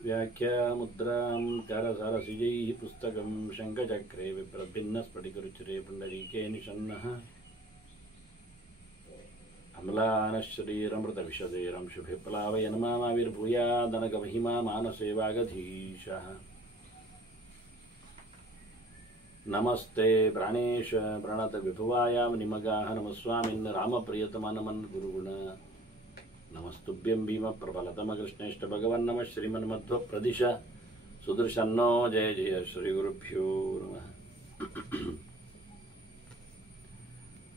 व्याख्यामुद्रां करसरसिजैः पुस्तकं शङ्खचक्रे विप्रभिन्नस्फटिकरुचिरे पुण्डरीके निषन्नः अम्लानश्रीरमृतविशदेरं शुभे प्लावयन् मामाविर्भूयादनगमहिमा मानसे वागधीशः नमस्ते प्राणेश प्रणत विभुवायां निमगाः नमस्वामिन् रामप्रियतमनमन् गुरुगुण नमस्तुभ्यं भीमप्रबलतम कृष्णेष्ट भगवन् नमः श्रीमन्मध्वप्रदिश सुदर्शन्नो जय जय श्रीगुरुभ्यो नमः।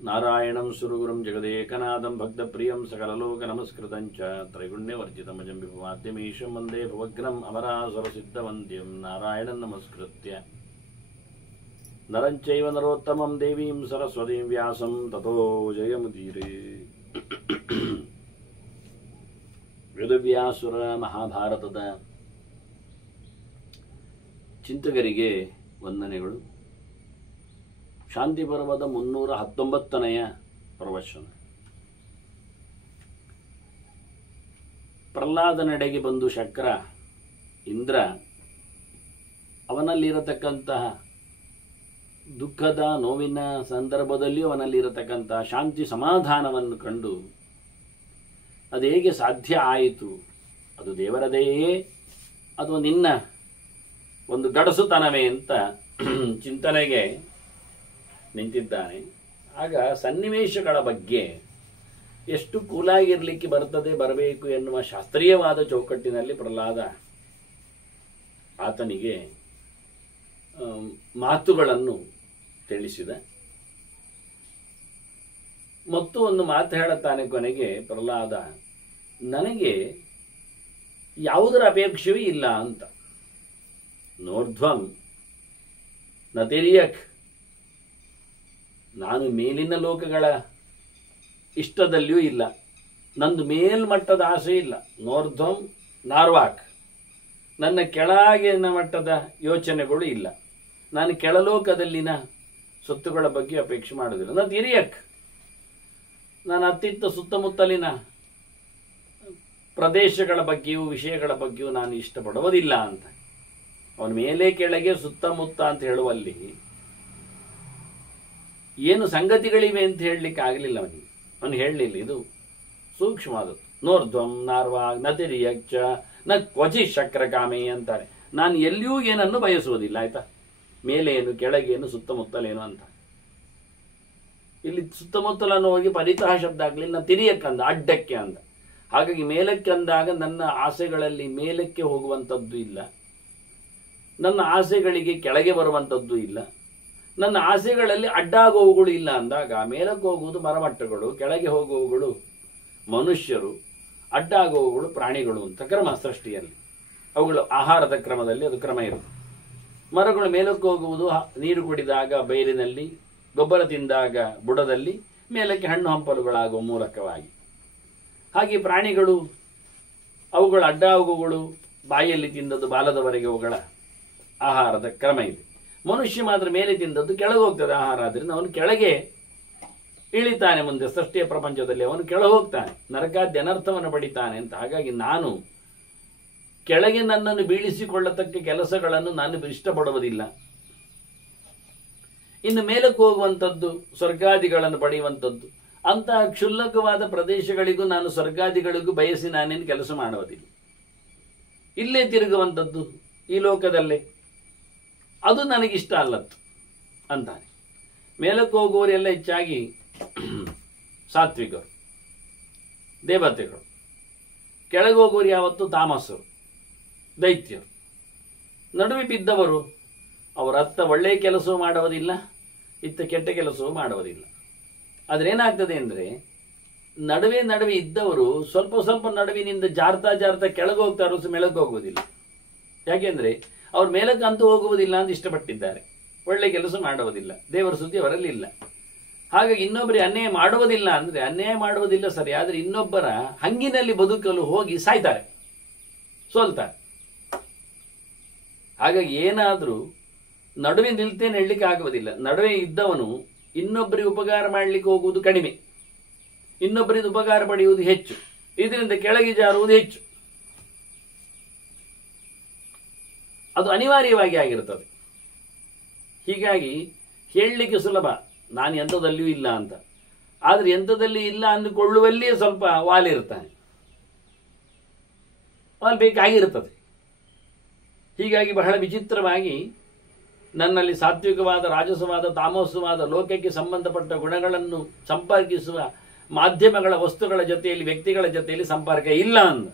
नारायणं सुरगुरुं जगदेकनाथं भक्तप्रियं सकललोकनमस्कृतं च त्रैगुण्यवर्जितमजं विभुमाद्यमीशं वन्दे भवग्नम् अमरासुरसिद्धवन्द्यं नारायणं नमस्कृत्य नरं चैव नरोत्तमं देवीं सरस्वतीं व्यासं ततो जयमुदीरे। ವೇದವ್ಯಾಸುರ ಮಹಾಭಾರತದ ಚಿಂತಕರಿಗೆ ವಂದನೆಗಳು. ಶಾಂತಿ ಪರ್ವದ 319ನೆಯ ಪ್ರವಚನ. ಪ್ರಹ್ಲಾದನೆಡೆಗೆ ಬಂದು ಶಕ್ರ ಇಂದ್ರ ಅವನಲ್ಲಿರತಕ್ಕಂತಹ ದುಃಖದ ನೋವಿನ ಸಂದರ್ಭದಲ್ಲಿಯೂ ಅವನಲ್ಲಿರತಕ್ಕಂತಹ ಶಾಂತಿ ಸಮಾಧಾನವನ್ನು ಕಂಡು ಅದು ಹೇಗೆ ಸಾಧ್ಯ ಆಯಿತು, ಅದು ದೇವರದೆಯೇ ಅಥವಾ ನಿನ್ನ ಒಂದು ಗಡಸುತನವೇ ಅಂತ ಚಿಂತನೆಗೆ ನಿಂತಿದ್ದಾನೆ. ಆಗ ಸನ್ನಿವೇಶಗಳ ಬಗ್ಗೆ ಎಷ್ಟು ಕೂಲಾಗಿರಲಿಕ್ಕೆ ಬರಬೇಕು ಎನ್ನುವ ಶಾಸ್ತ್ರೀಯವಾದ ಚೌಕಟ್ಟಿನಲ್ಲಿ ಪ್ರಹ್ಲಾದ ಆತನಿಗೆ ಮಾತುಗಳನ್ನು ತಿಳಿಸಿದ. ಮತ್ತು ಒಂದು ಮಾತು ಹೇಳುತ್ತಾನೆ ಕೊನೆಗೆ ಪ್ರಹ್ಲಾದ, ನನಗೆ ಯಾವುದರ ಅಪೇಕ್ಷೆಯೂ ಇಲ್ಲ ಅಂತ. ನೋರ್ಧ್ವಂ ನತಿರ್ಯಕ್, ನಾನು ಮೇಲಿನ ಲೋಕಗಳ ಇಷ್ಟದಲ್ಲಿಯೂ ಇಲ್ಲ, ನಂದು ಮೇಲ್ಮಟ್ಟದ ಆಸೆ ಇಲ್ಲ. ನೋರ್ಧ್ವಂ ನಾರ್ವಾಕ್, ನನ್ನ ಕೆಳಗಿನ ಮಟ್ಟದ ಯೋಚನೆಗಳು ಇಲ್ಲ. ನಾನು ಕೆಳಲೋಕದಲ್ಲಿನ ಸೊತ್ತುಗಳ ಬಗ್ಗೆ ಅಪೇಕ್ಷೆ ಮಾಡುವುದಿಲ್ಲ. ನತಿರ್ಯಕ್, ನಾನು ಅತ್ತಿತ್ತ ಸುತ್ತಮುತ್ತಲಿನ ಪ್ರದೇಶಗಳ ಬಗ್ಗೆಯೂ ವಿಷಯಗಳ ಬಗ್ಗೆಯೂ ನಾನು ಇಷ್ಟಪಡುವುದಿಲ್ಲ ಅಂತ. ಅವನ ಮೇಲೆ ಕೆಳಗೆ ಸುತ್ತಮುತ್ತ ಅಂತ ಹೇಳುವಲ್ಲಿ ಏನು ಸಂಗತಿಗಳಿವೆ ಅಂತ ಹೇಳಲಿಕ್ಕೆ ಆಗಲಿಲ್ಲ ಅವನಿಗೆ. ಅವನು ಹೇಳಲಿಲ್ಲ, ಇದು ಸೂಕ್ಷ್ಮವಾದದ್ದು. ನೋರ್ಧ್ವಂ ನಾರ್ವಾ ನತಿರ್ಯಚ್ಚ ನ ಕ್ವಚಿ ಶಕ್ರಕಾಮೆ ಅಂತಾರೆ. ನಾನು ಎಲ್ಲಿಯೂ ಏನನ್ನು ಬಯಸುವುದಿಲ್ಲ, ಆಯ್ತಾ. ಮೇಲೇನು ಕೆಳಗೇನು ಸುತ್ತಮುತ್ತಲೇನು ಅಂತ. ಇಲ್ಲಿ ಸುತ್ತಮುತ್ತಲನ್ನು ಹೋಗಿ ಪರಿತಃ ಶಬ್ದ ಆಗಲಿಲ್ಲ, ತಿರಿಯಕ್ಕಂದ ಅಡ್ಡಕ್ಕೆ ಅಂದ. ಹಾಗಾಗಿ ಮೇಲಕ್ಕೆ ಅಂದಾಗ ನನ್ನ ಆಸೆಗಳಲ್ಲಿ ಮೇಲಕ್ಕೆ ಹೋಗುವಂಥದ್ದು ಇಲ್ಲ, ನನ್ನ ಆಸೆಗಳಿಗೆ ಕೆಳಗೆ ಬರುವಂಥದ್ದು ಇಲ್ಲ, ನನ್ನ ಆಸೆಗಳಲ್ಲಿ ಅಡ್ಡಾಗುವವುಗಳು ಇಲ್ಲ ಅಂದಾಗ ಮೇಲಕ್ಕೆ ಹೋಗುವುದು ಮರಮಟ್ಟಗಳು, ಕೆಳಗೆ ಹೋಗುವವುಗಳು ಮನುಷ್ಯರು, ಅಡ್ಡಾಗುವವುಗಳು ಪ್ರಾಣಿಗಳು ಅಂತ ಕ್ರಮ ಸೃಷ್ಟಿಯಲ್ಲಿ. ಅವುಗಳು ಆಹಾರದ ಕ್ರಮದಲ್ಲಿ ಅದು ಕ್ರಮ ಇರುತ್ತೆ. ಮರಗಳು ಮೇಲಕ್ಕೆ ಹೋಗುವುದು ನೀರು ಕುಡಿದಾಗ ಬೈರಿನಲ್ಲಿ, ಗೊಬ್ಬರ ತಿಂದಾಗ ಬುಡದಲ್ಲಿ, ಮೇಲಕ್ಕೆ ಹಣ್ಣು ಹಂಪಲುಗಳಾಗುವ ಮೂಲಕವಾಗಿ. ಹಾಗೆ ಪ್ರಾಣಿಗಳು ಅವುಗಳ ಅಡ್ಡಾಗುಗಳು ಬಾಯಲ್ಲಿ ತಿಂದದ್ದು ಬಾಲದವರೆಗೆ ಅವುಗಳ ಆಹಾರದ ಕ್ರಮ ಇದೆ. ಮನುಷ್ಯ ಮಾತ್ರ ಮೇಲೆ ತಿಂದದ್ದು ಕೆಳಗೆ ಹೋಗ್ತದೆ ಆಹಾರ. ಆದ್ದರಿಂದ ಅವನು ಕೆಳಗೆ ಇಳಿತಾನೆ, ಮುಂದೆ ಸೃಷ್ಟಿಯ ಪ್ರಪಂಚದಲ್ಲಿ ಅವನು ಕೆಳಗೆ ಹೋಗ್ತಾನೆ, ನರಕಾದ್ಯ ಅನರ್ಥವನ್ನು ಪಡಿತಾನೆ ಅಂತ. ಹಾಗಾಗಿ ನಾನು ಕೆಳಗೆ ನನ್ನನ್ನು ಬೀಳಿಸಿಕೊಳ್ಳತಕ್ಕ ಕೆಲಸಗಳನ್ನು ನಾನು ಇಷ್ಟಪಡುವುದಿಲ್ಲ. ಇನ್ನು ಮೇಲಕ್ಕೆ ಹೋಗುವಂಥದ್ದು, ಸ್ವರ್ಗಾದಿಗಳನ್ನು ಪಡೆಯುವಂಥದ್ದು, ಅಂತಹ ಕ್ಷುಲ್ಲಕವಾದ ಪ್ರದೇಶಗಳಿಗೂ ನಾನು ಸ್ವರ್ಗಾದಿಗಳಿಗೂ ಬಯಸಿ ನಾನೇನು ಕೆಲಸ ಮಾಡುವುದಿಲ್ಲ. ಇಲ್ಲೇ ತಿರುಗುವಂಥದ್ದು ಈ ಲೋಕದಲ್ಲೇ, ಅದು ನನಗಿಷ್ಟ ಅಲ್ಲತ್ತು ಅಂತಾನೆ. ಮೇಲಕ್ಕೆ ಹೋಗುವವರೆಲ್ಲ ಹೆಚ್ಚಾಗಿ ಸಾತ್ವಿಕರು, ದೇವತೆಗಳು. ಕೆಳಗೆ ಹೋಗುವವರು ಯಾವತ್ತು ತಾಮಸರು, ದೈತ್ಯರು. ನಡುವೆ ಬಿದ್ದವರು ಅವರತ್ತ ಒಳ್ಳೆಯ ಕೆಲಸವೂ ಮಾಡುವುದಿಲ್ಲ, ಇತ್ತ ಕೆಟ್ಟ ಕೆಲಸವೂ ಮಾಡುವುದಿಲ್ಲ. ಆದರೆ ಏನಾಗ್ತದೆ ಅಂದರೆ, ನಡುವೆ ಇದ್ದವರು ಸ್ವಲ್ಪ ಸ್ವಲ್ಪ ನಡುವಿನಿಂದ ಜಾರ್ತಾ ಕೆಳಗೆ ಹೋಗ್ತಾರೋ ಮೇಲಕ್ಕೆ ಹೋಗುವುದಿಲ್ಲ. ಯಾಕೆಂದ್ರೆ ಅವ್ರು ಮೇಲಕ್ಕೆ ಅಂತೂ ಹೋಗುವುದಿಲ್ಲ ಅಂತ ಇಷ್ಟಪಟ್ಟಿದ್ದಾರೆ, ಒಳ್ಳೆ ಕೆಲಸ ಮಾಡುವುದಿಲ್ಲ, ದೇವರ ಸುದ್ದಿ ಅವರಲ್ಲಿ ಇಲ್ಲ. ಹಾಗಾಗಿ ಇನ್ನೊಬ್ಬರಿಗೆ ಅನ್ಯಾಯ ಮಾಡುವುದಿಲ್ಲ ಅಂದ್ರೆ, ಅನ್ಯಾಯ ಮಾಡುವುದಿಲ್ಲ ಸರಿ, ಆದರೆ ಇನ್ನೊಬ್ಬರ ಹಂಗಿನಲ್ಲಿ ಬದುಕಲು ಹೋಗಿ ಸಾಯ್ತಾರೆ, ಸೋಲ್ತಾರೆ. ಹಾಗಾಗಿ ಏನಾದರೂ ನಡುವೆ ನಿಲ್ತೇನೆ ಹೇಳಲಿಕ್ಕೆ ಆಗುವುದಿಲ್ಲ. ನಡುವೆ ಇದ್ದವನು ಇನ್ನೊಬ್ಬರಿಗೆ ಉಪಕಾರ ಮಾಡಲಿಕ್ಕೆ ಹೋಗುವುದು ಕಡಿಮೆ, ಇನ್ನೊಬ್ಬರಿಂದ ಉಪಕಾರ ಪಡೆಯುವುದು ಹೆಚ್ಚು, ಇದರಿಂದ ಕೆಳಗೆ ಜಾರುವುದು ಹೆಚ್ಚು. ಅದು ಅನಿವಾರ್ಯವಾಗಿ ಆಗಿರುತ್ತದೆ. ಹೀಗಾಗಿ ಹೇಳಲಿಕ್ಕೆ ಸುಲಭ, ನಾನು ಎಂಥದಲ್ಲಿಯೂ ಇಲ್ಲ ಅಂತ. ಆದರೆ ಎಂಥದಲ್ಲಿ ಇಲ್ಲ ಅಂದುಕೊಳ್ಳುವಲ್ಲಿಯೇ ಸ್ವಲ್ಪ ವಾಲಿರ್ತಾನೆ, ವಾಲ್ ಬೇಕಾಗಿರುತ್ತದೆ. ಹೀಗಾಗಿ ಬಹಳ ವಿಚಿತ್ರವಾಗಿ ನನ್ನಲ್ಲಿ ಸಾತ್ವಿಕವಾದ, ರಾಜಸವಾದ, ತಾಮಸವಾದ, ಲೋಕಕ್ಕೆ ಸಂಬಂಧಪಟ್ಟ ಗುಣಗಳನ್ನು ಸಂಪರ್ಕಿಸುವ ಮಾಧ್ಯಮಗಳ, ವಸ್ತುಗಳ ಜೊತೆಯಲ್ಲಿ, ವ್ಯಕ್ತಿಗಳ ಜೊತೆಯಲ್ಲಿ ಸಂಪರ್ಕ ಇಲ್ಲ ಅಂದ.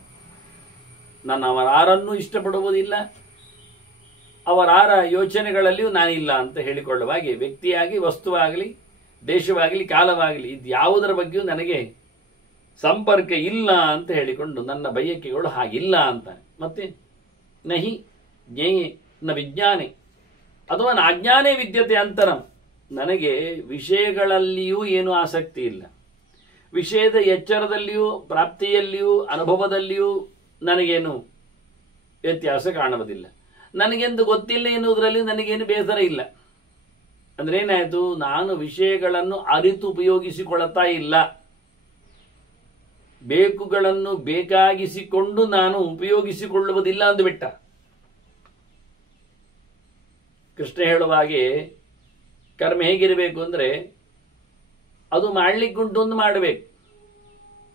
ನಾನು ಅವರಾರನ್ನೂ ಇಷ್ಟಪಡುವುದಿಲ್ಲ, ಅವರಾರ ಯೋಚನೆಗಳಲ್ಲಿಯೂ ನಾನಿಲ್ಲ ಅಂತ ಹೇಳಿಕೊಳ್ಳುವಾಗೆ, ವ್ಯಕ್ತಿಯಾಗಿ, ವಸ್ತುವಾಗಲಿ, ದೇಶವಾಗಲಿ, ಕಾಲವಾಗಲಿ, ಇದು ಯಾವುದರ ಬಗ್ಗೆಯೂ ನನಗೆ ಸಂಪರ್ಕ ಇಲ್ಲ ಅಂತ ಹೇಳಿಕೊಂಡು ನನ್ನ ಬಯಕೆಗಳು ಹಾಗಿಲ್ಲ ಅಂತಾನೆ. ಮತ್ತೆ ನಹಿ ಜ್ಞೇಯೇ ನ ವಿಜ್ಞಾನೆ ಅಥವಾ ಅಜ್ಞಾನೇ ವಿದ್ಯತೆ ಅಂತರಂ. ನನಗೆ ವಿಷಯಗಳಲ್ಲಿಯೂ ಏನೂ ಆಸಕ್ತಿ ಇಲ್ಲ, ವಿಷಯದ ಎಚ್ಚರದಲ್ಲಿಯೂ, ಪ್ರಾಪ್ತಿಯಲ್ಲಿಯೂ, ಅನುಭವದಲ್ಲಿಯೂ ನನಗೇನು ವ್ಯತ್ಯಾಸ ಕಾಣುವುದಿಲ್ಲ. ನನಗೆಂದು ಗೊತ್ತಿಲ್ಲ ಎನ್ನುವುದರಲ್ಲಿ ನನಗೇನು ಬೇಸರ ಇಲ್ಲ. ಅಂದ್ರೆ ಏನಾಯಿತು, ನಾನು ವಿಷಯಗಳನ್ನು ಅರಿತು ಉಪಯೋಗಿಸಿಕೊಳ್ಳುತ್ತಾ ಇಲ್ಲ, ಬೇಕುಗಳನ್ನು ಬೇಕಾಗಿಸಿಕೊಂಡು ನಾನು ಉಪಯೋಗಿಸಿಕೊಳ್ಳುವುದಿಲ್ಲ ಅಂದುಬಿಟ್ಟ. ಕೃಷ್ಣ ಹೇಳುವ ಹಾಗೆ ಕರ್ಮ ಹೇಗಿರಬೇಕು ಅಂದರೆ, ಅದು ಮಾಡಲಿಕ್ಕುಂಟು ಅಂತ ಮಾಡಬೇಕು,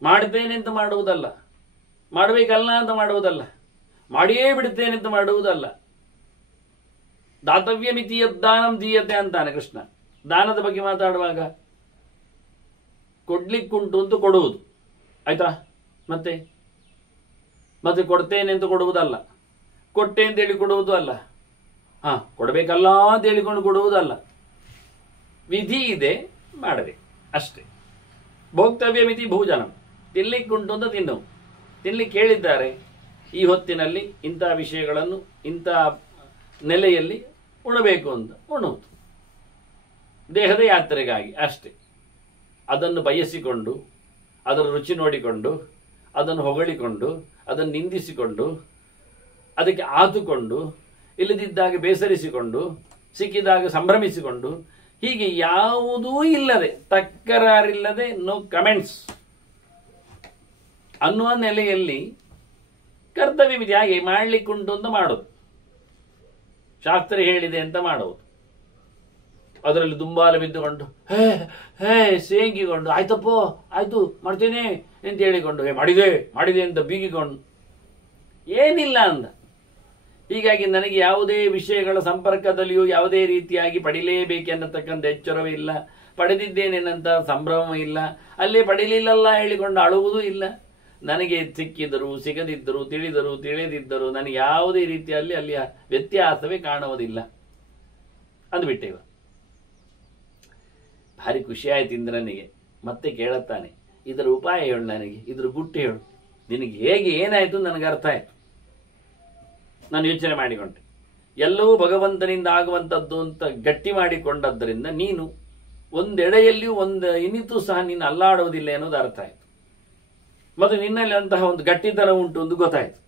ಮಾಡ್ತೇನೆ ಅಂತ ಮಾಡುವುದಲ್ಲ, ಮಾಡಬೇಕಲ್ಲ ಅಂತ ಮಾಡುವುದಲ್ಲ, ಮಾಡಿಯೇ ಬಿಡ್ತೇನೆ ಅಂತ ಮಾಡುವುದಲ್ಲ. ದಾತವ್ಯ ಮಿತಿ ಯದ್ದಾನಂ ದೀಯತೆ ಅಂತಾನೆ ಕೃಷ್ಣ. ದಾನದ ಬಗ್ಗೆ ಮಾತಾಡುವಾಗ ಕೊಡ್ಲಿಕ್ಕುಂಟು ಅಂತ ಕೊಡುವುದು, ಆಯ್ತಾ? ಮತ್ತೆ ಮತ್ತೆ ಕೊಡ್ತೇನೆ ಅಂತ ಕೊಡುವುದಲ್ಲ, ಕೊಟ್ಟೆ ಅಂತ ಹೇಳಿ ಕೊಡುವುದು ಅಲ್ಲ, ಕೊಡಬೇಕಲ್ಲ ಅಂತ ಹೇಳಿಕೊಂಡು ಕೊಡುವುದಲ್ಲ. ವಿಧಿ ಇದೆ, ಮಾಡಬೇಕು ಅಷ್ಟೇ. ಭೋಕ್ತವ್ಯ ಮಿತಿ ಭೋಜನಂ, ತಿನ್ಲಿಕ್ಕುಂಟು ಅಂತ ತಿನ್ನು. ತಿನ್ಲಿಕ್ಕೆ ಹೇಳಿದ್ದಾರೆ, ಈ ಹೊತ್ತಿನಲ್ಲಿ ಇಂಥ ವಿಷಯಗಳನ್ನು ಇಂಥ ನೆಲೆಯಲ್ಲಿ ಉಣಬೇಕು ಅಂತ ಉಣುವುದು, ದೇಹದ ಯಾತ್ರೆಗಾಗಿ ಅಷ್ಟೇ. ಅದನ್ನು ಬಯಸಿಕೊಂಡು, ಅದರ ರುಚಿ ನೋಡಿಕೊಂಡು, ಅದನ್ನು ಹೊಗಳಿಕೊಂಡು, ಅದನ್ನು ನಿಂದಿಸಿಕೊಂಡು, ಅದಕ್ಕೆ ಆತುಕೊಂಡು, ಇಲ್ಲದಿದ್ದಾಗ ಬೇಸರಿಸಿಕೊಂಡು, ಸಿಕ್ಕಿದಾಗ ಸಂಭ್ರಮಿಸಿಕೊಂಡು, ಹೀಗೆ ಯಾವುದೂ ಇಲ್ಲದೆ, ತಕರಾರಿಲ್ಲದೆ, ನೋ ಕಮೆಂಟ್ಸ್ ಅನ್ನುವ ನೆಲೆಯಲ್ಲಿ ಕರ್ತವ್ಯ ವಿಧಿ ಹಾಗೆ ಮಾಡಲಿಕ್ಕುಂಟು ಅಂತ ಮಾಡೋದು, ಶಾಸ್ತ್ರ ಹೇಳಿದೆ ಅಂತ ಮಾಡುವುದು. ಅದರಲ್ಲಿ ದುಂಬಾಲ ಬಿದ್ದುಕೊಂಡು ಸೇಂಗಿಕೊಂಡು, ಆಯ್ತಪ್ಪೋ ಆಯ್ತು ಮಾಡ್ತೇನೆ ಅಂತ ಹೇಳಿಕೊಂಡು, ಮಾಡಿದೆ ಮಾಡಿದೆ ಅಂತ ಬೀಗಿಕೊಂಡು ಏನಿಲ್ಲ ಅಂದ. ಹೀಗಾಗಿ ನನಗೆ ಯಾವುದೇ ವಿಷಯಗಳ ಸಂಪರ್ಕದಲ್ಲಿಯೂ ಯಾವುದೇ ರೀತಿಯಾಗಿ ಪಡಿಲೇಬೇಕೆನ್ನತಕ್ಕಂಥ ಎಚ್ಚರವೂ ಇಲ್ಲ, ಪಡೆದಿದ್ದೇನೆನ್ನಂತ ಸಂಭ್ರಮ ಇಲ್ಲ, ಅಲ್ಲೇ ಪಡಿಲಿಲ್ಲಲ್ಲ ಹೇಳಿಕೊಂಡು ಅಳುವುದೂ ಇಲ್ಲ. ನನಗೆ ಸಿಕ್ಕಿದರು, ಸಿಗದಿದ್ದರು, ತಿಳಿದರು, ತಿಳಿದಿದ್ದರು, ನನಗೆ ಯಾವುದೇ ರೀತಿಯಲ್ಲಿ ಅಲ್ಲಿಯ ವ್ಯತ್ಯಾಸವೇ ಕಾಣುವುದಿಲ್ಲ ಅಂದ್ಬಿಟ್ಟೆವ. ಭಾರಿ ಖುಷಿ ಆಯ್ತು ಇಂದ್ರನಿಗೆ. ಮತ್ತೆ ಕೇಳುತ್ತಾನೆ, ಇದರ ಉಪಾಯ ಹೇಳು ನನಗೆ, ಇದ್ರ ಗುಟ್ಟು ಹೇಳು, ನಿನಗೆ ಹೇಗೆ ಏನಾಯಿತು ನನಗೆ ಅರ್ಥ ಆಯಿತು. ನಾನು ಯೋಚನೆ ಮಾಡಿಕೊಂಡೆ, ಎಲ್ಲವೂ ಭಗವಂತನಿಂದ ಆಗುವಂಥದ್ದು ಅಂತ ಗಟ್ಟಿ ಮಾಡಿಕೊಂಡದ್ದರಿಂದ ನೀನು ಒಂದೆಡೆಯಲ್ಲಿಯೂ ಒಂದು ಇನಿತು ಸಹ ನೀನು ಅಲ್ಲಾಡುವುದಿಲ್ಲ ಅನ್ನೋದು ಅರ್ಥ ಆಯಿತು. ಮತ್ತು ನಿನ್ನಲ್ಲಿ ಅಂತಹ ಒಂದು ಗಟ್ಟಿತನ ಉಂಟು ಎಂದು ಗೊತ್ತಾಯಿತು.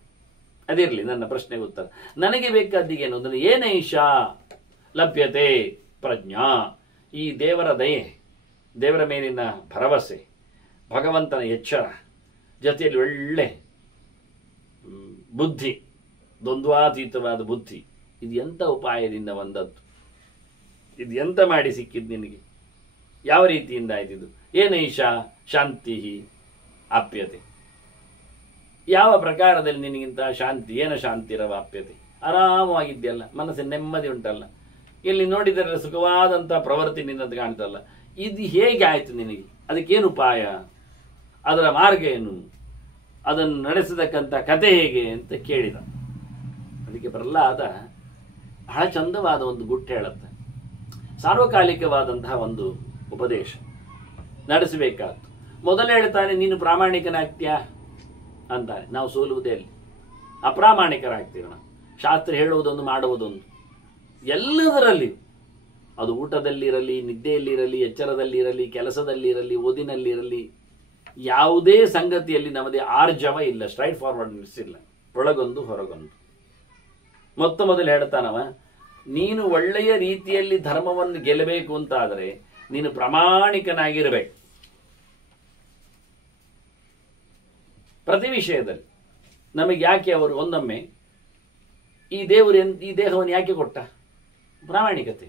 ಅದಿರಲಿ, ನನ್ನ ಪ್ರಶ್ನೆಗೆ ಉತ್ತರ. ನನಗೆ ಬೇಕಾದ್ದೀಗೇನು ಅಂದರೆ, ಏನೈಷಾ ಲಭ್ಯತೆ ಪ್ರಜ್ಞಾ, ಈ ದೇವರ ದಯೆ, ದೇವರ ಮೇಲಿನ ಭರವಸೆ, ಭಗವಂತನ ಎಚ್ಚರ, ಜೊತೆಯಲ್ಲಿ ಒಳ್ಳೆ ಬುದ್ಧಿ, ದ್ವಂದ್ವಾತೀತವಾದ ಬುದ್ಧಿ, ಇದು ಎಂಥ ಉಪಾಯದಿಂದ ಬಂದದ್ದು? ಇದು ಎಂತ ಮಾಡಿ ಸಿಕ್ಕಿದ್ದು ನಿನಗೆ? ಯಾವ ರೀತಿಯಿಂದ ಆಯ್ತಿದ್ದು? ಏನೈಷಾ ಶಾಂತಿ ಆಪ್ಯತೆ, ಯಾವ ಪ್ರಕಾರದಲ್ಲಿ ನಿನಗಿಂತ ಶಾಂತಿ, ಏನ ಶಾಂತಿರವಾಪ್ಯತೆ? ಆರಾಮವಾಗಿದೆಯಲ್ಲ, ಮನಸ್ಸಿನ ನೆಮ್ಮದಿ ಉಂಟಲ್ಲ, ಇಲ್ಲಿ ನೋಡಿದರೆ ಸುಖವಾದಂಥ ಪ್ರವೃತ್ತಿ ನಿನ್ನದು ಕಾಣ್ತಲ್ಲ, ಇದು ಹೇಗೆ ಆಯಿತು ನಿನಗೆ? ಅದಕ್ಕೇನು ಉಪಾಯ? ಅದರ ಮಾರ್ಗ ಏನು? ಅದನ್ನು ನಡೆಸತಕ್ಕಂಥ ಕತೆ ಹೇಗೆ ಅಂತ ಕೇಳಿದ. ಅದಕ್ಕೆ ಪ್ರಹ್ಲಾದ ಬಹಳ ಚಂದವಾದ ಒಂದು ಗುಟ್ಟು ಹೇಳುತ್ತೆ. ಸಾರ್ವಕಾಲಿಕವಾದಂತಹ ಒಂದು ಉಪದೇಶ ನಡೆಸಬೇಕಾದ್ದು. ಮೊದಲು ಹೇಳ್ತಾನೆ, ನೀನು ಪ್ರಾಮಾಣಿಕನಾಗ್ತೀಯಾ ಅಂತಾನೆ. ನಾವು ಸೋಲುವುದೇ ಅಲ್ಲಿ, ಅಪ್ರಾಮಾಣಿಕರಾಗ್ತೀವಿ ನಾವು. ಶಾಸ್ತ್ರ ಹೇಳುವುದೊಂದು, ಮಾಡುವುದೊಂದು, ಎಲ್ಲದರಲ್ಲಿ, ಅದು ಊಟದಲ್ಲಿರಲಿ, ನಿದ್ದೆಯಲ್ಲಿರಲಿ, ಎಚ್ಚರದಲ್ಲಿರಲಿ, ಕೆಲಸದಲ್ಲಿರಲಿ, ಓದಿನಲ್ಲಿರಲಿ, ಯಾವುದೇ ಸಂಗತಿಯಲ್ಲಿ ನಮ್ಮದೇ ಆರ್ಜವ ಇಲ್ಲ, ಸ್ಟ್ರೈಟ್ ಫಾರ್ವರ್ಡ್ನೆಸ್ ಇಲ್ಲ, ಒಳಗೊಂದು ಹೊರಗೊಂದು. ಮೊದಲು ಹೇಳ್ತಾನವ, ನೀನು ಒಳ್ಳೆಯ ರೀತಿಯಲ್ಲಿ ಧರ್ಮವನ್ನು ಗೆಲ್ಲಬೇಕು ಅಂತಾದರೆ ನೀನು ಪ್ರಾಮಾಣಿಕನಾಗಿರಬೇಕು ಪ್ರತಿ ವಿಷಯದಲ್ಲಿ. ನಮಗೆ ಯಾಕೆ ಅವರು ಒಂದೊಮ್ಮೆ ಈ ದೇವರು ಈ ದೇಹವನ್ನು ಯಾಕೆ ಕೊಟ್ಟ? ಪ್ರಾಮಾಣಿಕತೆ.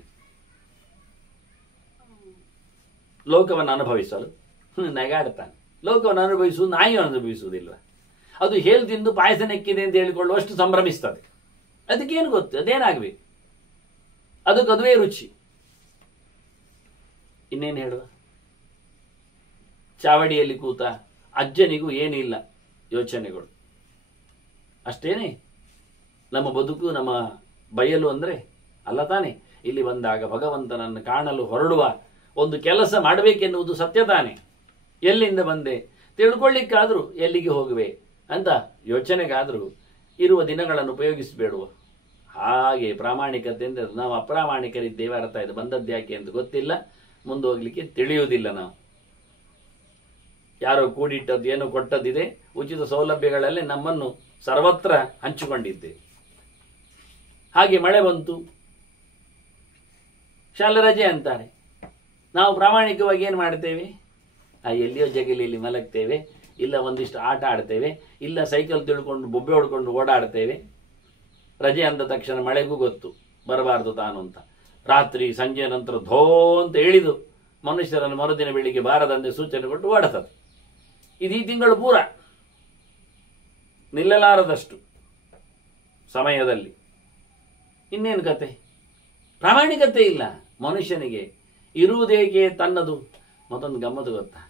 ಲೋಕವನ್ನು ಅನುಭವಿಸಲು ನಗಾಡ್ತಾನೆ. ಲೋಕವನ್ನು ಅನುಭವಿಸುವುದು ನಾಯಿ ಅನುಭವಿಸುವುದಿಲ್ಲ. ಅದು ಹೇಲ್ ತಿಂದು ಪಾಯಸ ನೆಕ್ಕಿದೆ ಅಂತ ಹೇಳಿಕೊಳ್ಳುವಷ್ಟು ಸಂಭ್ರಮಿಸ್ತದೆ. ಅದಕ್ಕೇನು ಗೊತ್ತು, ಅದೇನಾಗಬೇಕು, ಅದಕ್ಕದುವೇ ರುಚಿ. ಇನ್ನೇನು ಹೇಳುವ? ಚಾವಡಿಯಲ್ಲಿ ಕೂತ ಅಜ್ಜನಿಗೂ ಏನಿಲ್ಲ ಯೋಚನೆಗಳು. ಅಷ್ಟೇನೆ ನಮ್ಮ ಬದುಕು, ನಮ್ಮ ಬಯಲು ಅಂದರೆ ಅಲ್ಲ ತಾನೆ. ಇಲ್ಲಿ ಬಂದಾಗ ಭಗವಂತನನ್ನು ಕಾಣಲು ಹೊರಡುವ ಒಂದು ಕೆಲಸ ಮಾಡಬೇಕೆನ್ನುವುದು ಸತ್ಯ ತಾನೆ. ಎಲ್ಲಿಂದ ಬಂದೆ ತಿಳ್ಕೊಳ್ಳಿಕ್ಕಾದರೂ ಎಲ್ಲಿಗೆ ಹೋಗುವೆ ಅಂತ ಯೋಚನೆಗಾದರೂ ಇರುವ ದಿನಗಳನ್ನು ಉಪಯೋಗಿಸಬೇಡುವ. ಹಾಗೆ ಪ್ರಾಮಾಣಿಕತೆ ಅಂದರೆ ನಾವು ಅಪ್ರಾಮಾಣಿಕರಿದ್ದೇವೆ, ಅರ್ಥ ಇದು. ಬಂದದ್ದು ಯಾಕೆ ಅಂತ ಗೊತ್ತಿಲ್ಲ, ಮುಂದೆ ಹೋಗ್ಲಿಕ್ಕೆ ತಿಳಿಯುವುದಿಲ್ಲ. ನಾವು ಯಾರೋ ಕೂಡಿಟ್ಟದ್ದು ಏನೋ ಕೊಟ್ಟದ್ದಿದೆ, ಉಚಿತ ಸೌಲಭ್ಯಗಳಲ್ಲೇ ನಮ್ಮನ್ನು ಸರ್ವತ್ರ ಹಂಚಿಕೊಂಡಿದ್ದೇವೆ. ಹಾಗೆ ಮಳೆ ಬಂತು, ಶಾಲೆ ರಜೆ ಅಂತಾರೆ. ನಾವು ಪ್ರಾಮಾಣಿಕವಾಗಿ ಏನು ಮಾಡ್ತೇವೆ? ಎಲ್ಲಿಯೋ ಜಗಲಿಯಲ್ಲಿ ಮಲಗ್ತೇವೆ, ಇಲ್ಲ ಒಂದಿಷ್ಟು ಆಟ ಆಡ್ತೇವೆ, ಇಲ್ಲ ಸೈಕಲ್ ತಿಳ್ಕೊಂಡು ಬೊಬ್ಬೆ ಹೊಡ್ಕೊಂಡು ಓಡಾಡ್ತೇವೆ. ರಜೆ ಅಂದ ತಕ್ಷಣ ಮಳೆಗೂ ಗೊತ್ತು ಬರಬಾರ್ದು ತಾನು ಅಂತ. ರಾತ್ರಿ ಸಂಜೆ ನಂತರ ಧೋ ಅಂತ ಎಳಿದು ಮನುಷ್ಯರನ್ನು ಮರುದಿನ ಬೆಳಿಗ್ಗೆ ಬಾರದಂತೆ ಸೂಚನೆ ಕೊಟ್ಟು ಓಡಿಸ್ತದೆ. ಇದು ಈ ತಿಂಗಳು ಪೂರ ನಿಲ್ಲಲಾರದಷ್ಟು ಸಮಯದಲ್ಲಿ. ಇನ್ನೇನು ಕತೆ? ಪ್ರಾಮಾಣಿಕತೆ ಇಲ್ಲ ಮನುಷ್ಯನಿಗೆ. ಇರುವುದೇಕೆ ತನ್ನದು. ಮತ್ತೊಂದು ಗಮ್ಮತ್ತು ಗೊತ್ತಾ?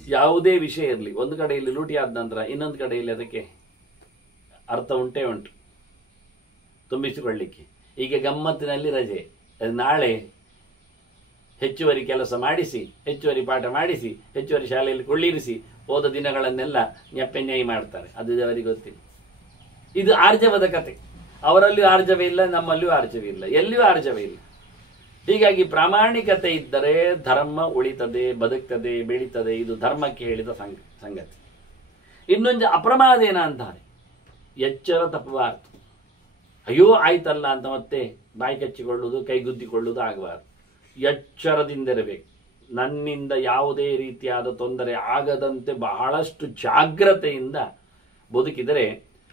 ಯಾವುದೇ ವಿಷಯ ಇರಲಿ, ಒಂದು ಕಡೆಯಲ್ಲಿ ಲೂಟಿ ಆದ ನಂತರ ಇನ್ನೊಂದು ಕಡೆಯಲ್ಲಿ ಅದಕ್ಕೆ ಅರ್ಥ ಉಂಟೇ ಉಂಟು ತುಂಬಿಸಿಕೊಳ್ಳಿಕ್ಕೆ. ಈಗ ಗಮ್ಮತ್ತಿನಲ್ಲಿ ರಜೆ, ನಾಳೆ ಹೆಚ್ಚುವರಿ ಕೆಲಸ ಮಾಡಿಸಿ, ಹೆಚ್ಚುವರಿ ಪಾಠ ಮಾಡಿಸಿ, ಹೆಚ್ಚುವರಿ ಶಾಲೆಯಲ್ಲಿ ಕೊಳ್ಳಿರಿಸಿ ಹೋದ ದಿನಗಳನ್ನೆಲ್ಲ ನ್ಯಾಯ್ ಮಾಡ್ತಾರೆ. ಅದು ಅವರಿಗೆ ಗೊತ್ತಿಲ್ಲ. ಇದು ಆರ್ಜವದ ಕತೆ. ಅವರಲ್ಲಿಯೂ ಆರ್ಜವೇ ಇಲ್ಲ, ನಮ್ಮಲ್ಲಿಯೂ ಆರ್ಜವೇ ಇಲ್ಲ, ಎಲ್ಲಿಯೂ ಆರ್ಜವೇ ಇಲ್ಲ. ಹೀಗಾಗಿ ಪ್ರಾಮಾಣಿಕತೆ ಇದ್ದರೆ ಧರ್ಮ ಉಳಿತದೆ, ಬದುಕ್ತದೆ, ಬೆಳೀತದೆ. ಇದು ಧರ್ಮಕ್ಕೆ ಹೇಳಿದ ಸಂಗತಿ. ಇನ್ನೊಂದು ಅಪ್ರಮಾದೇನ ಅಂತಾರೆ. ಎಚ್ಚರ ತಪ್ಪಬಾರದು. ಅಯ್ಯೋ ಆಯ್ತಲ್ಲ ಅಂತ ಮತ್ತೆ ಬಾಯಿ ಕಚ್ಚಿಕೊಳ್ಳುವುದು, ಕೈಗುದ್ದಿಕೊಳ್ಳುವುದು ಆಗಬಾರದು. ಎಚ್ಚರದಿಂದಿರಬೇಕು. ನನ್ನಿಂದ ಯಾವುದೇ ರೀತಿಯಾದ ತೊಂದರೆ ಆಗದಂತೆ ಬಹಳಷ್ಟು ಜಾಗ್ರತೆಯಿಂದ ಬದುಕಿದರೆ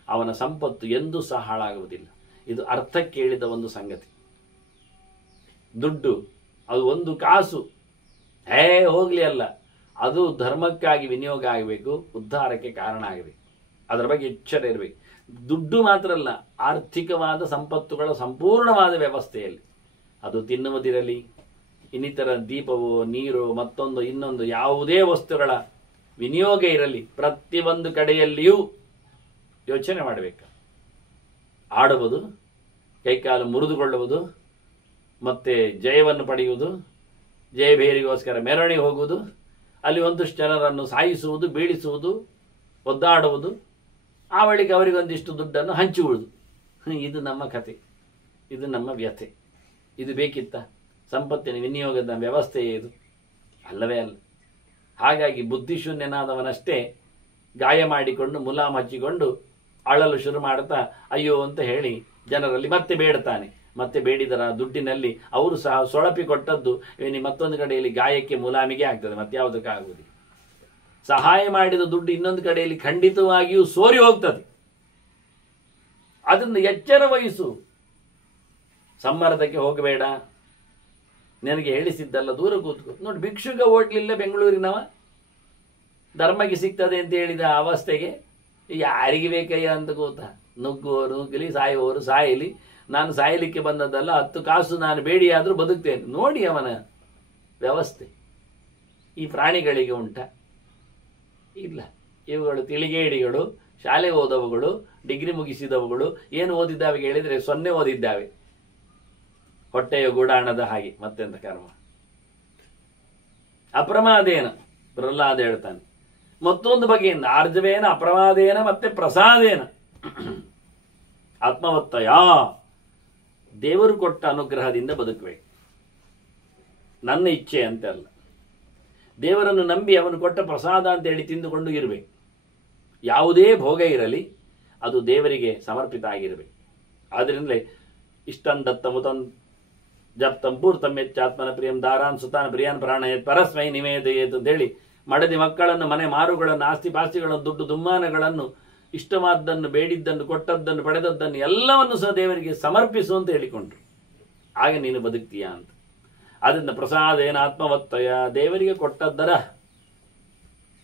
ಅವನ ಸಂಪತ್ತು ಎಂದೂ ಸಹ ಹಾಳಾಗುವುದಿಲ್ಲ. ಇದು ಅರ್ಥ ಕೇಳಿದ ಒಂದು ಸಂಗತಿ. ದುಡ್ಡು ಅದು ಒಂದು ಕಾಸು ಹೋಗ್ಲಿ ಅಲ್ಲ, ಅದು ಧರ್ಮಕ್ಕಾಗಿ ವಿನಿಯೋಗ ಆಗಬೇಕು, ಉದ್ಧಾರಕ್ಕೆ ಕಾರಣ ಆಗಬೇಕು. ಅದರ ಬಗ್ಗೆ ಎಚ್ಚರ ಇರಬೇಕು. ದುಡ್ಡು ಮಾತ್ರ ಅಲ್ಲ, ಆರ್ಥಿಕವಾದ ಸಂಪತ್ತುಗಳ ಸಂಪೂರ್ಣವಾದ ವ್ಯವಸ್ಥೆಯಲ್ಲಿ ಅದು ತಿನ್ನುವುದಿರಲಿ, ಇನ್ನಿತರ ದೀಪವೋ ನೀರೋ ಮತ್ತೊಂದು ಇನ್ನೊಂದು ಯಾವುದೇ ವಸ್ತುಗಳ ವಿನಿಯೋಗ ಇರಲಿ, ಪ್ರತಿಯೊಂದು ಕಡೆಯಲ್ಲಿಯೂ ಯೋಚನೆ ಮಾಡಬೇಕು. ಆಡುವುದು, ಕೈಕಾಲು ಮುರಿದುಕೊಳ್ಳುವುದು, ಮತ್ತೆ ಜಯವನ್ನು ಪಡೆಯುವುದು, ಜಯಭೇರಿಗೋಸ್ಕರ ಮೆರವಣಿಗೆ ಹೋಗುವುದು, ಅಲ್ಲಿ ಒಂದಷ್ಟು ಜನರನ್ನು ಸಾಯಿಸುವುದು, ಬೀಳಿಸುವುದು, ಒದ್ದಾಡುವುದು, ಆ ಬಳಿಕ ಅವರಿಗೊಂದಿಷ್ಟು ದುಡ್ಡನ್ನು ಹಂಚುವುದು. ಇದು ನಮ್ಮ ಕತೆ, ಇದು ನಮ್ಮ ವ್ಯಥೆ. ಇದು ಬೇಕಿತ್ತ? ಸಂಪತ್ತಿನ ವಿನಿಯೋಗದ ವ್ಯವಸ್ಥೆಯೇ ಇದು? ಅಲ್ಲವೇ ಅಲ್ಲ. ಹಾಗಾಗಿ ಬುದ್ಧಿಶೂನ್ಯನಾದವನಷ್ಟೇ ಗಾಯ ಮಾಡಿಕೊಂಡು ಮುಲಾಮ್ ಹಚ್ಚಿಕೊಂಡು ಅಳಲು ಶುರು ಮಾಡ್ತಾ ಅಯ್ಯೋ ಅಂತ ಹೇಳಿ ಜನರಲ್ಲಿ ಮತ್ತೆ ಬೇಡ್ತಾನೆ. ಮತ್ತೆ ಬೇಡಿದರ ದುಡ್ಡಿನಲ್ಲಿ ಅವರು ಸಹ ಸೊಳಪಿ ಕೊಟ್ಟದ್ದು ಮತ್ತೊಂದು ಕಡೆಯಲ್ಲಿ ಗಾಯಕ್ಕೆ ಮುಲಾಮಿಗೆ ಆಗ್ತದೆ, ಮತ್ತೆ ಯಾವುದಕ್ಕಾಗುವುದಿಲ್ಲ. ಸಹಾಯ ಮಾಡಿದ ದುಡ್ಡು ಇನ್ನೊಂದು ಕಡೆಯಲ್ಲಿ ಖಂಡಿತವಾಗಿಯೂ ಸೋರಿ ಹೋಗ್ತದೆ. ಅದನ್ನು ಎಚ್ಚರ ವಹಿಸು. ಸಮ್ಮರ್ದಕ್ಕೆ ಹೋಗಬೇಡ. ನನಗೆ ಹೇಳಿಸಿದ್ದಲ್ಲ, ದೂರ ಕೂತ್ಕೋ. ನೋಡಿ, ಭಿಕ್ಷುಕ ಓಟ್ಲಿಲ್ಲ ಬೆಂಗಳೂರಿನವ, ಧರ್ಮಕ್ಕೆ ಸಿಗ್ತದೆ ಅಂತ ಹೇಳಿದ ಅವಸ್ಥೆಗೆ ಯಾರಿಗೆ ಬೇಕಯ್ಯ ಅಂತ ಕೂತ. ನುಗ್ಗುವವರು ನುಗ್ಗಲಿ, ಸಾಯುವವರು ಸಾಯಲಿ, ನಾನು ಸಾಯಲಿಕ್ಕೆ ಬಂದದ್ದಲ್ಲ, 10 ಕಾಸು ನಾನು ಬೇಡಿಯಾದರೂ ಬದುಕ್ತೇನೆ. ನೋಡಿ ಅವನ ವ್ಯವಸ್ಥೆ. ಈ ಪ್ರಾಣಿಗಳಿಗೆ ಉಂಟ? ಇಲ್ಲ. ಇವುಗಳು ತಿಳಿಗೇಡಿಗಳು, ಶಾಲೆ ಓದವುಗಳು, ಡಿಗ್ರಿ ಮುಗಿಸಿದವುಗಳು. ಏನು ಓದಿದ್ದಾವೆ ಹೇಳಿದರೆ 0 ಓದಿದ್ದಾವೆ, ಹೊಟ್ಟೆಯ ಗೂಡಾಣದ ಹಾಗೆ. ಮತ್ತೆಂತ ಕರ್ಮ. ಅಪ್ರಮಾದೇನ ಪ್ರಹ್ಲಾದ ಹೇಳ್ತಾನೆ. ಮತ್ತೊಂದು ಬಗೆಯಿಂದ ಆರ್ಜವೇನ, ಅಪ್ರಮಾದೇನ, ಮತ್ತೆ ಪ್ರಸಾದೇನ. ಆತ್ಮವತ್ತಯ, ದೇವರು ಕೊಟ್ಟ ಅನುಗ್ರಹದಿಂದ ಬದುಕಬೇಕು. ನನ್ನ ಇಚ್ಛೆ ಅಂತ ಅಲ್ಲ, ದೇವರನ್ನು ನಂಬಿ ಅವನು ಕೊಟ್ಟ ಪ್ರಸಾದ ಅಂತ ಹೇಳಿ ತಿಂದುಕೊಂಡು ಇರಬೇಕು. ಯಾವುದೇ ಭೋಗ ಇರಲಿ ಅದು ದೇವರಿಗೆ ಸಮರ್ಪಿತ ಆಗಿರಬೇಕು. ಆದ್ದರಿಂದಲೇ ಇಷ್ಟಂದತ್ತ ಮುತಂ ಜಪ್ತಂ ಪೂರ್ತಂ ಯಚ್ಚಾತ್ಮನ ಪ್ರಿಯಂ ದಾರಾನ್ ಸುತಾನ್ ಪ್ರಿಯಾನ್ ಪ್ರಾಣಯತ್ ಪರಸ್ಮೈ ನಿವೇದಯೇತ್ ಅಂತ ಹೇಳಿ ಮಡದಿ ಮಕ್ಕಳನ್ನು, ಮನೆ ಮಾರುಗಳನ್ನು, ಆಸ್ತಿ ಪಾಸ್ತಿಗಳನ್ನು, ದುಡ್ಡು ದುಮ್ಮಾನಗಳನ್ನು ಇಷ್ಟವಾದ್ದನ್ನು, ಬೇಡಿದ್ದನ್ನು, ಕೊಟ್ಟದ್ದನ್ನು, ಪಡೆದದ್ದನ್ನು ಎಲ್ಲವನ್ನು ಸಹ ದೇವರಿಗೆ ಸಮರ್ಪಿಸು ಅಂತ ಹೇಳಿಕೊಂಡ್ರು. ಆಗ ನೀನು ಬದುಕ್ತೀಯ ಅಂತ. ಅದನ್ನ ಪ್ರಸಾದೇನ ಆತ್ಮವತ್ತಯ, ದೇವರಿಗೆ ಕೊಟ್ಟದ್ದರ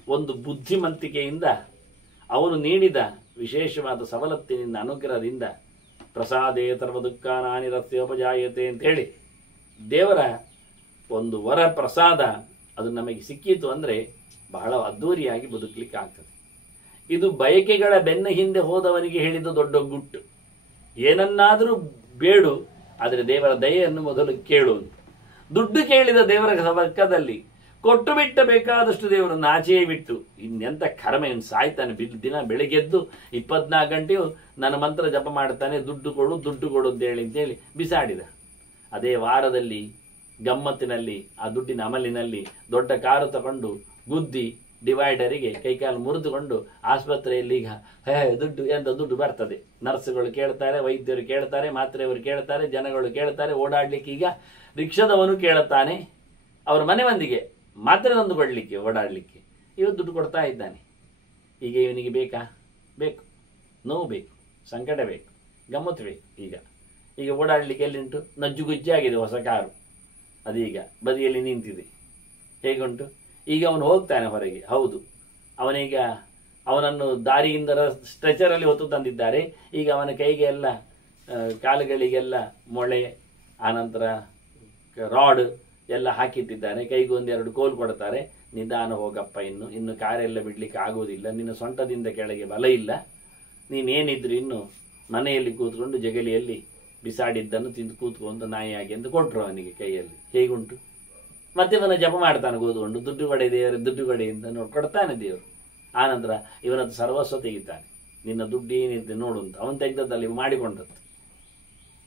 ಒಂದು ಬುದ್ಧಿಮಂತಿಕೆಯಿಂದ, ಅವನು ನೀಡಿದ ವಿಶೇಷವಾದ ಸವಲತ್ತಿನಿಂದ, ಅನುಗ್ರಹದಿಂದ ಪ್ರಸಾದೇ ಸರ್ವ ದುಃಖ ನಾನಿರಸ್ಯೋಪಜಾಯತೆ ಅಂತೇಳಿ ದೇವರ ಒಂದು ವರ ಪ್ರಸಾದ ಅದು ನಮಗೆ ಸಿಕ್ಕಿತು ಅಂದರೆ ಬಹಳ ಅದ್ದೂರಿಯಾಗಿ ಬದುಕಲಿಕ್ಕೆ ಆಗ್ತದೆ. ಇದು ಬಯಕೆಗಳ ಬೆನ್ನ ಹಿಂದೆ ಹೋದವನಿಗೆ ಹೇಳಿದ ದೊಡ್ಡ ಗುಟ್ಟು. ಏನನ್ನಾದರೂ ಬೇಡು, ಆದರೆ ದೇವರ ದಯೆಯನ್ನು ಮೊದಲು ಕೇಳು. ದುಡ್ಡು ಕೇಳಿದ ದೇವರ ಪಕ್ಕದಲ್ಲಿ ಕೊಟ್ಟು ಬಿಟ್ಟ ಬೇಕಾದಷ್ಟು ದೇವರು ನಾಚಿಯೇ ಬಿಟ್ಟು ಇನ್ನೆಂತ ಕರ್ಮ, ಇವನು ಸಾಯ್ತಾನೆ. ದಿನ ಬೆಳಿಗ್ಗೆದ್ದು 24 ಗಂಟೆಯು ನನ್ನ ಮಂತ್ರ ಜಪ ಮಾಡ್ತಾನೆ, ದುಡ್ಡು ಕೊಡು ದುಡ್ಡು ಕೊಡು ಅಂತೇಳಿ ಬಿಸಾಡಿದ. ಅದೇ ವಾರದಲ್ಲಿ ಗಮ್ಮತ್ತಿನಲ್ಲಿ ಆ ದುಡ್ಡಿನ ಅಮಲಿನಲ್ಲಿ ದೊಡ್ಡ ಕಾರು ತಗೊಂಡು ಗುದ್ದಿ ಡಿವೈಡರಿಗೆ ಕೈಕಾಲು ಮುರಿದುಕೊಂಡು ಆಸ್ಪತ್ರೆಯಲ್ಲಿ ಈಗ ದುಡ್ಡು ಎಂತ ದುಡ್ಡು ಬರ್ತದೆ. ನರ್ಸ್ಗಳು ಕೇಳ್ತಾರೆ, ವೈದ್ಯರು ಕೇಳ್ತಾರೆ, ಮಾತ್ರೆಯವರು ಕೇಳ್ತಾರೆ, ಜನಗಳು ಕೇಳ್ತಾರೆ. ಓಡಾಡ್ಲಿಕ್ಕೆ ಈಗ ರಿಕ್ಷಾದವನು ಕೇಳುತ್ತಾನೆ, ಅವ್ರ ಮನೆ ಮಂದಿಗೆ ಮಾತ್ರೆ ತಂದು ಕೊಡ್ಲಿಕ್ಕೆ, ಓಡಾಡ್ಲಿಕ್ಕೆ ಇವತ್ತು ದುಡ್ಡು ಕೊಡ್ತಾ ಇದ್ದಾನೆ. ಈಗ ಇವನಿಗೆ ಬೇಕು, ನೋವು ಬೇಕು, ಸಂಕಟ ಬೇಕು, ಗಮ್ಮತ್ತು ಬೇಕು. ಈಗ ಓಡಾಡ್ಲಿಕ್ಕೆ ಎಲ್ಲಿಂಟು? ನಜ್ಜುಗುಜ್ಜಾಗಿದೆ ಹೊಸ ಕಾರು, ಅದೀಗ ಬದಿಯಲ್ಲಿ ನಿಂತಿದೆ. ಹೇಗುಂಟು? ಈಗ ಅವನು ಹೋಗ್ತಾನೆ ಹೊರಗೆ. ಹೌದು, ಅವನನ್ನು ದಾರಿಯಿಂದ ಸ್ಟ್ರೆಚರಲ್ಲಿ ಹೊತ್ತು ತಂದಿದ್ದಾರೆ. ಈಗ ಅವನ ಕೈಗೆ ಎಲ್ಲ, ಕಾಲುಗಳಿಗೆಲ್ಲ ಮೊಳೆ, ಆನಂತರ ರಾಡ್ ಎಲ್ಲ ಹಾಕಿಟ್ಟಿದ್ದಾನೆ. ಕೈಗೆ 1-2 ಕೋಲು ಕೊಡ್ತಾರೆ. ನಿಧಾನ ಹೋಗಪ್ಪ, ಇನ್ನು ಕಾರೆಲ್ಲ ಬಿಡ್ಲಿಕ್ಕೆ ಆಗುವುದಿಲ್ಲ, ನಿನ್ನ ಸೊಂಟದಿಂದ ಕೆಳಗೆ ಬಲ ಇಲ್ಲ, ನೀನೇನಿದ್ರು ಇನ್ನು ಮನೆಯಲ್ಲಿ ಕೂತ್ಕೊಂಡು ಜಗಲಿಯಲ್ಲಿ ಬಿಸಾಡಿದ್ದನ್ನು ತಿಂದು ಕೂತ್ಕೊಂಡು ನಾಯಿಯಾಗಿ ಅಂತ ಕೊಟ್ಟರು ಅವನಿಗೆ ಕೈಯಲ್ಲಿ. ಹೇಗುಂಟು? ಮತ್ತೆ ಇವನ ಜಪ ಮಾಡ್ತಾನೆ ಕೂತ್ಕೊಂಡು, ದುಡ್ಡು ಕೊಡೆ ದೇವರು, ದುಡ್ಡು ಕೊಡೆ ಅಂತ ಕೊಡ್ತಾನೆ ದೇವರು. ಆನಂತರ ಇವನದ್ದು ಸರ್ವಸ್ವ ತೆಗಿತಾನೆ. ನಿನ್ನ ದುಡ್ಡು ಏನಿದೆ ನೋಡು ಅಂತ ಅವನು ತೆಗೆದದ್ದಲ್ಲಿ ಮಾಡಿಕೊಂಡದ್ದು.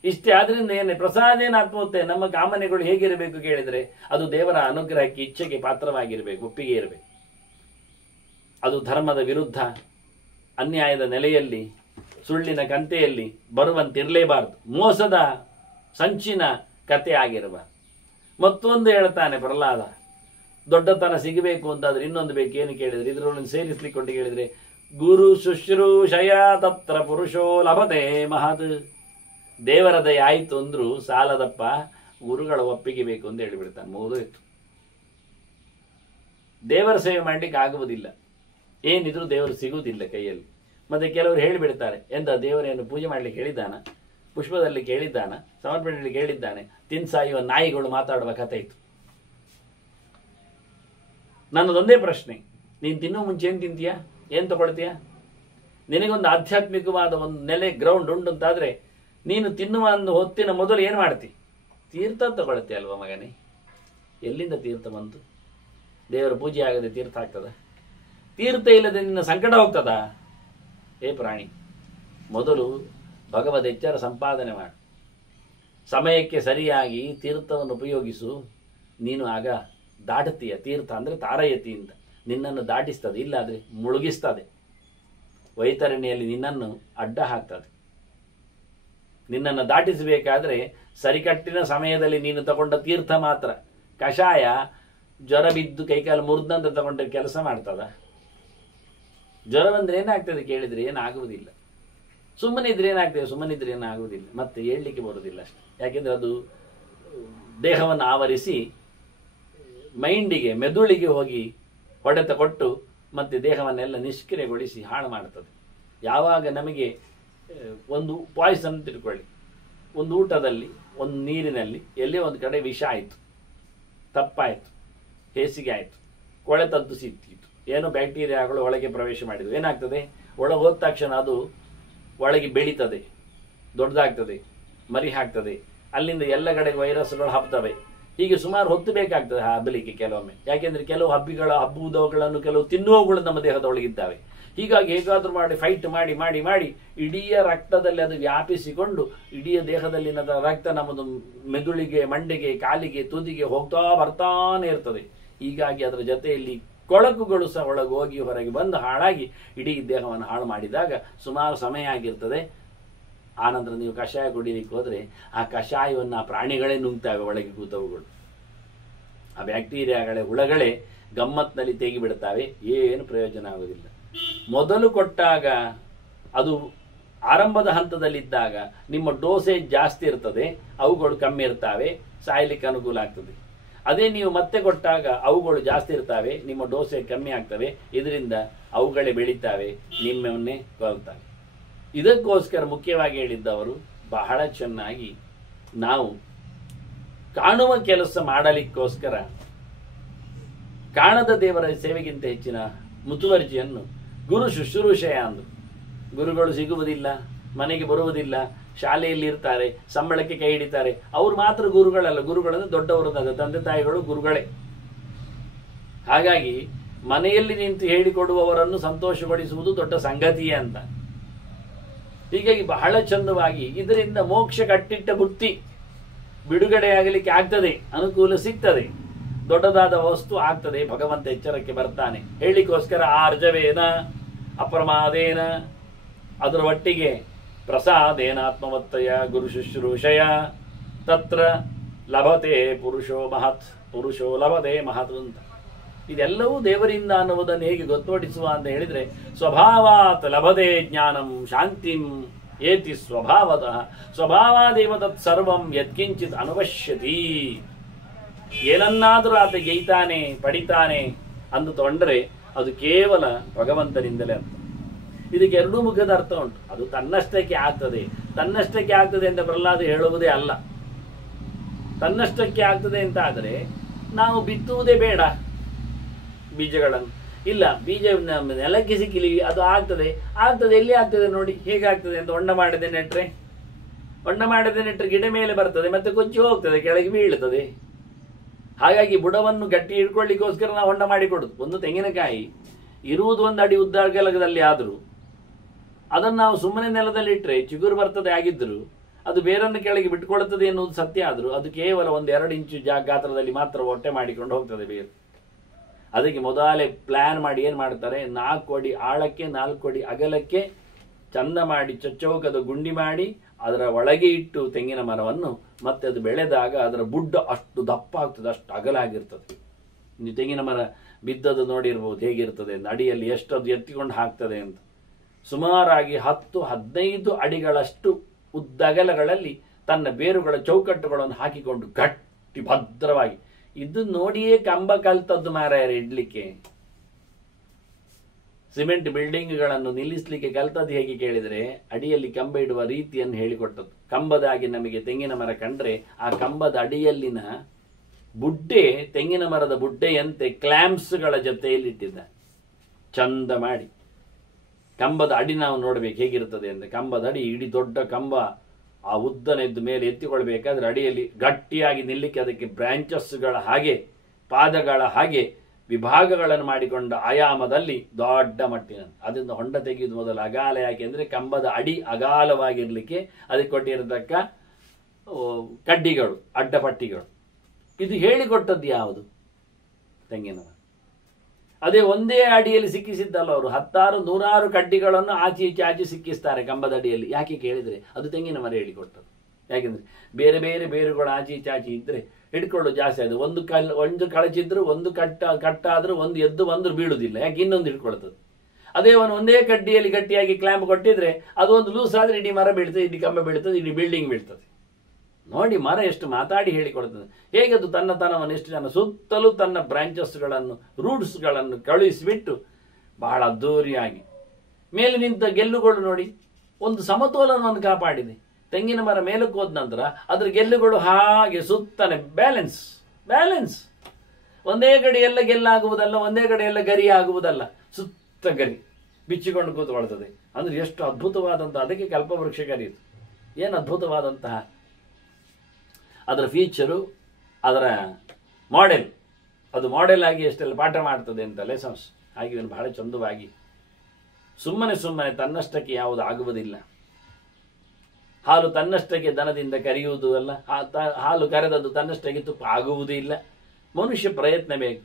ಇಷ್ಟೇ. ಆದ್ರಿಂದ ಏನೇ ಪ್ರಸಾದೇನ ಆತ್ಮಹತ್ಯೆ. ನಮ್ಮ ಕಾಮನೆಗಳು ಹೇಗಿರಬೇಕು ಕೇಳಿದರೆ ಅದು ದೇವರ ಅನುಗ್ರಹಕ್ಕೆ, ಇಚ್ಛೆಗೆ ಪಾತ್ರವಾಗಿರಬೇಕು, ಒಪ್ಪಿಗೆ ಇರಬೇಕು. ಅದು ಧರ್ಮದ ವಿರುದ್ಧ, ಅನ್ಯಾಯದ ನೆಲೆಯಲ್ಲಿ, ಸುಳ್ಳಿನ ಕಂತೆಯಲ್ಲಿ ಬರುವಂತಿರಲೇಬಾರದು. ಮೋಸದ ಸಂಚಿನ ಕತೆ ಆಗಿರಬಾರದು. ಮತ್ತೊಂದು ಹೇಳ್ತಾನೆ ಪ್ರಹ್ಲಾದ, ದೊಡ್ಡತನ ಸಿಗಬೇಕು ಅಂತಾದ್ರೆ ಇನ್ನೊಂದು ಬೇಕು. ಏನು ಕೇಳಿದ್ರೆ ಇದರೊಳಗೆ ಸೇರಿಸ್ಲಿಕ್ಕೊಂಡು ಕೇಳಿದ್ರೆ, ಗುರು ಶುಶ್ರೂಷಯ ತತ್ರ ಪುರುಷೋ ಲಭತೆ ಮಹತ್. ದೇವರ ದಯ ಆಯಿತು ಅಂದ್ರು ಸಾಲದಪ್ಪ, ಗುರುಗಳ ಒಪ್ಪಿಗೆ ಬೇಕು ಅಂತ ಹೇಳಿಬಿಡ್ತಾನೆ. ಮುಗಿದೋಯ್ತು. ದೇವರ ಸೇವೆ ಮಾಡ್ಲಿಕ್ಕೆ ಆಗುವುದಿಲ್ಲ, ಏನಿದ್ರು ದೇವರು ಸಿಗುವುದಿಲ್ಲ ಕೈಯಲ್ಲಿ. ಮತ್ತೆ ಕೆಲವರು ಹೇಳಿಬಿಡ್ತಾರೆ, ಎಂದ ದೇವರೇನು ಪೂಜೆ ಮಾಡ್ಲಿಕ್ಕೆ ಹೇಳಿದ್ದಾನ, ಪುಷ್ಪದಲ್ಲಿ ಕೇಳಿದ್ದಾನ, ಸಮರ್ಪಣೆಯಲ್ಲಿ ಕೇಳಿದ್ದಾನೆ, ತಿನ್ಸಾಯುವ ನಾಯಿಗಳು ಮಾತಾಡುವ ಕಥೆ ಇತ್ತು. ನನ್ನದೊಂದೇ ಪ್ರಶ್ನೆ, ನೀನು ತಿನ್ನೋ ಮುಂಚೆ ಏನು ತಿಂತೀಯಾ, ಏನು ತಗೊಳ್ತೀಯ? ನಿನಗೊಂದು ಆಧ್ಯಾತ್ಮಿಕವಾದ ಒಂದು ನೆಲೆ, ಗ್ರೌಂಡ್ ಉಂಟು ಅಂತಾದ್ರೆ ನೀನು ತಿನ್ನುವ ಒಂದು ಹೊತ್ತಿನ ಮೊದಲು ಏನು ಮಾಡ್ತಿ? ತೀರ್ಥ ತಗೊಳ್ತೀಯ ಅಲ್ವಾ ಮಗನೇ? ಎಲ್ಲಿಂದ ತೀರ್ಥ ಬಂತು? ದೇವರ ಪೂಜೆ ಆಗದೆ ತೀರ್ಥ ಆಗ್ತದ? ತೀರ್ಥ ಇಲ್ಲದೆ ನಿನ್ನ ಸಂಕಟ ಹೋಗ್ತದ? ಏ ಪ್ರಾಣಿ, ಮೊದಲು ಭಗವದ್ ಎಚ್ಚರ ಸಂಪಾದನೆ ಮಾಡು. ಸಮಯಕ್ಕೆ ಸರಿಯಾಗಿ ತೀರ್ಥವನ್ನು ಉಪಯೋಗಿಸು. ನೀನು ಆಗ ದಾಟುತ್ತೀಯ. ತೀರ್ಥ ಅಂದರೆ ತಾರಯತಿ ಅಂತ, ನಿನ್ನನ್ನು ದಾಟಿಸ್ತದೆ, ಇಲ್ಲಾದರೆ ಮುಳುಗಿಸ್ತದೆ. ವೈತರಣಿಯಲ್ಲಿ ನಿನ್ನನ್ನು ಅಡ್ಡ ಹಾಕ್ತದೆ. ನಿನ್ನನ್ನು ದಾಟಿಸಬೇಕಾದ್ರೆ ಸರಿಕಟ್ಟಿನ ಸಮಯದಲ್ಲಿ ನೀನು ತಗೊಂಡ ತೀರ್ಥ ಮಾತ್ರ. ಕಷಾಯ ಜ್ವರ ಬಿದ್ದು ಕೈಕಾಲು ಮುರಿದಂತ ತಗೊಂಡ್ರೆ ಕೆಲಸ ಮಾಡ್ತದ? ಜ್ವರ ಬಂದ್ರೆ ಏನಾಗ್ತದೆ ಕೇಳಿದ್ರೆ ಏನಾಗುವುದಿಲ್ಲ. ಸುಮ್ಮನಿದ್ರೆ ಏನಾಗ್ತದೆ? ಸುಮ್ಮನಿದ್ರೆ ಏನಾಗುವುದಿಲ್ಲ. ಮತ್ತೆ ಹೇಳಲಿಕ್ಕೆ ಬರುವುದಿಲ್ಲ ಅಷ್ಟೆ. ಯಾಕೆಂದ್ರೆ ಅದು ದೇಹವನ್ನು ಆವರಿಸಿ ಮೈಂಡಿಗೆ, ಮೆದುಳಿಗೆ ಹೋಗಿ ಹೊಡೆತ ಕೊಟ್ಟು ಮತ್ತೆ ದೇಹವನ್ನೆಲ್ಲ ನಿಷ್ಕ್ರಿಯಗೊಳಿಸಿ ಹಾಳು ಮಾಡ್ತದೆ. ಯಾವಾಗ ನಮಗೆ ಒಂದು ಪಾಯ್ಸನ್ ತಿಳ್ಕೊಳ್ಳಿ, ಒಂದು ಊಟದಲ್ಲಿ, ಒಂದು ನೀರಿನಲ್ಲಿ ಎಲ್ಲೇ ಒಂದು ಕಡೆ ವಿಷ ಆಯಿತು, ತಪ್ಪಾಯಿತು, ಹೇಸಿಗೆ ಆಯಿತು, ಕೊಳೆತದ್ದು ಸಿಕ್ಕಿತು, ಏನೋ ಬ್ಯಾಕ್ಟೀರಿಯಾಗಳು ಒಳಗೆ ಪ್ರವೇಶ ಮಾಡಿದ್ವು. ಏನಾಗ್ತದೆ? ಒಳಗೆ ಹೋದ ತಕ್ಷಣ ಅದು ಒಳಗೆ ಬೆಳೀತದೆ, ದೊಡ್ಡದಾಗ್ತದೆ, ಮರಿ ಹಾಕ್ತದೆ, ಅಲ್ಲಿಂದ ಎಲ್ಲ ಕಡೆಗೆ ವೈರಸ್ಗಳು ಹಬ್ತವೆ. ಹೀಗೆ ಸುಮಾರು ಹೊತ್ತು ಬೇಕಾಗ್ತದೆ ಹಬ್ಬಲಿಕ್ಕೆ ಕೆಲವೊಮ್ಮೆ. ಯಾಕೆಂದ್ರೆ ಕೆಲವು ಹಬ್ಬುವುದವುಗಳನ್ನು, ಕೆಲವು ತಿನ್ನುವವುಗಳು ನಮ್ಮ ದೇಹದೊಳಗಿದ್ದಾವೆ. ಹೀಗಾಗಿ ಹೇಗಾದ್ರೂ ಮಾಡಿ ಫೈಟ್ ಮಾಡಿ ಮಾಡಿ ಮಾಡಿ ಇಡೀ ರಕ್ತದಲ್ಲಿ ಅದು ವ್ಯಾಪಿಸಿಕೊಂಡು ಇಡೀ ದೇಹದಲ್ಲಿನ ರಕ್ತ ನಮ್ಮದು ಮೆದುಳಿಗೆ, ಮಂಡೆಗೆ, ಕಾಲಿಗೆ, ತುದಿಗೆ ಹೋಗ್ತಾ ಬರ್ತಾನೆ ಇರ್ತದೆ. ಹೀಗಾಗಿ ಅದರ ಜೊತೆಯಲ್ಲಿ ಕೊಳಕುಗಳು ಸಹ ಒಳಗೆ ಹೋಗಿ ಹೊರಗೆ ಬಂದು ಹಾಳಾಗಿ ಇಡೀ ದೇಹವನ್ನು ಹಾಳು ಮಾಡಿದಾಗ ಸುಮಾರು ಸಮಯ ಆಗಿರ್ತದೆ. ಆನಂತರ ನೀವು ಕಷಾಯ ಕುಡಿಲಿಕ್ಕೆ ಹೋದ್ರೆ ಆ ಕಷಾಯವನ್ನು ಆ ಪ್ರಾಣಿಗಳೇ ನುಂಗ್ತಾವೆ, ಒಳಗೆ ಕೂತವುಗಳು. ಆ ಬ್ಯಾಕ್ಟೀರಿಯಾಗಳೇ, ಹುಳಗಳೇ ಗಮ್ಮತ್ನಲ್ಲಿ ತೆಗಿಬಿಡ್ತಾವೆ. ಏನು ಪ್ರಯೋಜನ ಆಗುವುದಿಲ್ಲ. ಮೊದಲು ಕೊಟ್ಟಾಗ ಅದು ಆರಂಭದ ಹಂತದಲ್ಲಿದ್ದಾಗ ನಿಮ್ಮ ಡೋಸೇಜ್ ಜಾಸ್ತಿ ಇರ್ತದೆ, ಅವುಗಳು ಕಮ್ಮಿ ಇರ್ತವೆ, ಸಾಯಲಿಕ್ಕೆ ಅನುಕೂಲ ಆಗ್ತದೆ. ಅದೇ ನೀವು ಮತ್ತೆ ಕೊಟ್ಟಾಗ ಅವುಗಳು ಜಾಸ್ತಿ ಇರ್ತವೆ, ನಿಮ್ಮ ಡೋಸೇಜ್ ಕಮ್ಮಿ ಆಗ್ತವೆ, ಇದರಿಂದ ಅವುಗಳೇ ಬೆಳೀತಾವೆ, ನಿಮ್ಮನ್ನೇ ಕೊಲ್ತವೆ. ಇದಕ್ಕೋಸ್ಕರ ಮುಖ್ಯವಾಗಿ ಹೇಳಿದ್ದವರು ಬಹಳ ಚೆನ್ನಾಗಿ ನಾವು ಕಾಣುವ ಕೆಲಸ ಮಾಡಲಿಕ್ಕೋಸ್ಕರ ಕಾಣದ ದೇವರ ಸೇವೆಗಿಂತ ಹೆಚ್ಚಿನ ಮುತುವರ್ಜಿಯನ್ನು ಗುರು ಶುಶ್ರೂಷೆಯ ಅಂದರು. ಗುರುಗಳು ಸಿಗುವುದಿಲ್ಲ, ಮನೆಗೆ ಬರುವುದಿಲ್ಲ, ಶಾಲೆಯಲ್ಲಿ ಇರ್ತಾರೆ, ಸಂಬಳಕ್ಕೆ ಕೈ ಹಿಡಿತಾರೆ. ಅವರು ಮಾತ್ರ ಗುರುಗಳಲ್ಲ, ಗುರುಗಳಂದ್ರೆ ದೊಡ್ಡವರು, ತಂದೆ ತಾಯಿಗಳು ಗುರುಗಳೇ. ಹಾಗಾಗಿ ಮನೆಯಲ್ಲಿ ನಿಂತು ಹೇಳಿಕೊಡುವವರನ್ನು ಸಂತೋಷಪಡಿಸುವುದು ದೊಡ್ಡ ಸಂಗತಿಯೇ ಅಂತ. ಹೀಗಾಗಿ ಬಹಳ ಚಂದವಾಗಿ ಇದರಿಂದ ಮೋಕ್ಷ ಕಟ್ಟಿಟ್ಟ ಬುತ್ತಿ ಬಿಡುಗಡೆಯಾಗಲಿಕ್ಕೆ ಆಗ್ತದೆ, ಅನುಕೂಲ ಸಿಗ್ತದೆ, ದೊಡ್ಡದಾದ ವಸ್ತು ಆಗ್ತದೆ. ಭಗವಂತ ಎಚ್ಚರಕ್ಕೆ ಬರ್ತಾನೆ. ಹೇಳಿಕೋಸ್ಕರ ಆರ್ಜವೇನ ಅಪ್ರಮಾದೇನ, ಅದರ ಒಟ್ಟಿಗೆ ಪ್ರಸಾದೇನ ಆತ್ಮವತ್ತಯ ಗುರು ಶುಶ್ರೂಷಯ ತತ್ರ ಲಭತೆ ಪುರುಷೋ ಲಭತೆ ಮಹತ್ ಅಂತ. ಇದೆಲ್ಲವೂ ದೇವರಿಂದ ಅನ್ನುವುದನ್ನು ಹೇಗೆ ಗೊತ್ತುಪಡಿಸುವ ಅಂತ ಹೇಳಿದ್ರೆ, ಸ್ವಭಾವಾತ್ ಲಭತೆ ಜ್ಞಾನಂ ಶಾಂತಿಂ ಏತಿ ಸ್ವಭಾವತಃ ಸ್ವಭಾವಾದೇವ ತತ್ ಸರ್ವಂ ಯತ್ಕಿಂಚಿತ್ ಅನವಶ್ಯತಿ. ಏನನ್ನಾದರೂ ಆತ ಗೆಯ್ತಾನೆ, ಪಡಿತಾನೆ ಅಂದು ತೊಂದರೆ ಅದು ಕೇವಲ ಭಗವಂತನಿಂದಲೇ ಅಂತ. ಇದಕ್ಕೆ ಎರಡೂ ಮುಖದ ಅರ್ಥ ಉಂಟು. ಅದು ತನ್ನಷ್ಟಕ್ಕೆ ಆಗ್ತದೆ, ತನ್ನಷ್ಟಕ್ಕೆ ಆಗ್ತದೆ ಅಂತ ಪ್ರಹ್ಲಾದ ಹೇಳುವುದೇ ಅಲ್ಲ. ತನ್ನಷ್ಟಕ್ಕೆ ಆಗ್ತದೆ ಅಂತ ಆದರೆ ನಾವು ಬಿತ್ತುವುದೇ ಬೇಡ ಬೀಜಗಳನ್ನು. ಇಲ್ಲ, ಬೀಜ ನೆಲಕ್ಕೆ ಸಿಕ್ಕಿಲಿ ಅದು ಆಗ್ತದೆ. ಎಲ್ಲಿ ಆಗ್ತದೆ ನೋಡಿ, ಹೇಗಾಗ್ತದೆ ಅಂತ ಹೊಂಡ ಮಾಡದೆ ನೆಟ್ರೆ ಗಿಡ ಮೇಲೆ ಬರ್ತದೆ, ಮತ್ತೆ ಕೊಚ್ಚಿ ಹೋಗ್ತದೆ, ಕೆಳಗೆ ಬೀಳ್ತದೆ. ಹಾಗಾಗಿ ಬುಡವನ್ನು ಗಟ್ಟಿ ಹಿಡ್ಕೊಳ್ಳಿಕ್ಕೋಸ್ಕರ ನಾವು ಹೊಂಡ ಮಾಡಿಕೊಡುದು. ಒಂದು ತೆಂಗಿನಕಾಯಿ ಇರುವುದು ಒಂದು ಅಡಿ ಉದ್ದಾಗಲದಲ್ಲಿ ಆದರೂ ಅದನ್ನು ನಾವು ಸುಮ್ಮನೆ ನೆಲದಲ್ಲಿ ಇಟ್ಟರೆ ಚಿಗುರು ಬರ್ತದೆ ಆಗಿದ್ದರೂ ಅದು ಬೇರನ್ನು ಕೆಳಗೆ ಬಿಟ್ಕೊಳ್ತದೆ ಎನ್ನುವುದು ಸತ್ಯ. ಆದರೂ ಅದು ಕೇವಲ 1-2 ಇಂಚು ಗಾತ್ರದಲ್ಲಿ ಮಾತ್ರ ಹೊಟ್ಟೆ ಮಾಡಿಕೊಂಡು ಹೋಗ್ತದೆ ಬೇರು. ಅದಕ್ಕೆ ಮೊದಲೇ ಪ್ಲಾನ್ ಮಾಡಿ ಏನು ಮಾಡ್ತಾರೆ, 4 ಅಡಿ ಆಳಕ್ಕೆ 4 ಅಡಿ ಅಗಲಕ್ಕೆ ಚಂದ ಮಾಡಿ ಚಚ್ಚೌಕದ ಗುಂಡಿ ಮಾಡಿ ಅದರ ಒಳಗೆ ಇಟ್ಟು ತೆಂಗಿನ ಮರವನ್ನು ಮತ್ತೆ ಅದು ಬೆಳೆದಾಗ ಅದರ ಬುಡ್ಡ ಅಷ್ಟು ದಪ್ಪ ಆಗ್ತದೆ, ಅಷ್ಟು ಅಗಲ ಆಗಿರ್ತದೆ. ನೀವು ತೆಂಗಿನ ಮರ ಬಿದ್ದದ್ದು ನೋಡಿರ್ಬೋದು ಹೇಗಿರ್ತದೆ ಅಂತ, ಅಡಿಯಲ್ಲಿ ಎಷ್ಟು ಅದು ಎತ್ತಿಕೊಂಡು ಹಾಕ್ತದೆ ಅಂತ. ಸುಮಾರಾಗಿ 10-15 ಅಡಿಗಳಷ್ಟು ಉದ್ದಗಲಗಳಲ್ಲಿ ತನ್ನ ಬೇರುಗಳ ಚೌಕಟ್ಟುಗಳನ್ನು ಹಾಕಿಕೊಂಡು ಗಟ್ಟಿ ಭದ್ರವಾಗಿ, ಇದು ನೋಡಿಯೇ ಕಂಬ ಕಲ್ತದ್ದು ಮಾರಾಯರು ಇಡ್ಲಿಕ್ಕೆ. ಸಿಮೆಂಟ್ ಬಿಲ್ಡಿಂಗ್ಗಳನ್ನು ನಿಲ್ಲಿಸಲಿಕ್ಕೆ ಕಲ್ತದ್ದು ಹೇಗೆ ಕೇಳಿದರೆ, ಅಡಿಯಲ್ಲಿ ಕಂಬ ಇಡುವ ರೀತಿಯನ್ನು ಹೇಳಿಕೊಟ್ಟದ್ದು. ಕಂಬದಾಗಿ ನಮಗೆ ತೆಂಗಿನ ಮರ ಕಂಡ್ರೆ ಆ ಕಂಬದ ಅಡಿಯಲ್ಲಿನ ಬುಡ್ಡೆ ತೆಂಗಿನ ಮರದ ಬುಡ್ಡೆಯಂತೆ ಕ್ಲ್ಯಾಂಪ್ಸ್ಗಳ ಜೊತೆಯಲ್ಲಿ ಇಟ್ಟಿದ್ದ ಚಂದ ಮಾಡಿ. ಕಂಬದ ಅಡಿ ನಾವು ನೋಡ್ಬೇಕು ಹೇಗಿರ್ತದೆ ಅಂತ. ಕಂಬದ ಅಡಿ ಇಡೀ ದೊಡ್ಡ ಕಂಬ, ಆ ಉದ್ದನೆದ್ದು ಮೇಲೆ ಎತ್ತಿಕೊಳ್ಬೇಕಾದ್ರೆ ಅಡಿಯಲ್ಲಿ ಗಟ್ಟಿಯಾಗಿ ನಿಲ್ಲಿಕ್ಕೆ ಅದಕ್ಕೆ ಬ್ರಾಂಚಸ್ಗಳ ಹಾಗೆ, ಪಾದಗಳ ಹಾಗೆ ವಿಭಾಗಗಳನ್ನು ಮಾಡಿಕೊಂಡ ಆಯಾಮದಲ್ಲಿ ದೊಡ್ಡ ಮಟ್ಟಿನ ಅದರಿಂದ ಹೊಂಡ ತೆಗೆಯುವುದು ಮೊದಲು ಅಗಾಲ. ಯಾಕೆಂದ್ರೆ ಕಂಬದ ಅಡಿ ಅಗಾಲವಾಗಿರ್ಲಿಕ್ಕೆ ಅದಕ್ಕೆ ಕೊಟ್ಟಿರತಕ್ಕ ಕಡ್ಡಿಗಳು, ಅಡ್ಡಪಟ್ಟಿಗಳು. ಇದು ಹೇಳಿಕೊಟ್ಟದ್ದು ಯಾವುದು? ತೆಂಗಿನ ಮರ. ಅದೇ ಒಂದೇ ಅಡಿಯಲ್ಲಿ ಸಿಕ್ಕಿಸಿದ್ದಲ್ಲ, ಅವರು 10-100 ಕಡ್ಡಿಗಳನ್ನು ಆಚೆ ಸಿಕ್ಕಿಸ್ತಾರೆ ಕಂಬದ ಅಡಿಯಲ್ಲಿ. ಯಾಕೆ ಕೇಳಿದ್ರೆ ಅದು ತೆಂಗಿನ ಮರ ಹೇಳಿಕೊಟ್ಟದ್ದು. ಯಾಕೆಂದ್ರೆ ಬೇರೆ ಬೇರೆ ಬೇರುಗಳು ಆಚೆ ಇದ್ರೆ ಹಿಡ್ಕೊಳ್ಳೋ ಜಾಸ್ತಿ ಅದು. ಒಂದು ಕಳಚಿದ್ರು, ಒಂದು ಕಟ್ಟಾದ್ರೂ ಒಂದು ಎದ್ದು ಬಂದ್ರು ಬೀಳುವುದಿಲ್ಲ, ಯಾಕೆ ಇನ್ನೊಂದು ಹಿಡ್ಕೊಳ್ತದೆ. ಅದೇ ಒಂದೇ ಕಡ್ಡಿಯಲ್ಲಿ ಗಟ್ಟಿಯಾಗಿ ಕ್ಲ್ಯಾಂಪ್ ಕೊಟ್ಟಿದ್ರೆ ಅದು ಒಂದು ಲೂಸ್ ಆದ್ರೆ ಇಡೀ ಮರ ಬೀಳ್ತದೆ, ಇಡೀ ಕಂಬ ಬೀಳ್ತದೆ, ಇಡೀ ಬಿಲ್ಡಿಂಗ್ ಬೀಳ್ತದೆ. ನೋಡಿ ಮರ ಎಷ್ಟು ಮಾತಾಡಿ ಹೇಳಿಕೊಡ್ತದೆ. ಹೇಗೆ ಅದು ತನ್ನತನವನ್ನು ಎಷ್ಟು ಜನ ಸುತ್ತಲೂ ತನ್ನ ಬ್ರಾಂಚಸ್ಗಳನ್ನು, ರೂಟ್ಸ್ಗಳನ್ನು ಕಳುಹಿಸಿಬಿಟ್ಟು ಬಹಳ ಅದ್ದೂರಿಯಾಗಿ ಮೇಲೆ ನಿಂತ ಗೆಲ್ಲುಗಳು ನೋಡಿ ಒಂದು ಸಮತೋಲನವನ್ನು ಕಾಪಾಡಿದೆ. ತೆಂಗಿನ ಮರ ಮೇಲಕ್ಕೆ ಹೋದ ನಂತರ ಅದ್ರ ಗೆಲ್ಲುಗಳು ಹಾಗೆ ಸುತ್ತನೆ ಬ್ಯಾಲೆನ್ಸ್. ಒಂದೇ ಕಡೆ ಎಲ್ಲ ಗೆಲ್ಲಾಗುವುದಲ್ಲ, ಒಂದೇ ಕಡೆ ಎಲ್ಲ ಗರಿ ಆಗುವುದಲ್ಲ, ಸುತ್ತ ಗರಿ ಬಿಚ್ಚಿಕೊಂಡು ಕೂತ್ಕೊಳ್ತದೆ. ಅಂದ್ರೆ ಎಷ್ಟು ಅದ್ಭುತವಾದಂತಹ, ಅದಕ್ಕೆ ಕಲ್ಪವೃಕ್ಷ ಕರೆಯುದು. ಏನು ಅದ್ಭುತವಾದಂತಹ ಅದರ ಫೀಚರು, ಅದರ ಮಾಡೆಲ್, ಅದು ಮಾಡೆಲ್ ಆಗಿ ಎಷ್ಟೆಲ್ಲ ಪಾಠ ಮಾಡ್ತದೆ ಅಂತ ಲೆಸನ್ಸ್. ಹಾಗೆ ಇದನ್ನು ಬಹಳ ಚಂದವಾಗಿ ಸುಮ್ಮನೆ ತನ್ನಷ್ಟಕ್ಕೆ ಯಾವುದು ಆಗುವುದಿಲ್ಲ. ಹಾಲು ತನ್ನಷ್ಟಕ್ಕೆ ದನದಿಂದ ಕರೆಯುವುದು ಅಲ್ಲ, ಹಾಲು ಕರೆದದ್ದು ತನ್ನಷ್ಟಕ್ಕೆ ತುಪ್ಪ ಆಗುವುದೂ ಇಲ್ಲ. ಮನುಷ್ಯ ಪ್ರಯತ್ನ ಬೇಕು.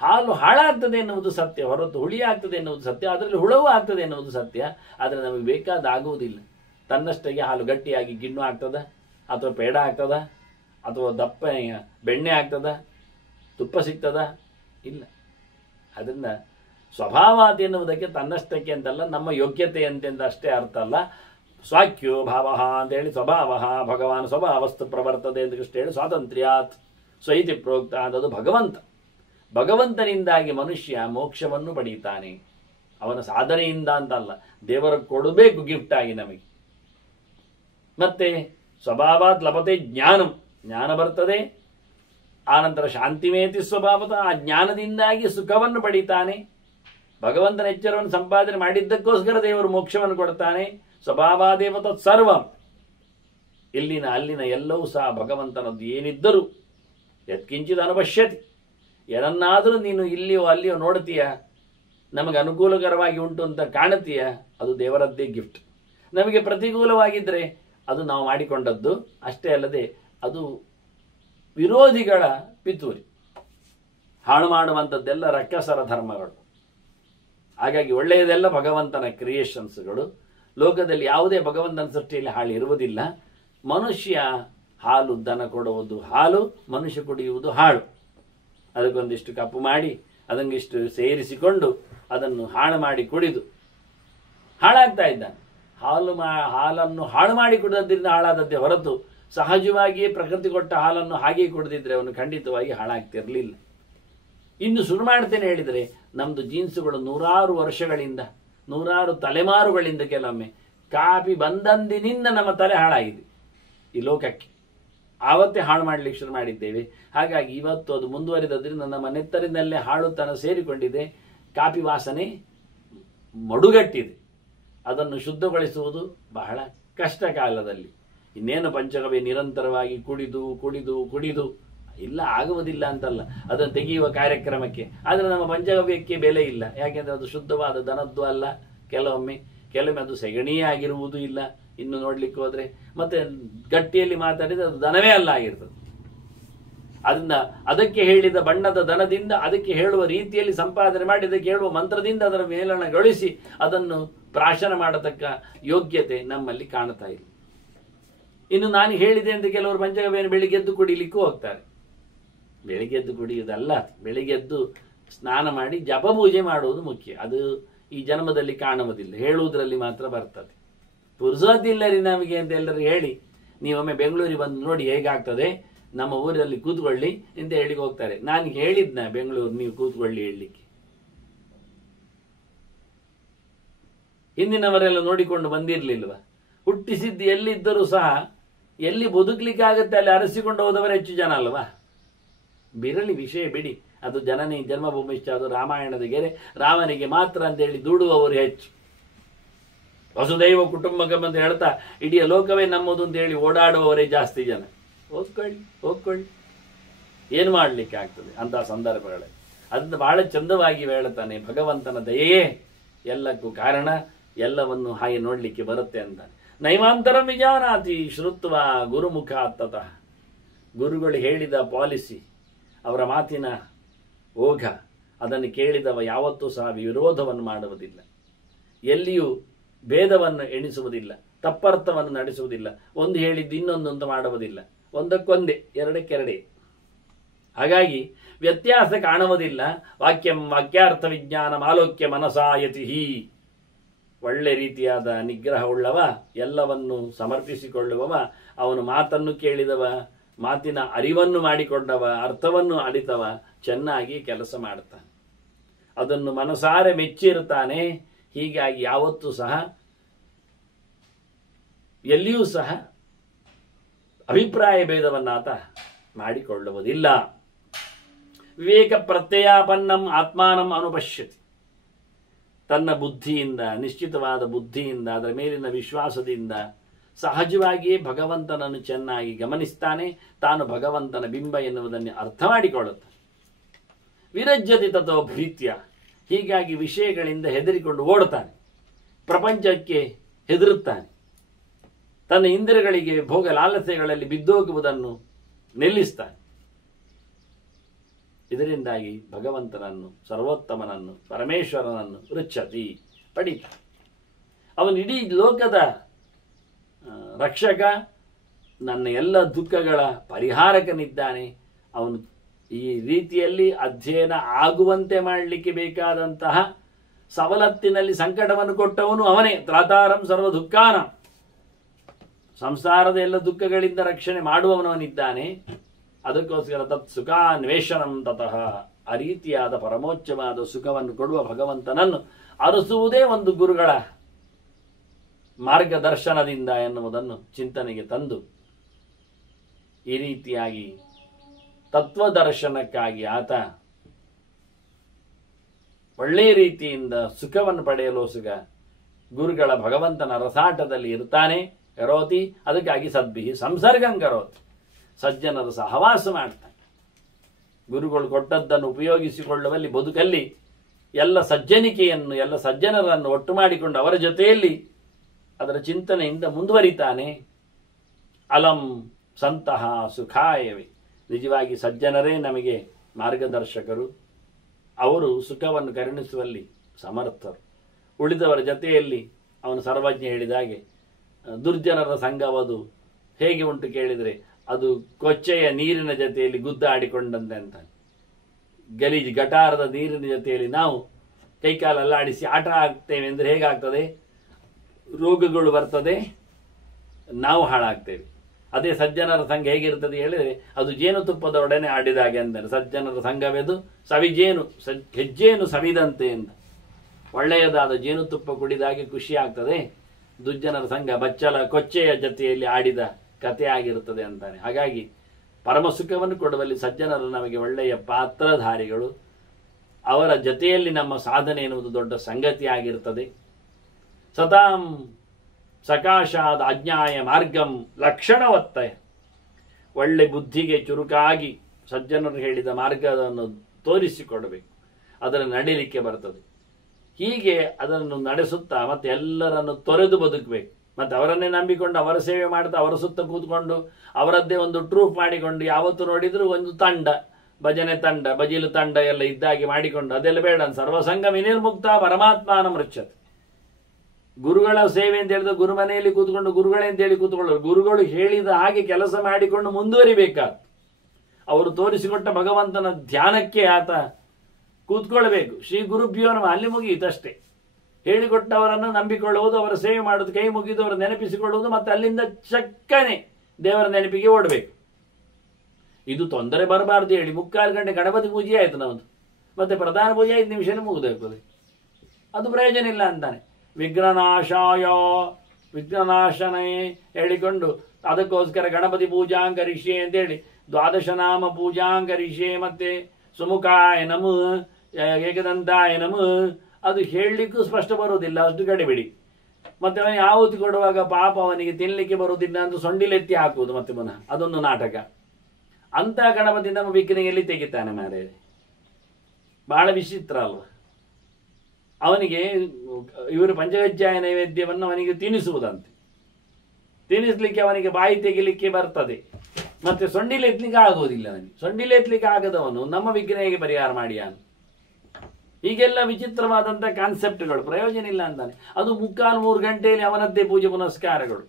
ಹಾಲು ಹಾಳಾಗ್ತದೆ ಎನ್ನುವುದು ಸತ್ಯ, ಹೊರತು ಹುಳಿ ಆಗ್ತದೆ ಎನ್ನುವುದು ಸತ್ಯ, ಅದರಲ್ಲಿ ಹುಳವೂ ಆಗ್ತದೆ ಎನ್ನುವುದು ಸತ್ಯ. ಆದರೆ ನಮಗೆ ಬೇಕಾದ ಆಗುವುದಿಲ್ಲ. ತನ್ನಷ್ಟಕ್ಕೆ ಹಾಲು ಗಟ್ಟಿಯಾಗಿ ಗಿಣ್ಣು ಆಗ್ತದ, ಅಥವಾ ಪೇಡ ಆಗ್ತದ, ಅಥವಾ ದಪ್ಪ ಬೆಣ್ಣೆ ಆಗ್ತದ, ತುಪ್ಪ ಸಿಗ್ತದ? ಇಲ್ಲ. ಅದರಿಂದ ಸ್ವಭಾವಾತ್ ಎನ್ನುವುದಕ್ಕೆ ತನ್ನಷ್ಟಕ್ಕೆ ಅಂತಲ್ಲ, ನಮ್ಮ ಯೋಗ್ಯತೆ ಅಂತೆಂದ ಅಷ್ಟೇ ಅರ್ಥ ಅಲ್ಲ. ಸ್ವಾಕ್ಯೋ ಭಾವ ಅಂತೇಳಿ ಸ್ವಭಾವ, ಭಗವಾನ್ ಸ್ವಭಾವಸ್ತು ಪ್ರವರ್ತದೆ ಅಂತ ಕೃಷ್ಣ ಹೇಳಿ ಸ್ವಾತಂತ್ರ್ಯಾತ್ ಸ್ವೈತಿ ಪ್ರೋಕ್ತ ಅನ್ನೋದು ಭಗವಂತ. ಭಗವಂತನಿಂದಾಗಿ ಮನುಷ್ಯ ಮೋಕ್ಷವನ್ನು ಪಡೀತಾನೆ, ಅವನ ಸಾಧನೆಯಿಂದ ಅಂತಲ್ಲ, ದೇವರ ಕೊಡಬೇಕು ಗಿಫ್ಟ್ ಆಗಿ ನಮಗೆ. ಮತ್ತೆ ಸ್ವಭಾವಾತ್ ಲಭತೆ ಜ್ಞಾನಂ, ಜ್ಞಾನ ಬರ್ತದೆ. ಆನಂತರ ಶಾಂತಿಮೇತಿ ಸ್ವಭಾವತ, ಆ ಜ್ಞಾನದಿಂದಾಗಿ ಸುಖವನ್ನು ಪಡೀತಾನೆ. ಭಗವಂತನ ಎಚ್ಚರವನ್ನು ಸಂಪಾದನೆ ಮಾಡಿದ್ದಕ್ಕೋಸ್ಕರ ದೇವರು ಮೋಕ್ಷವನ್ನು ಕೊಡ್ತಾನೆ. ಸ್ವಭಾವಾದೇವ ತತ್ಸರ್ವಂ, ಇಲ್ಲಿನ ಅಲ್ಲಿನ ಎಲ್ಲವೂ ಸಹ ಭಗವಂತನದ್ದು. ಏನಿದ್ದರೂ ಯತ್ಕಿಂಚಿತ್ ಅನುಪಶ್ಯತಿ, ಏನನ್ನಾದರೂ ನೀನು ಇಲ್ಲಿಯೋ ಅಲ್ಲಿಯೋ ನೋಡ್ತೀಯ, ನಮಗೆ ಅನುಕೂಲಕರವಾಗಿ ಉಂಟು ಅಂತ ಕಾಣುತ್ತೀಯ, ಅದು ದೇವರದ್ದೇ ಗಿಫ್ಟ್. ನಮಗೆ ಪ್ರತಿಕೂಲವಾಗಿದ್ದರೆ ಅದು ನಾವು ಮಾಡಿಕೊಂಡದ್ದು. ಅಷ್ಟೇ ಅಲ್ಲದೆ ಅದು ವಿರೋಧಿಗಳ ಪಿತೂರಿ, ಹಾಳು ಮಾಡುವಂಥದ್ದೆಲ್ಲ ರಕ್ಕಸರ ಧರ್ಮಗಳು. ಹಾಗಾಗಿ ಒಳ್ಳೆಯದೆಲ್ಲ ಭಗವಂತನ ಕ್ರಿಯೇಷನ್ಸ್ಗಳು. ಲೋಕದಲ್ಲಿ ಯಾವುದೇ ಭಗವಂತನ ಸೃಷ್ಟಿಯಲ್ಲಿ ಹಾಳು ಇರುವುದಿಲ್ಲ. ಮನುಷ್ಯ ಹಾಲು, ದನ ಕೊಡುವುದು ಹಾಲು, ಮನುಷ್ಯ ಕುಡಿಯುವುದು ಹಾಳು. ಅದಕ್ಕೊಂದಿಷ್ಟು ಕಪ್ಪು ಮಾಡಿ ಅದನ್ನಿಷ್ಟು ಸೇರಿಸಿಕೊಂಡು ಅದನ್ನು ಹಾಳು ಮಾಡಿ ಕುಡಿದು ಹಾಳಾಗ್ತಾ ಇದ್ದಾನೆ. ಹಾಲನ್ನು ಹಾಳು ಮಾಡಿ ಕುಡಿದದ್ರಿಂದ ಹಾಳಾದದ್ದೇ ಹೊರತು ಸಹಜವಾಗಿಯೇ ಪ್ರಕೃತಿ ಕೊಟ್ಟ ಹಾಲನ್ನು ಹಾಗೆಯೇ ಕುಡಿದಿದ್ರೆ ಅವನು ಖಂಡಿತವಾಗಿ ಹಾಳಾಗ್ತಿರಲಿಲ್ಲ. ಇನ್ನು ಶುರು ಮಾಡ್ತೇನೆ ಹೇಳಿದರೆ, ನಮ್ಮದು ಜೀನ್ಸುಗಳು ನೂರಾರು ವರ್ಷಗಳಿಂದ, ನೂರಾರು ತಲೆಮಾರುಗಳಿಂದ ಕೆಲವೊಮ್ಮೆ ಕಾಪಿ ಬಂದಂದಿನಿಂದ ನಮ್ಮ ತಲೆ ಹಾಳಾಗಿದೆ ಈ ಲೋಕಕ್ಕೆ. ಆವತ್ತೇ ಹಾಳು ಮಾಡಲಿಕ್ಕೆ ಶುರು ಮಾಡಿದ್ದೇವೆ. ಹಾಗಾಗಿ ಇವತ್ತು ಅದು ಮುಂದುವರಿದದ್ರಿಂದ ನಮ್ಮ ನೆತ್ತರಿನಲ್ಲೇ ಹಾಳುತನ ಸೇರಿಕೊಂಡಿದೆ. ಕಾಪಿ ವಾಸನೆ ಮಡುಗಟ್ಟಿದೆ. ಅದನ್ನು ಶುದ್ಧಗೊಳಿಸುವುದು ಬಹಳ ಕಷ್ಟ ಕಾಲದಲ್ಲಿ. ಇನ್ನೇನು ಪಂಚಗವ್ಯ ನಿರಂತರವಾಗಿ ಕುಡಿದು ಕುಡಿದು ಕುಡಿದು ಇಲ್ಲ, ಆಗುವುದಿಲ್ಲ ಅಂತಲ್ಲ, ಅದನ್ನು ತೆಗೆಯುವ ಕಾರ್ಯಕ್ರಮಕ್ಕೆ. ಆದರೆ ನಮ್ಮ ಪಂಚಗವ್ಯಕ್ಕೆ ಬೆಲೆ ಇಲ್ಲ. ಯಾಕೆಂದರೆ ಅದು ಶುದ್ಧವಾದ ದನದ್ದು ಅಲ್ಲ. ಕೆಲವೊಮ್ಮೆ ಅದು ಸೆಗಣಿಯೇ ಆಗಿರುವುದೂ ಇಲ್ಲ. ಇನ್ನು ನೋಡ್ಲಿಕ್ಕೆ ಹೋದ್ರೆ ಮತ್ತೆ ಗಟ್ಟಿಯಲ್ಲಿ ಮಾತಾಡಿದ್ರೆ ಅದು ದನವೇ ಅಲ್ಲ ಆಗಿರ್ತದೆ. ಅದನ್ನ ಅದಕ್ಕೆ ಹೇಳಿದ ಬಣ್ಣದ ದನದಿಂದ ಅದಕ್ಕೆ ಹೇಳುವ ರೀತಿಯಲ್ಲಿ ಸಂಪಾದನೆ ಮಾಡಿ ಅದಕ್ಕೆ ಹೇಳುವ ಮಂತ್ರದಿಂದ ಅದರ ಮೇಲಣಗೊಳಿಸಿ ಅದನ್ನು ಪ್ರಾಶನ ಮಾಡತಕ್ಕ ಯೋಗ್ಯತೆ ನಮ್ಮಲ್ಲಿ ಕಾಣ್ತಾ ಇಲ್ಲ. ಇನ್ನು ನಾನು ಹೇಳಿದೆ ಅಂತ ಕೆಲವರು ಪಂಚಗವ್ಯನ ಬೆಳಿಗ್ಗೆದ್ದು ಕುಡಿಲಿಕ್ಕೂ ಹೋಗ್ತಾರೆ. ಬೆಳಿಗ್ಗೆದ್ದು ಕುಡಿಯುವುದಲ್ಲ, ಬೆಳಿಗ್ಗೆದ್ದು ಸ್ನಾನ ಮಾಡಿ ಜಪ ಪೂಜೆ ಮಾಡುವುದು ಮುಖ್ಯ. ಅದು ಈ ಜನ್ಮದಲ್ಲಿ ಕಾಣುವುದಿಲ್ಲ, ಹೇಳುವುದರಲ್ಲಿ ಮಾತ್ರ ಬರ್ತದೆ. ಪುರುಸೋದಿಲ್ಲರಿ ನಮಗೆ ಅಂತ ಎಲ್ಲರೂ ಹೇಳಿ, ನೀವೊಮ್ಮೆ ಬೆಂಗಳೂರಿಗೆ ಬಂದು ನೋಡಿ ಹೇಗಾಗ್ತದೆ, ನಮ್ಮ ಊರಲ್ಲಿ ಕೂತ್ಕೊಳ್ಳಿ ಅಂತ ಹೇಳಿ ಹೋಗ್ತಾರೆ. ನಾನು ಹೇಳಿದ್ನ ಬೆಂಗಳೂರು ನೀವು ಕೂತ್ಕೊಳ್ಳಿ ಹೇಳಲಿಕ್ಕೆ. ಹಿಂದಿನವರೆಲ್ಲ ನೋಡಿಕೊಂಡು ಬಂದಿರಲಿಲ್ವ? ಹುಟ್ಟಿಸಿದ್ದು ಎಲ್ಲಿದ್ದರೂ ಸಹ ಎಲ್ಲಿ ಬದುಕಲಿಕ್ಕಾಗತ್ತೆ ಅಲ್ಲಿ ಅರಸಿಕೊಂಡು ಹೋದವರು ಹೆಚ್ಚು ಜನ ಅಲ್ವಾ? ಬಿರಲಿ ವಿಷಯ ಬಿಡಿ, ಅದು ಜನನಿ ಜನ್ಮಭೂಮಿಶ್ಚ, ಅದು ರಾಮಾಯಣದ ಗೆರೆ, ರಾಮನಿಗೆ ಮಾತ್ರ ಅಂತ ಹೇಳಿ ದೂಡುವವರು ಹೆಚ್ಚು. ವಸುದೈವ ಕುಟುಂಬಕಂ ಅಂತ ಹೇಳ್ತಾ ಇಡೀ ಲೋಕವೇ ನಮ್ಮದು ಅಂತ ಹೇಳಿ ಓಡಾಡುವವರೇ ಜಾಸ್ತಿ ಜನ. ಹೋಗ್ಕೊಳ್ಳಿ, ಏನು ಮಾಡಲಿಕ್ಕೆ ಆಗ್ತದೆ ಅಂತಹ ಸಂದರ್ಭಗಳಲ್ಲಿ. ಅದನ್ನು ಬಹಳ ಚಂದವಾಗಿ ಹೇಳ್ತಾನೆ, ಭಗವಂತನ ದಯೆಯೇ ಎಲ್ಲಕ್ಕೂ ಕಾರಣ, ಎಲ್ಲವನ್ನು ಹಾಗೆ ನೋಡ್ಲಿಕ್ಕೆ ಬರುತ್ತೆ ಅಂತ. ನೈವಾಂತರಂ ವಿಜಾನಾತಿ ಶ್ರುತ್ವ ಗುರುಮುಖ ತತಃ. ಗುರುಗಳು ಹೇಳಿದ ಪಾಲಿಸಿ, ಅವರ ಮಾತಿನ ಓಘ, ಅದನ್ನು ಕೇಳಿದವ ಯಾವತ್ತೂ ಸಹ ವಿರೋಧವನ್ನು ಮಾಡುವುದಿಲ್ಲ, ಎಲ್ಲಿಯೂ ಭೇದವನ್ನು ಎಣಿಸುವುದಿಲ್ಲ, ತಪ್ಪರ್ಥವನ್ನು ನಡೆಸುವುದಿಲ್ಲ, ಒಂದು ಹೇಳಿದ್ದು ಇನ್ನೊಂದು ಮಾಡುವುದಿಲ್ಲ, ಒಂದಕ್ಕೊಂದೇ ಎರಡಕ್ಕೆರಡೇ. ಹಾಗಾಗಿ ವ್ಯತ್ಯಾಸ ಕಾಣುವುದಿಲ್ಲ. ವಾಕ್ಯಂ ವಾಕ್ಯಾರ್ಥ ವಿಜ್ಞಾನ ಆಲೋಕ್ಯ ಮನಸಾಯತಿ. ಒಳ್ಳೆ ರೀತಿಯಾದ ನಿಗ್ರಹವುಳ್ಳವ, ಎಲ್ಲವನ್ನು ಸಮರ್ಪಿಸಿಕೊಳ್ಳುವವ, ಅವನು ಮಾತನ್ನು ಕೇಳಿದವ, ಮಾತಿನ ಅರಿವನ್ನು ಮಾಡಿಕೊಂಡವ, ಅರ್ಥವನ್ನು ಅರಿತವ, ಚೆನ್ನಾಗಿ ಕೆಲಸ ಮಾಡ್ತಾನೆ, ಅದನ್ನು ಮನಸಾರೆ ಮೆಚ್ಚಿರುತ್ತಾನೆ. ಹೀಗಾಗಿ ಯಾವತ್ತೂ ಸಹ ಎಲ್ಲಿಯೂ ಸಹ ಅಭಿಪ್ರಾಯ ಭೇದವನ್ನಾತ ಮಾಡಿಕೊಳ್ಳುವುದಿಲ್ಲ. ವಿವೇಕ ಪ್ರತ್ಯಯಾಪನ್ನಂ ಆತ್ಮಾನಂ ಅನುಪಶ್ಯತಿ. ತನ್ನ ಬುದ್ಧಿಯಿಂದ, ನಿಶ್ಚಿತವಾದ ಬುದ್ಧಿಯಿಂದ, ಅದರ ಮೇಲಿನ ವಿಶ್ವಾಸದಿಂದ ಸಹಜವಾಗಿಯೇ ಭಗವಂತನನ್ನು ಚೆನ್ನಾಗಿ ಗಮನಿಸ್ತಾನೆ. ತಾನು ಭಗವಂತನ ಬಿಂಬ ಎನ್ನುವುದನ್ನು ಅರ್ಥ ಮಾಡಿಕೊಳ್ಳುತ್ತಾನೆ. ವಿರಜ್ಯತಿ ತಥೋ ಭೀತ್ಯ. ಹೀಗಾಗಿ ವಿಷಯಗಳಿಂದ ಹೆದರಿಕೊಂಡು ಓಡುತ್ತಾನೆ, ಪ್ರಪಂಚಕ್ಕೆ ಹೆದರುತ್ತಾನೆ, ತನ್ನ ಇಂದ್ರಿಯಗಳಿಗೆ ಭೋಗ ಲಾಲಸೆಗಳಲ್ಲಿ ಬಿದ್ದೋಗುವುದನ್ನು ನಿಲ್ಲಿಸ್ತಾನೆ. ಇದರಿಂದಾಗಿ ಭಗವಂತನನ್ನು, ಸರ್ವೋತ್ತಮನನ್ನು, ಪರಮೇಶ್ವರನನ್ನು ರುಚ್ಯತಿ, ಪಡಿತಾನೆ. ಅವನು ಇಡೀ ಲೋಕದ ರಕ್ಷಕ, ನನ್ನ ಎಲ್ಲ ದುಃಖಗಳ ಪರಿಹಾರಕನಿದ್ದಾನೆ. ಅವನು ಈ ರೀತಿಯಲ್ಲಿ ಅಧ್ಯಯನ ಆಗುವಂತೆ ಮಾಡಲಿಕ್ಕೆ ಬೇಕಾದಂತಹ ಸವಲತ್ತಿನಲ್ಲಿ ಸಂಕಟವನ್ನು ಕೊಟ್ಟವನು ಅವನೇ. ತ್ರಾತಾರಂ ಸರ್ವ ದುಃಖಾನ, ಸಂಸಾರದ ಎಲ್ಲ ದುಃಖಗಳಿಂದ ರಕ್ಷಣೆ ಮಾಡುವವನವನಿದ್ದಾನೆ. ಅದಕ್ಕೋಸ್ಕರ ತತ್ ಸುಖಾನ್ವೇಷಣಂ ತತಃ, ಆ ರೀತಿಯಾದ ಪರಮೋಚ್ಚವಾದ ಸುಖವನ್ನು ಕೊಡುವ ಭಗವಂತನನ್ನು ಅರಸುವುದೇ ಒಂದು ಗುರುಗಳ ಮಾರ್ಗದರ್ಶನದಿಂದ ಎನ್ನುವುದನ್ನು ಚಿಂತನೆಗೆ ತಂದು ಈ ರೀತಿಯಾಗಿ ತತ್ವದರ್ಶನಕ್ಕಾಗಿ ಆತ ಒಳ್ಳೆಯ ರೀತಿಯಿಂದ ಸುಖವನ್ನು ಪಡೆಯಲು ಸುಖ ಗುರುಗಳ ಭಗವಂತನ ರಸಾಟದಲ್ಲಿ ಇರ್ತಾನೆ. ಕರೋತಿ, ಅದಕ್ಕಾಗಿ ಸದ್ಭಿಹಿ ಸಂಸರ್ಗಂ ಕರೋತಿ, ಸಜ್ಜನರ ಸಹವಾಸ ಮಾಡ್ತಾನೆ. ಗುರುಗಳು ಕೊಟ್ಟದ್ದನ್ನು ಉಪಯೋಗಿಸಿಕೊಳ್ಳುವಲ್ಲಿ ಬದುಕಲ್ಲಿ ಎಲ್ಲ ಸಜ್ಜನಿಕೆಯನ್ನು, ಎಲ್ಲ ಸಜ್ಜನರನ್ನು ಒಟ್ಟು ಮಾಡಿಕೊಂಡು ಅವರ ಜೊತೆಯಲ್ಲಿ ಅದರ ಚಿಂತನೆಯಿಂದ ಮುಂದುವರಿತಾನೆ. ಅಲಂ ಸಂತಹ ಸುಖಾಯವೇ, ನಿಜವಾಗಿ ಸಜ್ಜನರೇ ನಮಗೆ ಮಾರ್ಗದರ್ಶಕರು. ಅವರು ಸುಖವನ್ನು ಕರುಣಿಸುವಲ್ಲಿ ಸಮರ್ಥರು. ಉಳಿದವರ ಜೊತೆಯಲ್ಲಿ ಅವನು ಸರ್ವಜ್ಞ ಹೇಳಿದಾಗೆ ದುರ್ಜನರ ಸಂಘವದು ಹೇಗೆ ಉಂಟು ಕೇಳಿದರೆ ಅದು ಕೊಚ್ಚೆಯ ನೀರಿನ ಜೊತೆಯಲ್ಲಿ ಗುದ್ದಾಡಿಕೊಂಡಂತೆ ಅಂತ. ಗಲೀಜು ಗಟಾರದ ನೀರಿನ ಜೊತೆಯಲ್ಲಿ ನಾವು ಕೈಕಾಲಲ್ಲಾಡಿಸಿ ಆಟ ಆಗ್ತೇವೆ ಅಂದರೆ ಹೇಗಾಗ್ತದೆ? ರೋಗಗಳು ಬರ್ತದೆ, ನಾವು ಹಾಳಾಗ್ತೇವೆ. ಅದೇ ಸಜ್ಜನರ ಸಂಘ ಹೇಗಿರ್ತದೆ ಹೇಳಿದರೆ ಅದು ಜೇನುತುಪ್ಪದೊಡನೆ ಆಡಿದಾಗೆ ಅಂತಾರೆ. ಸಜ್ಜನರ ಸಂಘವೆದು ಸವಿಜೇನು, ಹೆಜ್ಜೇನು ಸವಿದಂತೆ ಅಂತ. ಒಳ್ಳೆಯದಾದ ಜೇನುತುಪ್ಪ ಕುಡಿದಾಗೆ ಖುಷಿ ಆಗ್ತದೆ. ದುರ್ಜನರ ಸಂಘ ಬಚ್ಚಲ ಕೊಚ್ಚೆಯ ಜೊತೆಯಲ್ಲಿ ಆಡಿದ ಕಥೆ ಆಗಿರುತ್ತದೆ ಅಂತಾನೆ. ಹಾಗಾಗಿ ಪರಮ ಸುಖವನ್ನು ಕೊಡುವಲ್ಲಿ ಸಜ್ಜನರು ನಮಗೆ ಒಳ್ಳೆಯ ಪಾತ್ರಧಾರಿಗಳು. ಅವರ ಜೊತೆಯಲ್ಲಿ ನಮ್ಮ ಸಾಧನೆ ಎನ್ನುವುದು ದೊಡ್ಡ ಸಂಗತಿ ಆಗಿರುತ್ತದೆ. ಸತಾಂ ಸಕಾಶಾದ ಅಜ್ಞಾಯ ಮಾರ್ಗಂ ಲಕ್ಷಣವತ್ತಯ, ಒಳ್ಳೆ ಬುದ್ಧಿಗೆ ಚುರುಕಾಗಿ ಸಜ್ಜನರು ಹೇಳಿದ ಮಾರ್ಗವನ್ನು ತೋರಿಸಿಕೊಡಬೇಕು, ಅದರ ನಡೀಲಿಕ್ಕೆ ಬರ್ತದೆ. ಹೀಗೆ ಅದನ್ನು ನಡೆಸುತ್ತಾ ಮತ್ತೆ ಎಲ್ಲರನ್ನು ತೊರೆದು ಬದುಕಬೇಕು. ಮತ್ತೆ ಅವರನ್ನೇ ನಂಬಿಕೊಂಡು ಅವರ ಸೇವೆ ಮಾಡ್ತಾ ಅವರ ಸುತ್ತ ಕೂತ್ಕೊಂಡು ಅವರದ್ದೇ ಒಂದು ಟ್ರೂಪ್ ಮಾಡಿಕೊಂಡು ಯಾವತ್ತು ನೋಡಿದ್ರು ಒಂದು ತಂಡ, ಭಜನೆ ತಂಡ, ಬಜಿಲು ತಂಡ ಎಲ್ಲ ಇದ್ದಾಗಿ ಮಾಡಿಕೊಂಡು ಅದೆಲ್ಲ ಬೇಡ. ಸರ್ವಸಂಗ ವಿನಿರ್ಮುಕ್ತ ಪರಮಾತ್ಮನ ಮೃಚ್ಛತೆ. ಗುರುಗಳ ಸೇವೆ ಅಂತ ಹೇಳಿದ್ರೆ ಗುರು ಮನೆಯಲ್ಲಿ ಕೂತ್ಕೊಂಡು ಗುರುಗಳೇ ಅಂತ ಹೇಳಿ ಕೂತ್ಕೊಳ್ಳೋರು. ಗುರುಗಳು ಹೇಳಿದ ಹಾಗೆ ಕೆಲಸ ಮಾಡಿಕೊಂಡು ಮುಂದುವರಿಬೇಕಾದ. ಅವರು ತೋರಿಸಿಕೊಟ್ಟ ಭಗವಂತನ ಧ್ಯಾನಕ್ಕೆ ಆತ ಕೂತ್ಕೊಳ್ಬೇಕು. ಶ್ರೀ ಗುರುಭ್ಯೋ ನಮಃ, ಅಲ್ಲಿ ಮುಗಿಯಿತಷ್ಟೇ. ಹೇಳಿಕೊಟ್ಟವರನ್ನು ನಂಬಿಕೊಳ್ಳುವುದು, ಅವರ ಸೇವೆ ಮಾಡುವುದು, ಕೈ ಮುಗಿದು ಅವರ ನೆನಪಿಸಿಕೊಳ್ಳುವುದು, ಮತ್ತೆ ಅಲ್ಲಿಂದ ಚಕ್ಕನೆ ದೇವರ ನೆನಪಿಗೆ ಓಡಬೇಕು. ಇದು ತೊಂದರೆ ಬರಬಾರ್ದು ಹೇಳಿ 3/4 ಗಂಟೆ ಗಣಪತಿ ಪೂಜೆ ಆಯಿತು ನಮ್ಮದು, ಮತ್ತೆ ಪ್ರಧಾನ ಪೂಜೆ 5 ನಿಮಿಷನೇ ಮುಗಿದೋಗ್ತದೆ. ಅದು ಪ್ರಯೋಜನ ಇಲ್ಲ ಅಂತಾನೆ. ವಿಘ್ನನಾಶಾಯ, ವಿಘ್ನನಾಶನೇ ಹೇಳಿಕೊಂಡು ಅದಕ್ಕೋಸ್ಕರ ಗಣಪತಿ ಪೂಜಾಂಕರಿಷ್ಯೆ ಅಂತೇಳಿ 12 ನಾಮ ಪೂಜಾಂಕರಿಷ್ಯೆ, ಮತ್ತೆ ಸುಮುಖಾಯ ನಮ, ಏಕದಂತಾಯ ನಮ, ಅದು ಹೇಳಲಿಕ್ಕೂ ಸ್ಪಷ್ಟ ಬರುವುದಿಲ್ಲ, ಅಷ್ಟು ಗಡಿಬಿಡಿ. ಮತ್ತೆ ಅವನಿಗೆ ಆಹುತಿ ಕೊಡುವಾಗ ಪಾಪ ಅವನಿಗೆ ತಿನ್ನಲಿಕ್ಕೆ ಬರುವುದಿಲ್ಲ ಅಂತ ಸೊಂಡಿಲೆತ್ತಿ ಹಾಕುವುದು ಮತ್ತೆ ಪುನಃ, ಅದೊಂದು ನಾಟಕ. ಅಂತ ಗಣಪತಿ ನಮ್ಮ ವಿಘ್ನೆಯಲ್ಲಿ ತೆಗಿತಾನೆ ಮಾರೇ. ಬಹಳ ವಿಚಿತ್ರ ಅಲ್ವ? ಅವನಿಗೆ ಇವರು ಪಂಚಗಜ್ಜಾಯ ನೈವೇದ್ಯವನ್ನು ಅವನಿಗೆ ತಿನ್ನಿಸುವುದಂತೆ. ತಿನ್ನಿಸ್ಲಿಕ್ಕೆ ಅವನಿಗೆ ಬಾಯಿ ತೆಗಿಲಿಕ್ಕೆ ಬರ್ತದೆ, ಮತ್ತೆ ಸೊಂಡಿಲೆತ್ಲಿಕ್ಕೆ ಆಗುವುದಿಲ್ಲ. ಅವನಿಗೆ ಸೊಂಡಿಲೆತ್ಲಿಕ್ಕೆ ಆಗದವನು ನಮ್ಮ ವಿಘ್ನ ಹೇಗೆ ಪರಿಹಾರ ಮಾಡಿಯಾನು? ಹೀಗೆಲ್ಲ ವಿಚಿತ್ರವಾದಂಥ ಕಾನ್ಸೆಪ್ಟ್ಗಳು, ಪ್ರಯೋಜನ ಇಲ್ಲ ಅಂತಾನೆ. ಅದು 3/4 ಗಂಟೆಯಲ್ಲಿ ಅವನದ್ದೇ ಪೂಜೆ ಪುನಸ್ಕಾರಗಳು,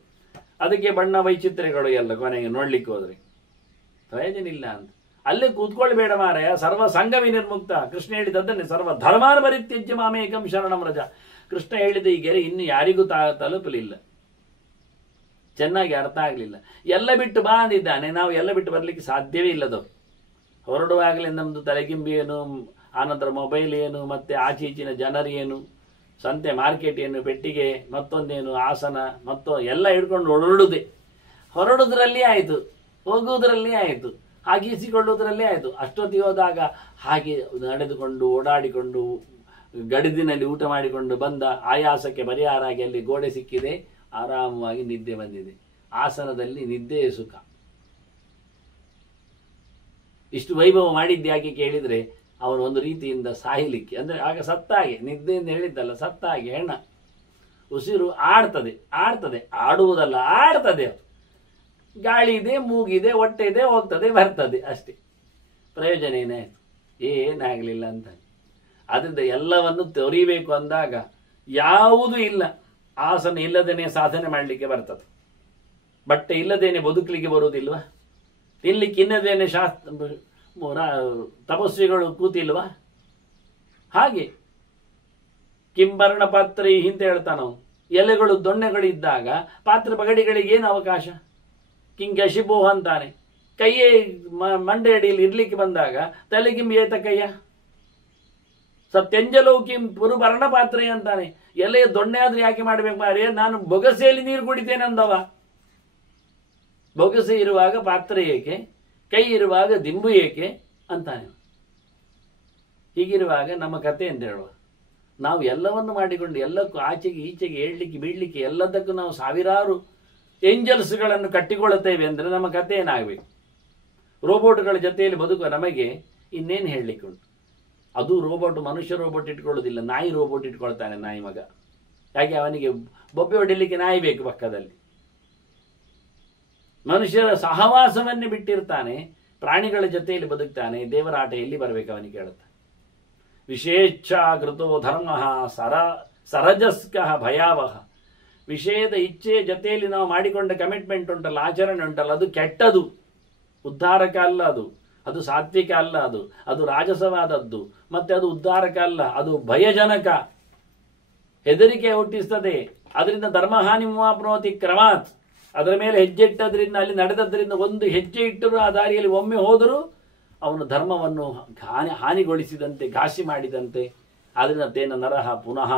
ಅದಕ್ಕೆ ಬಣ್ಣ ವೈಚಿತ್ರ್ಯಗಳು ಎಲ್ಲ ಕೊನೆಗೆ ನೋಡ್ಲಿಕ್ಕೆ ಹೋದ್ರೆ ಪ್ರಯೋಜನ ಇಲ್ಲ ಅಂತ. ಅಲ್ಲೇ ಕೂತ್ಕೊಳ್ಬೇಡ ಮಾರಾಯ. ಸರ್ವ ಸಂಘ ವಿನಿರ್ಮುಕ್ತ, ಕೃಷ್ಣ ಹೇಳಿದ್ದನ್ನೇ, ಸರ್ವ ಧರ್ಮಾನ್ ಪರಿತ್ಯಜ್ಯ ಮಾಮೇಕಂ ಶರಣಂ ರಜ. ಕೃಷ್ಣ ಹೇಳಿದ ಈ ಗೆರೆ ಇನ್ನು ಯಾರಿಗೂ ತಲುಪಲಿಲ್ಲ, ಚೆನ್ನಾಗಿ ಅರ್ಥ ಆಗಲಿಲ್ಲ. ಎಲ್ಲ ಬಿಟ್ಟು ಬಾ ಅಂದಿದ್ದಾನೆ. ನಾವು ಎಲ್ಲ ಬಿಟ್ಟು ಬರಲಿಕ್ಕೆ ಸಾಧ್ಯವೇ ಇಲ್ಲದವು. ಹೊರಡುವಾಗಲೇ ನಮ್ಮದು ತಲೆಗಿಂಬಿ ಏನು, ಆನಂತರ ಮೊಬೈಲ್ ಏನು, ಮತ್ತೆ ಆಚೀಚಿನ ಜನರು ಏನು, ಸಂತೆ ಮಾರ್ಕೆಟ್ ಏನು, ಪೆಟ್ಟಿಗೆ ಮತ್ತೊಂದೇನು, ಆಸನ ಎಲ್ಲ ಹಿಡ್ಕೊಂಡು ಹೊರಡುವುದರಲ್ಲಿ ಆಯಿತು, ಹೋಗುವುದರಲ್ಲಿ ಆಯಿತು, ಹಾಗಿಸಿಕೊಳ್ಳುವುದರಲ್ಲೇ ಆಯಿತು. ಅಷ್ಟೊತ್ತಿಗೆ ಹೋದಾಗ ಹಾಗೆ ನಡೆದುಕೊಂಡು ಓಡಾಡಿಕೊಂಡು ಗಡಿದಿನಲ್ಲಿ ಊಟ ಮಾಡಿಕೊಂಡು ಬಂದ ಆಯಾಸಕ್ಕೆ ಪರಿಹಾರ ಆಗಿ ಅಲ್ಲಿ ಗೋಡೆ ಸಿಕ್ಕಿದೆ, ಆರಾಮವಾಗಿ ನಿದ್ದೆ ಬಂದಿದೆ. ಆಸನದಲ್ಲಿ ನಿದ್ದೆಯೇ ಸುಖ. ಇಷ್ಟು ವೈಭವ ಮಾಡಿದ್ದು ಯಾಕೆ ಕೇಳಿದರೆ ಅವನು ಒಂದು ರೀತಿಯಿಂದ ಸಾಯಲಿಕ್ಕೆ, ಅಂದರೆ ಆಗ ಸತ್ತಾಗೆ, ನಿದ್ದೆಯಿಂದ ಹೇಳಿದ್ದಲ್ಲ, ಸತ್ತಾಗೆ ಹೆಣ. ಉಸಿರು ಆಡ್ತದೆ, ಆಡುವುದಲ್ಲ, ಆಡ್ತದೆ. ಗಾಳಿ ಇದೆ, ಮೂಗಿದೆ, ಹೊಟ್ಟೆ ಇದೆ, ಹೋಗ್ತದೆ ಬರ್ತದೆ ಅಷ್ಟೇ. ಪ್ರಯೋಜನ ಏನಾಯಿತು? ಏನಾಗಲಿಲ್ಲ ಅಂತ. ಅದರಿಂದ ಎಲ್ಲವನ್ನು ತೊರಿಬೇಕು ಅಂದಾಗ ಯಾವುದೂ ಇಲ್ಲ. ಆಸನ ಇಲ್ಲದೇನೆ ಸಾಧನೆ ಮಾಡಲಿಕ್ಕೆ ಬರ್ತದೆ, ಬಟ್ಟೆ ಇಲ್ಲದೇನೆ ಬದುಕಲಿಕ್ಕೆ ಬರುವುದಿಲ್ವಾ? ತಿನ್ಲಿಕ್ಕೆ ಇಲ್ಲದೇನೆ ತಪಸ್ವಿಗಳು ಕೂತಿಲ್ವಾ? ಹಾಗೆ ಕಿಂಬರ್ಣ ಪಾತ್ರೆ ಅಂತ ಹೇಳ್ತಾನವ್. ಎಲೆಗಳು ದೊಣ್ಣೆಗಳು ಇದ್ದಾಗ ಪಾತ್ರೆ ಬಗಡಿಗಳಿಗೆ ಏನು ಅವಕಾಶ? ಕಿಂಗಶಿಬೋ ಅಂತಾನೆ. ಕೈಯೇ ಮಂಡೆ ಅಡಿಯಲ್ಲಿ ಇರ್ಲಿಕ್ಕೆ ಬಂದಾಗ ತಲೆಗಿಂಬ ಏತ ಕೈಯ ಸತ್ಯಂಜಲವು ಕಿಂ ಪುರುಭರಣ ಪಾತ್ರೆ ಅಂತಾನೆ. ಎಲೆಯ ದೊಣ್ಣೆ ಆದ್ರೂ ಯಾಕೆ ಮಾಡ್ಬೇಕು ಮಾರೇ? ನಾನು ಬೊಗಸೆಯಲ್ಲಿ ನೀರು ಕುಡಿತೇನೆ ಅಂದವ. ಬೊಗಸೆ ಇರುವಾಗ ಪಾತ್ರೆ ಏಕೆ, ಕೈ ಇರುವಾಗ ದಿಂಬು ಏಕೆ ಅಂತಾನೆ. ಹೀಗಿರುವಾಗ ನಮ್ಮ ಕತೆ ಅಂತ ಹೇಳುವ, ನಾವು ಎಲ್ಲವನ್ನು ಮಾಡಿಕೊಂಡು ಎಲ್ಲಕ್ಕೂ ಆಚೆಗೆ ಈಚೆಗೆ ಏಳ್ಲಿಕ್ಕೆ ಬೀಳ್ಲಿಕ್ಕೆ ಎಲ್ಲದಕ್ಕೂ ನಾವು ಸಾವಿರಾರು ಏಂಜಲ್ಸ್ಗಳನ್ನು ಕಟ್ಟಿಕೊಳ್ಳುತ್ತೇವೆ ಅಂದರೆ ನಮ್ಮ ಕತೆ ಏನಾಗಬೇಕು? ರೋಬೋಟ್ಗಳ ಜೊತೆಯಲ್ಲಿ ಬದುಕುವ ನಮಗೆ ಇನ್ನೇನು ಹೇಳಲಿಕ್ಕೆ ಉಂಟು? ಅದು ರೋಬೋಟ್, ಮನುಷ್ಯ ರೋಬೋಟ್ ಇಟ್ಕೊಳ್ಳೋದಿಲ್ಲ, ನಾಯಿ ರೋಬೋಟ್ ಇಟ್ಕೊಳ್ತಾನೆ. ನಾಯಿ ಮಗ ಯಾಕೆ? ಅವನಿಗೆ ಬೊಬ್ಬೆ ಹೊಡಿಲಿಕ್ಕೆ ನಾಯಿ ಬೇಕು ಪಕ್ಕದಲ್ಲಿ. ಮನುಷ್ಯರ ಸಹವಾಸವನ್ನೇ ಬಿಟ್ಟಿರ್ತಾನೆ, ಪ್ರಾಣಿಗಳ ಜೊತೆಯಲ್ಲಿ ಬದುಕ್ತಾನೆ. ದೇವರ ಆಟ ಎಲ್ಲಿ ಬರಬೇಕು ಅವನಿಗೆ ಹೇಳುತ್ತೆ. ವಿಶೇಚ್ಛಾಕೃತೋ ಧರ್ಮ ಸರಜಸ್ಕ ಭಯಾವಹ. ವಿಷಯದ ಇಚ್ಛೆಯ ಜೊತೆಯಲ್ಲಿ ನಾವು ಮಾಡಿಕೊಂಡ ಕಮಿಟ್ಮೆಂಟ್ ಉಂಟಲ್ಲ, ಆಚರಣೆ ಉಂಟಲ್ಲ, ಅದು ಕೆಟ್ಟದು, ಉದ್ಧಾರಕ ಅಲ್ಲ. ಅದು ಸಾತ್ವಿಕ ಅಲ್ಲ. ಅದು ರಾಜಸವಾದದ್ದು. ಮತ್ತೆ ಅದು ಉದ್ಧಾರಕ ಅಲ್ಲ, ಅದು ಭಯಜನಕ, ಹೆದರಿಕೆ ಹುಟ್ಟಿಸ್ತದೆ. ಅದರಿಂದ ಧರ್ಮಹಾನಿ ಮುವಾಪ್ನೋತಿ ಕ್ರಮಾತ್. ಅದರ ಮೇಲೆ ಹೆಜ್ಜೆ ಇಟ್ಟದ್ರಿಂದ, ಅಲ್ಲಿ ನಡೆದದ್ರಿಂದ ಒಂದು ಹೆಜ್ಜೆ ಇಟ್ಟರು ಆ ದಾರಿಯಲ್ಲಿ ಒಮ್ಮೆ ಹೋದರೂ ಅವನು ಧರ್ಮವನ್ನು ಹಾನಿಗೊಳಿಸಿದಂತೆ, ಘಾಸಿ ಮಾಡಿದಂತೆ. ಅದರಿಂದ ತೇನ ನರಹ ಪುನಃ,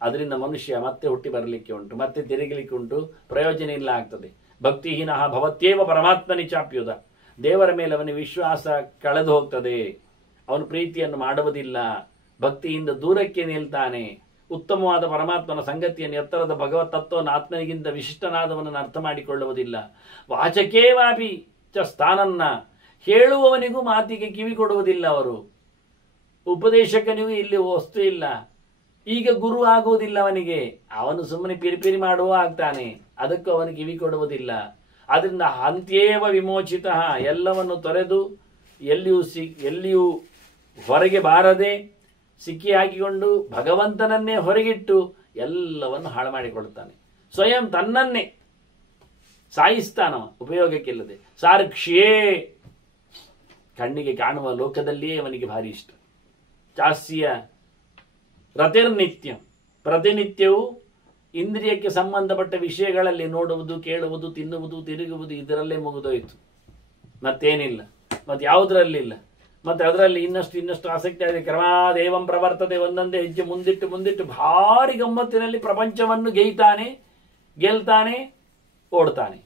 ಅದರಿಂದ ಮನುಷ್ಯ ಮತ್ತೆ ಹುಟ್ಟಿ ಬರಲಿಕ್ಕೆ ಉಂಟು, ಮತ್ತೆ ತಿರುಗಲಿಕ್ಕೆ ಉಂಟು, ಪ್ರಯೋಜನ ಇಲ್ಲ ಆಗ್ತದೆ. ಭಕ್ತಿಹೀನ ಭವತ್ಯೇವ ಪರಮಾತ್ಮನಿ ಚಾಪ್ಯುದ. ದೇವರ ಮೇಲೆ ಅವನಿಗೆ ವಿಶ್ವಾಸ ಕಳೆದು ಹೋಗ್ತದೆ, ಅವನು ಪ್ರೀತಿಯನ್ನು ಮಾಡುವುದಿಲ್ಲ, ಭಕ್ತಿಯಿಂದ ದೂರಕ್ಕೆ ನಿಲ್ತಾನೆ. ಉತ್ತಮವಾದ ಪರಮಾತ್ಮನ ಸಂಗತಿಯನ್ನು, ಎತ್ತರದ ಭಗವತ್ ತತ್ವವನ್ನು, ಆತ್ಮನಿಗಿಂತ ವಿಶಿಷ್ಟನಾದವನನ್ನು ಅರ್ಥ ಮಾಡಿಕೊಳ್ಳುವುದಿಲ್ಲ. ವಾಚಕೇವಾಪಿ ಚ ಸ್ಥಾನನ್ನ, ಹೇಳುವವನಿಗೂ ಮಾತಿಗೆ ಕಿವಿ ಕೊಡುವುದಿಲ್ಲ ಅವರು. ಉಪದೇಶಕನಿಗೂ ಇಲ್ಲಿ ವಸ್ತು ಇಲ್ಲ. ಈಗ ಗುರು ಆಗುವುದಿಲ್ಲ ಅವನಿಗೆ, ಅವನು ಸುಮ್ಮನೆ ಪಿರಿಪಿರಿ ಮಾಡುವ ಆಗ್ತಾನೆ, ಅದಕ್ಕೂ ಅವನು ಕಿವಿ ಕೊಡುವುದಿಲ್ಲ. ಅದರಿಂದ ಅಂತ್ಯೇವ ವಿಮೋಚಿತ, ಎಲ್ಲವನ್ನು ತೊರೆದು ಎಲ್ಲಿಯೂ ಹೊರಗೆ ಬಾರದೆ ಸಿಕ್ಕಿ ಹಾಕಿಕೊಂಡು ಭಗವಂತನನ್ನೇ ಹೊರಗಿಟ್ಟು ಎಲ್ಲವನ್ನು ಹಾಳು ಮಾಡಿಕೊಳ್ಳುತ್ತಾನೆ. ಸ್ವಯಂ ತನ್ನನ್ನೇ ಸಾಯಿಸ್ತಾನವ ಉಪಯೋಗಕ್ಕಿಲ್ಲದೆ. ಸಾರ್ಕ್ಷ್ಯೇ, ಕಣ್ಣಿಗೆ ಕಾಣುವ ಲೋಕದಲ್ಲಿಯೇ ಅವನಿಗೆ ಭಾರಿ ಇಷ್ಟ. ಚಾಸ್ಯ ರತಿರ್ನಿತ್ಯಂ, ಪ್ರತಿನಿತ್ಯವೂ ಇಂದ್ರಿಯಕ್ಕೆ ಸಂಬಂಧಪಟ್ಟ ವಿಷಯಗಳಲ್ಲಿ ನೋಡುವುದು, ಕೇಳುವುದು, ತಿನ್ನುವುದು, ತಿರುಗುವುದು, ಇದರಲ್ಲೇ ಮುಗಿದೋಯ್ತು, ಮತ್ತೇನಿಲ್ಲ, ಮತ್ತೆ ಯಾವುದರಲ್ಲಿಲ್ಲ. ಮತ್ತೆ ಅದರಲ್ಲಿ ಇನ್ನಷ್ಟು ಆಸಕ್ತಿ ಆಗಿದೆ. ಕ್ರಮಾದೇವಂ ಪ್ರವರ್ತತೆ, ಒಂದೊಂದೇ ಹೆಜ್ಜೆ ಮುಂದಿಟ್ಟು ಭಾರಿ ಗಮ್ಮತ್ತಿನಲ್ಲಿ ಪ್ರಪಂಚವನ್ನು ಗೆಲ್ತಾನೆ, ಓಡ್ತಾನೆ.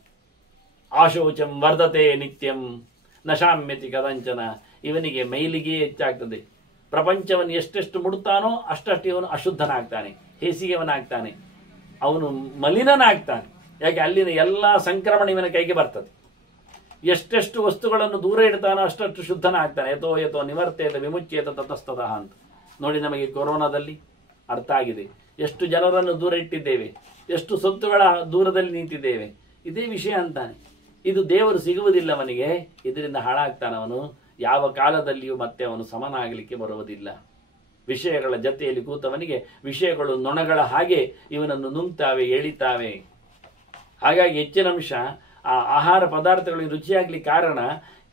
ಆಶೋಚಂ ವರ್ಧತೆ ನಿತ್ಯಂ ನಶಾಮ್ಯತಿ ಕದಂಚನ. ಇವನಿಗೆ ಮೈಲಿಗೆ ಹೆಚ್ಚಾಗ್ತದೆ. ಪ್ರಪಂಚವನ್ನು ಎಷ್ಟೆಷ್ಟು ಮುಡುತ್ತಾನೋ ಅಷ್ಟಷ್ಟು ಇವನು ಅಶುದ್ಧನಾಗ್ತಾನೆ, ಹೇಸಿಗೆವನಾಗ್ತಾನೆ, ಅವನು ಮಲಿನನಾಗ್ತಾನೆ. ಯಾಕೆ? ಅಲ್ಲಿನ ಎಲ್ಲ ಸಂಕ್ರಮಣ ಇವನ ಕೈಗೆ ಬರ್ತದೆ. ಎಷ್ಟೆಷ್ಟು ವಸ್ತುಗಳನ್ನು ದೂರ ಇಡ್ತಾನೋ ಅಷ್ಟಷ್ಟು ಶುದ್ಧನಾಗ್ತಾನೆ. ಯಥೋ ನಿವರ್ತೇತ ವಿಮುಚ್ಯೇತ ತತಸ್ತತಃ ಅಂತ ನೋಡಿ. ನಮಗೆ ಕೊರೋನಾದಲ್ಲಿ ಅರ್ಥ ಆಗಿದೆ. ಎಷ್ಟು ಜನರನ್ನು ದೂರ ಇಟ್ಟಿದ್ದೇವೆ, ಎಷ್ಟು ಸೊತ್ತುಗಳ ದೂರದಲ್ಲಿ ನಿಂತಿದ್ದೇವೆ. ಇದೇ ವಿಷಯ ಅಂತಾನೆ. ಇದು ದೇವರು ಸಿಗುವುದಿಲ್ಲ ಅವನಿಗೆ, ಇದರಿಂದ ಹಾಳಾಗ್ತಾನವನು. ಯಾವ ಕಾಲದಲ್ಲಿಯೂ ಮತ್ತೆ ಅವನು ಸಮನಾಗಲಿಕ್ಕೆ ಬರುವುದಿಲ್ಲ. ವಿಷಯಗಳ ಜೊತೆಯಲ್ಲಿ ಕೂತವನಿಗೆ ವಿಷಯಗಳು ನೊಣಗಳ ಹಾಗೆ ಇವನನ್ನು ನುಂಗ್ತಾವೆ, ಎಳಿತಾವೆ. ಹಾಗಾಗಿ ಹೆಚ್ಚಿನ ಅಂಶ ಆ ಆಹಾರ ಪದಾರ್ಥಗಳು ರುಚಿಯಾಗ್ಲಿಕ್ಕೆ ಕಾರಣ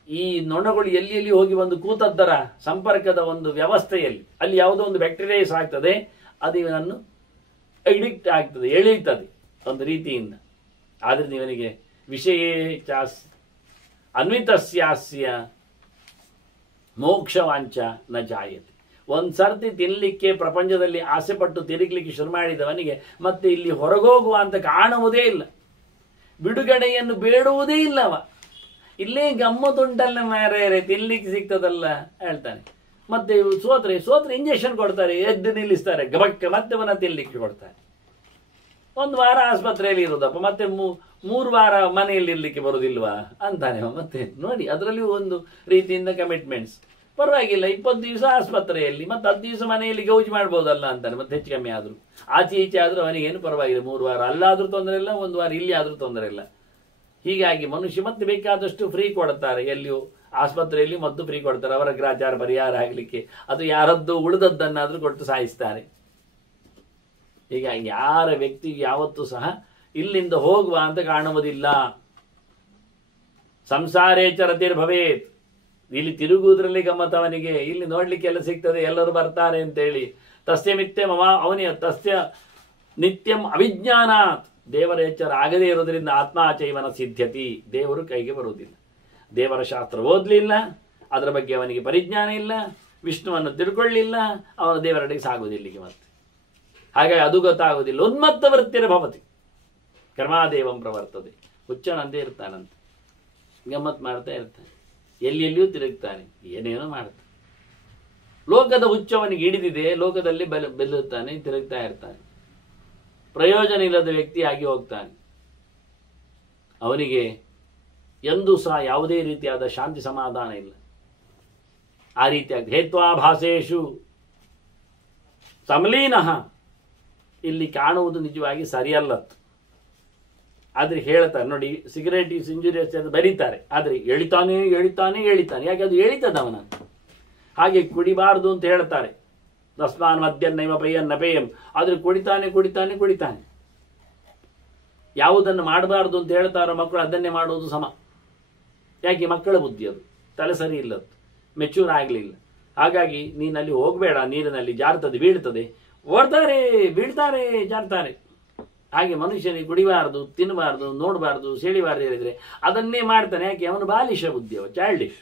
ಈ ನೊಣಗಳು ಎಲ್ಲಿ ಹೋಗಿ ಒಂದು ಕೂತದ್ದರ ಸಂಪರ್ಕದ ಒಂದು ವ್ಯವಸ್ಥೆಯಲ್ಲಿ ಅಲ್ಲಿ ಯಾವುದೋ ಒಂದು ಬ್ಯಾಕ್ಟೀರಿಯಾಸ್ ಆಗ್ತದೆ, ಅದು ಇವನನ್ನು ಅಡಿಕ್ಟ್ ಆಗ್ತದೆ, ಎಳೀತದೆ ಒಂದು ರೀತಿಯಿಂದ. ಆದ್ರಿಂದ ಇವನಿಗೆ ವಿಷಯೇ ಅನ್ವಿತಸ್ಯಾಸ್ಯ ಮೋಕ್ಷವಾಂಚ ನ ಜಾಯತೆ. ಒಂದ್ಸರ್ತಿ ತಿನ್ಲಿಕ್ಕೆ ಪ್ರಪಂಚದಲ್ಲಿ ಆಸೆ ಪಟ್ಟು ತಿರುಗಲಿಕ್ಕೆ ಶುರು ಮಾಡಿದವನಿಗೆ ಮತ್ತೆ ಇಲ್ಲಿ ಹೊರಗೋಗುವ ಅಂತ ಕಾಣುವುದೇ ಇಲ್ಲ, ಬಿಡುಗಡೆಯನ್ನು ಬೇಡುವುದೇ ಇಲ್ಲವ. ಇಲ್ಲೇ ಗಮ್ಮತ್ತುಂಟಲ್ಲ ಮಾರ್ರೆ, ತಿನ್ಲಿಕ್ಕೆ ಸಿಗ್ತದಲ್ಲ ಹೇಳ್ತಾನೆ. ಮತ್ತೆ ಸೋತ್ರೆ ಇಂಜೆಕ್ಷನ್ ಕೊಡ್ತಾರೆ, ಎದ್ದು ನಿಲ್ಲಿಸ್ತಾರೆ, ಗಬಕ್ಕೆ ಮತ್ತೆ ಅವನ ತಿನ್ಲಿಕ್ಕೆ ಕೊಡ್ತಾರೆ. ಒಂದು ವಾರ ಆಸ್ಪತ್ರೆಯಲ್ಲಿ ಇರೋದಪ್ಪ, ಮತ್ತೆ 3 ವಾರ ಮನೆಯಲ್ಲಿ ಇರ್ಲಿಕ್ಕೆ ಬರುದಿಲ್ವಾ ಅಂತಾನೆ. ಮತ್ತೆ ನೋಡಿ, ಅದರಲ್ಲಿ ಒಂದು ರೀತಿಯಿಂದ ಕಮಿಟ್ಮೆಂಟ್ಸ್. ಪರವಾಗಿಲ್ಲ, 20 ದಿವಸ ಆಸ್ಪತ್ರೆಯಲ್ಲಿ, ಮತ್ತೆ 10 ದಿವಸ ಮನೆಯಲ್ಲಿ ಗೌಜಿ ಮಾಡ್ಬೋದಲ್ಲ ಅಂತಾನೆ. ಮತ್ತೆ ಹೆಚ್ಚು ಕಮ್ಮಿ ಆದ್ರು, ಆಚೆ ಈಚೆ ಆದ್ರೂ ಅವನಿಗೇನು ಪರವಾಗಿಲ್ಲ. 3 ವಾರ ಅಲ್ಲಾದ್ರೂ ತೊಂದರೆ ಇಲ್ಲ, 1 ವಾರ ಇಲ್ಲಿ ಆದ್ರೂ ತೊಂದರೆ ಇಲ್ಲ. ಹೀಗಾಗಿ ಮನುಷ್ಯ ಮತ್ತೆ ಬೇಕಾದಷ್ಟು ಫ್ರೀ ಕೊಡ್ತಾರೆ. ಎಲ್ಲಿಯೂ ಆಸ್ಪತ್ರೆಯಲ್ಲಿ ಮದ್ದು ಫ್ರೀ ಕೊಡ್ತಾರೆ, ಅವರ ಗ್ರಾಚಾರ ಪರಿಹಾರ ಆಗ್ಲಿಕ್ಕೆ. ಅದು ಯಾರದ್ದು ಉಳಿದದ್ದನ್ನಾದ್ರೂ ಕೊಟ್ಟು ಸಾಯಿಸ್ತಾರೆ. ಹೀಗಾಗಿ ಯಾರ ವ್ಯಕ್ತಿಗೆ ಯಾವತ್ತೂ ಸಹ ಇಲ್ಲಿಂದ ಹೋಗುವ ಅಂತ ಕಾಣುವುದಿಲ್ಲ. ಸಂಸಾರೇ ಚರತಿರ್ಭವೇತ್. ಇಲ್ಲಿ ತಿರುಗುವುದರಲ್ಲಿ ಗಮ್ಮತ್ತವನಿಗೆ, ಇಲ್ಲಿ ನೋಡ್ಲಿಕ್ಕೆಲ್ಲ ಸಿಗ್ತದೆ, ಎಲ್ಲರೂ ಬರ್ತಾರೆ ಅಂತೇಳಿ. ತಸ್ಯ ಮಿಥ್ಯಂ ಅವನಿಯ ತಸ್ಯ ನಿತ್ಯಂ ಅವಿಜ್ಞಾನಾತ್, ದೇವರ ಎಚ್ಚರ ಆಗದೇ ಇರೋದ್ರಿಂದ ಆತ್ಮಾಚೈವನ ಸಿದ್ಧತಿ, ದೇವರು ಕೈಗೆ ಬರುವುದಿಲ್ಲ. ದೇವರ ಶಾಸ್ತ್ರ ಓದಲಿಲ್ಲ, ಅದರ ಬಗ್ಗೆ ಅವನಿಗೆ ಪರಿಜ್ಞಾನ ಇಲ್ಲ, ವಿಷ್ಣುವನ್ನು ತಿಳ್ಕೊಳ್ಳಿಲ್ಲ, ಅವನು ದೇವರಡೆಗೆ ಸಾಗುವುದಿಲ್ಲ. ಇಲ್ಲಿಗೆ ಮತ್ತೆ ಹಾಗಾಗಿ ಅದು ಗೊತ್ತಾಗುವುದಿಲ್ಲ. ಉನ್ಮತ್ತ ವೃತ್ತಿರ ಭವತಿ ಕರ್ಮಾದೇವಂ ಪ್ರವರ್ತದೆ. ಹುಚ್ಚನಂತೆ ಇರ್ತಾನಂತೆ, ಗಮ್ಮತ್ ಮಾಡ್ತಾ ಇರ್ತಾನೆ, ಎಲ್ಲೆಲ್ಲಿಯೂ ತಿರುಗ್ತಾನೆ, ಏನೇನೋ ಮಾಡ್ತಾನೆ. ಲೋಕದ ಹುಚ್ಚವನಿಗೆ ಹಿಡಿದಿದೆ, ಲೋಕದಲ್ಲಿ ಬೆಲ್ಲುತ್ತಾನೆ, ತಿರುಗ್ತಾ ಇರ್ತಾನೆ, ಪ್ರಯೋಜನ ಇಲ್ಲದ ವ್ಯಕ್ತಿಯಾಗಿ ಹೋಗ್ತಾನೆ. ಅವನಿಗೆ ಎಂದೂ ಸಹ ಯಾವುದೇ ರೀತಿಯಾದ ಶಾಂತಿ ಸಮಾಧಾನ ಇಲ್ಲ. ಆ ರೀತಿಯಾಗಿ ಹೇತ್ವಾಭಾಸೇಶು ಸಂಲೀನಃ, ಇಲ್ಲಿ ಕಾಣುವುದು ನಿಜವಾಗಿ ಸರಿಯಲ್ಲತ್ತು. ಆದ್ರೆ ಹೇಳ್ತಾರೆ ನೋಡಿ, ಸಿಗರೇಟ್ ಈಸ್ ಇಂಜುರಿಯಸ್ ಅಂತ ಬರೀತಾರೆ, ಆದ್ರೆ ಎಳಿತಾನೆ ಎಳಿತಾನೆ ಎಳಿತಾನೆ. ಯಾಕೆ ಅದು ಎಳಿತದ ಅವನ. ಹಾಗೆ ಕುಡಿಬಾರದು ಅಂತ ಹೇಳ್ತಾರೆ, ತಸ್ಮಾನ್ ಮದ್ಯನ್ನೈವ ಪಯ್ಯನ್ನ ಪೇಯಂ, ಆದ್ರೆ ಕುಡಿತಾನೆ ಕುಡಿತಾನೆ ಕುಡಿತಾನೆ. ಯಾವುದನ್ನು ಮಾಡಬಾರ್ದು ಅಂತ ಹೇಳ್ತಾರೋ ಮಕ್ಕಳು ಅದನ್ನೇ ಮಾಡುವುದು ಸಮ. ಯಾಕೆ? ಮಕ್ಕಳ ಬುದ್ಧಿ ಅದು, ತಲೆ ಸರಿ ಇಲ್ಲದ್ದು, ಮೆಚೂರ್ ಆಗಲಿಲ್ಲ. ಹಾಗಾಗಿ ನೀನಲ್ಲಿ ಹೋಗಬೇಡ, ನೀರಿನಲ್ಲಿ ಜಾರ್ತದೆ ಬೀಳ್ತದೆ, ಓಡ್ತಾರೆ ಬೀಳ್ತಾರೆ ಜಾರ್ತಾರೆ. ಹಾಗೆ ಮನುಷ್ಯನಿಗೆ ಕುಡಿಬಾರದು, ತಿನ್ನಬಾರ್ದು, ನೋಡಬಾರ್ದು, ಸೆಳಿಬಾರ್ದು ಹೇಳಿದ್ರೆ ಅದನ್ನೇ ಮಾಡ್ತಾನೆ. ಯಾಕೆ? ಅವನು ಬಾಲಿಶ ಬುದ್ಧಿ, ಅವ ಚೈಲ್ಡಿಶ್,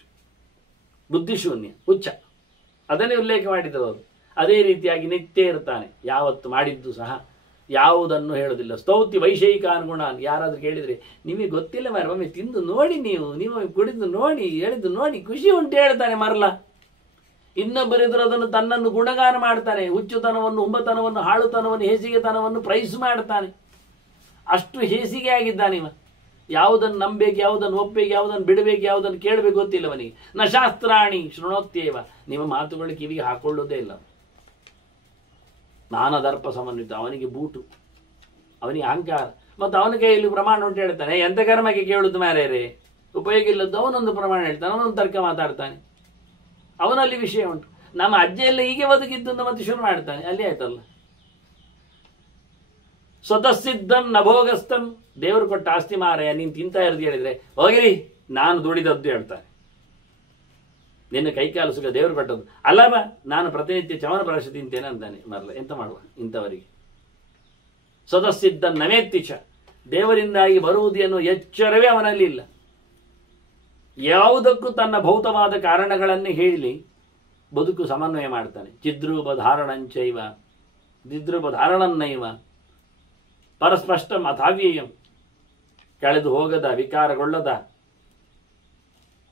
ಬುದ್ಧಿಶೂನ್ಯ, ಹುಚ್ಚ. ಅದನ್ನೇ ಉಲ್ಲೇಖ ಮಾಡಿದರು ಅವರು. ಅದೇ ರೀತಿಯಾಗಿ ನಿತ್ಯ ಇರ್ತಾನೆ, ಯಾವತ್ತು ಮಾಡಿದ್ದು ಸಹ ಯಾವುದನ್ನು ಹೇಳುವುದಿಲ್ಲ. ಸ್ತೌತಿ ವೈಷಯಿಕ ಅನುಗುಣ. ಯಾರಾದ್ರೂ ಕೇಳಿದ್ರೆ ನಿಮಗೆ ಗೊತ್ತಿಲ್ಲ ಮಾರ, ಒಮ್ಮೆ ತಿಂದು ನೋಡಿ, ನೀವು ಕುಡಿದು ನೋಡಿ, ಹೇಳಿದ್ದು ನೋಡಿ, ಖುಷಿ ಉಂಟು ಹೇಳ್ತಾನೆ ಮರಲ. ಇನ್ನೊಬ್ಬರೆದುರು ಅದನ್ನು ತನ್ನನ್ನು ಗುಣಗಾನ ಮಾಡ್ತಾನೆ. ಹುಚ್ಚುತನವನ್ನು, ಹುಂಬತನವನ್ನು, ಹಾಳುತನವನ್ನು, ಹೇಸಿಗೆತನವನ್ನು ಪ್ರೈಸ್ ಮಾಡ್ತಾನೆ. ಅಷ್ಟು ಹೇಸಿಗೆ ಆಗಿದ್ದಾನೆ ಇವ. ಯಾವುದನ್ನು ನಂಬಬೇಕು, ಯಾವುದನ್ನು ಒಪ್ಪಬೇಕು, ಯಾವುದನ್ನು ಬಿಡಬೇಕು, ಯಾವುದನ್ನು ಕೇಳಬೇಕು ಗೊತ್ತಿಲ್ಲ ಅವನಿಗೆ. ನ ಶಾಸ್ತ್ರಾಣಿ ಶೃಣೋತ್ಯೇವ, ನಿಮ್ಮ ಮಾತುಗಳು ಕಿವಿಗೆ ಹಾಕೊಳ್ಳೋದೇ ಇಲ್ಲ. ನಾನದರ್ಪ ಸಮನ್ವಿತ, ಅವನಿಗೆ ಬೂಟು, ಅವನಿಗೆ ಅಹಂಕಾರ. ಮತ್ತು ಅವನ ಕೈಯಲ್ಲಿ ಪ್ರಮಾಣ ಉಂಟು ಹೇಳ್ತಾನೆ. ಎಂತ ಕರ್ಮಕ್ಕೆ ಕೇಳುದು ಮಾರೇರೆ, ಉಪಯೋಗ ಇಲ್ಲದ್ದು ಅವನೊಂದು ಪ್ರಮಾಣ ಹೇಳ್ತಾನೆ, ಅವನೊಂದು ತರ್ಕ ಮಾತಾಡ್ತಾನೆ, ಅವನಲ್ಲಿ ವಿಷಯ ಉಂಟು. ನಮ್ಮ ಅಜ್ಜ ಎಲ್ಲ ಹೀಗೆ ಬದುಕಿದ್ದು ಮತ್ತೆ ಶುರು ಮಾಡ್ತಾನೆ, ಅಲ್ಲಿ ಆಯ್ತಲ್ಲ. ಸ್ವತಃ ಸಿದ್ಧಂ ನಭೋಗಸ್ತಂ, ದೇವರು ಕೊಟ್ಟ ಆಸ್ತಿ ಮಾರಾಯ, ನೀನು ತಿಂತಾ ಇರೋದು ಹೇಳಿದ್ರೆ ಹೋಗಿರಿ, ನಾನು ದುಡಿದದ್ದು ಹೇಳ್ತಾನೆ. ನಿನ್ನ ಕೈಕಾಲು ಸುಖ ದೇವರು ಕೊಟ್ಟದ್ದು ಅಲ್ಲವ, ನಾನು ಪ್ರತಿನಿತ್ಯ ಚವನ ಪ್ರಾಶ ತಿಂತೇನೆ ಅಂತಾನೆ. ಮರಲ ಎಂತ ಮಾಡುವ ಇಂಥವರಿಗೆ. ಸ್ವತಃ ಸಿದ್ಧಂ ನವೇತ್ತಿಚ, ದೇವರಿಂದಾಗಿ ಬರುವುದು ಎನ್ನುವ ಎಚ್ಚರವೇ ಅವನಲ್ಲಿ ಇಲ್ಲ. ಯಾವುದಕ್ಕೂ ತನ್ನ ಭೌತವಾದ ಕಾರಣಗಳನ್ನೇ ಹೇಳಿ ಬದುಕು ಸಮನ್ವಯ ಮಾಡ್ತಾನೆ. ಚಿದ್ರೂಪ ಧಾರಣಂಚೈವ ದಿದ್ರೂಪ ಧಾರಣನ್ನೈವ ಪರಸ್ಪಷ್ಟಂ ಅಥಾವ್ಯಯಂ, ಕಳೆದು ಹೋಗದ, ವಿಕಾರಗೊಳ್ಳದ,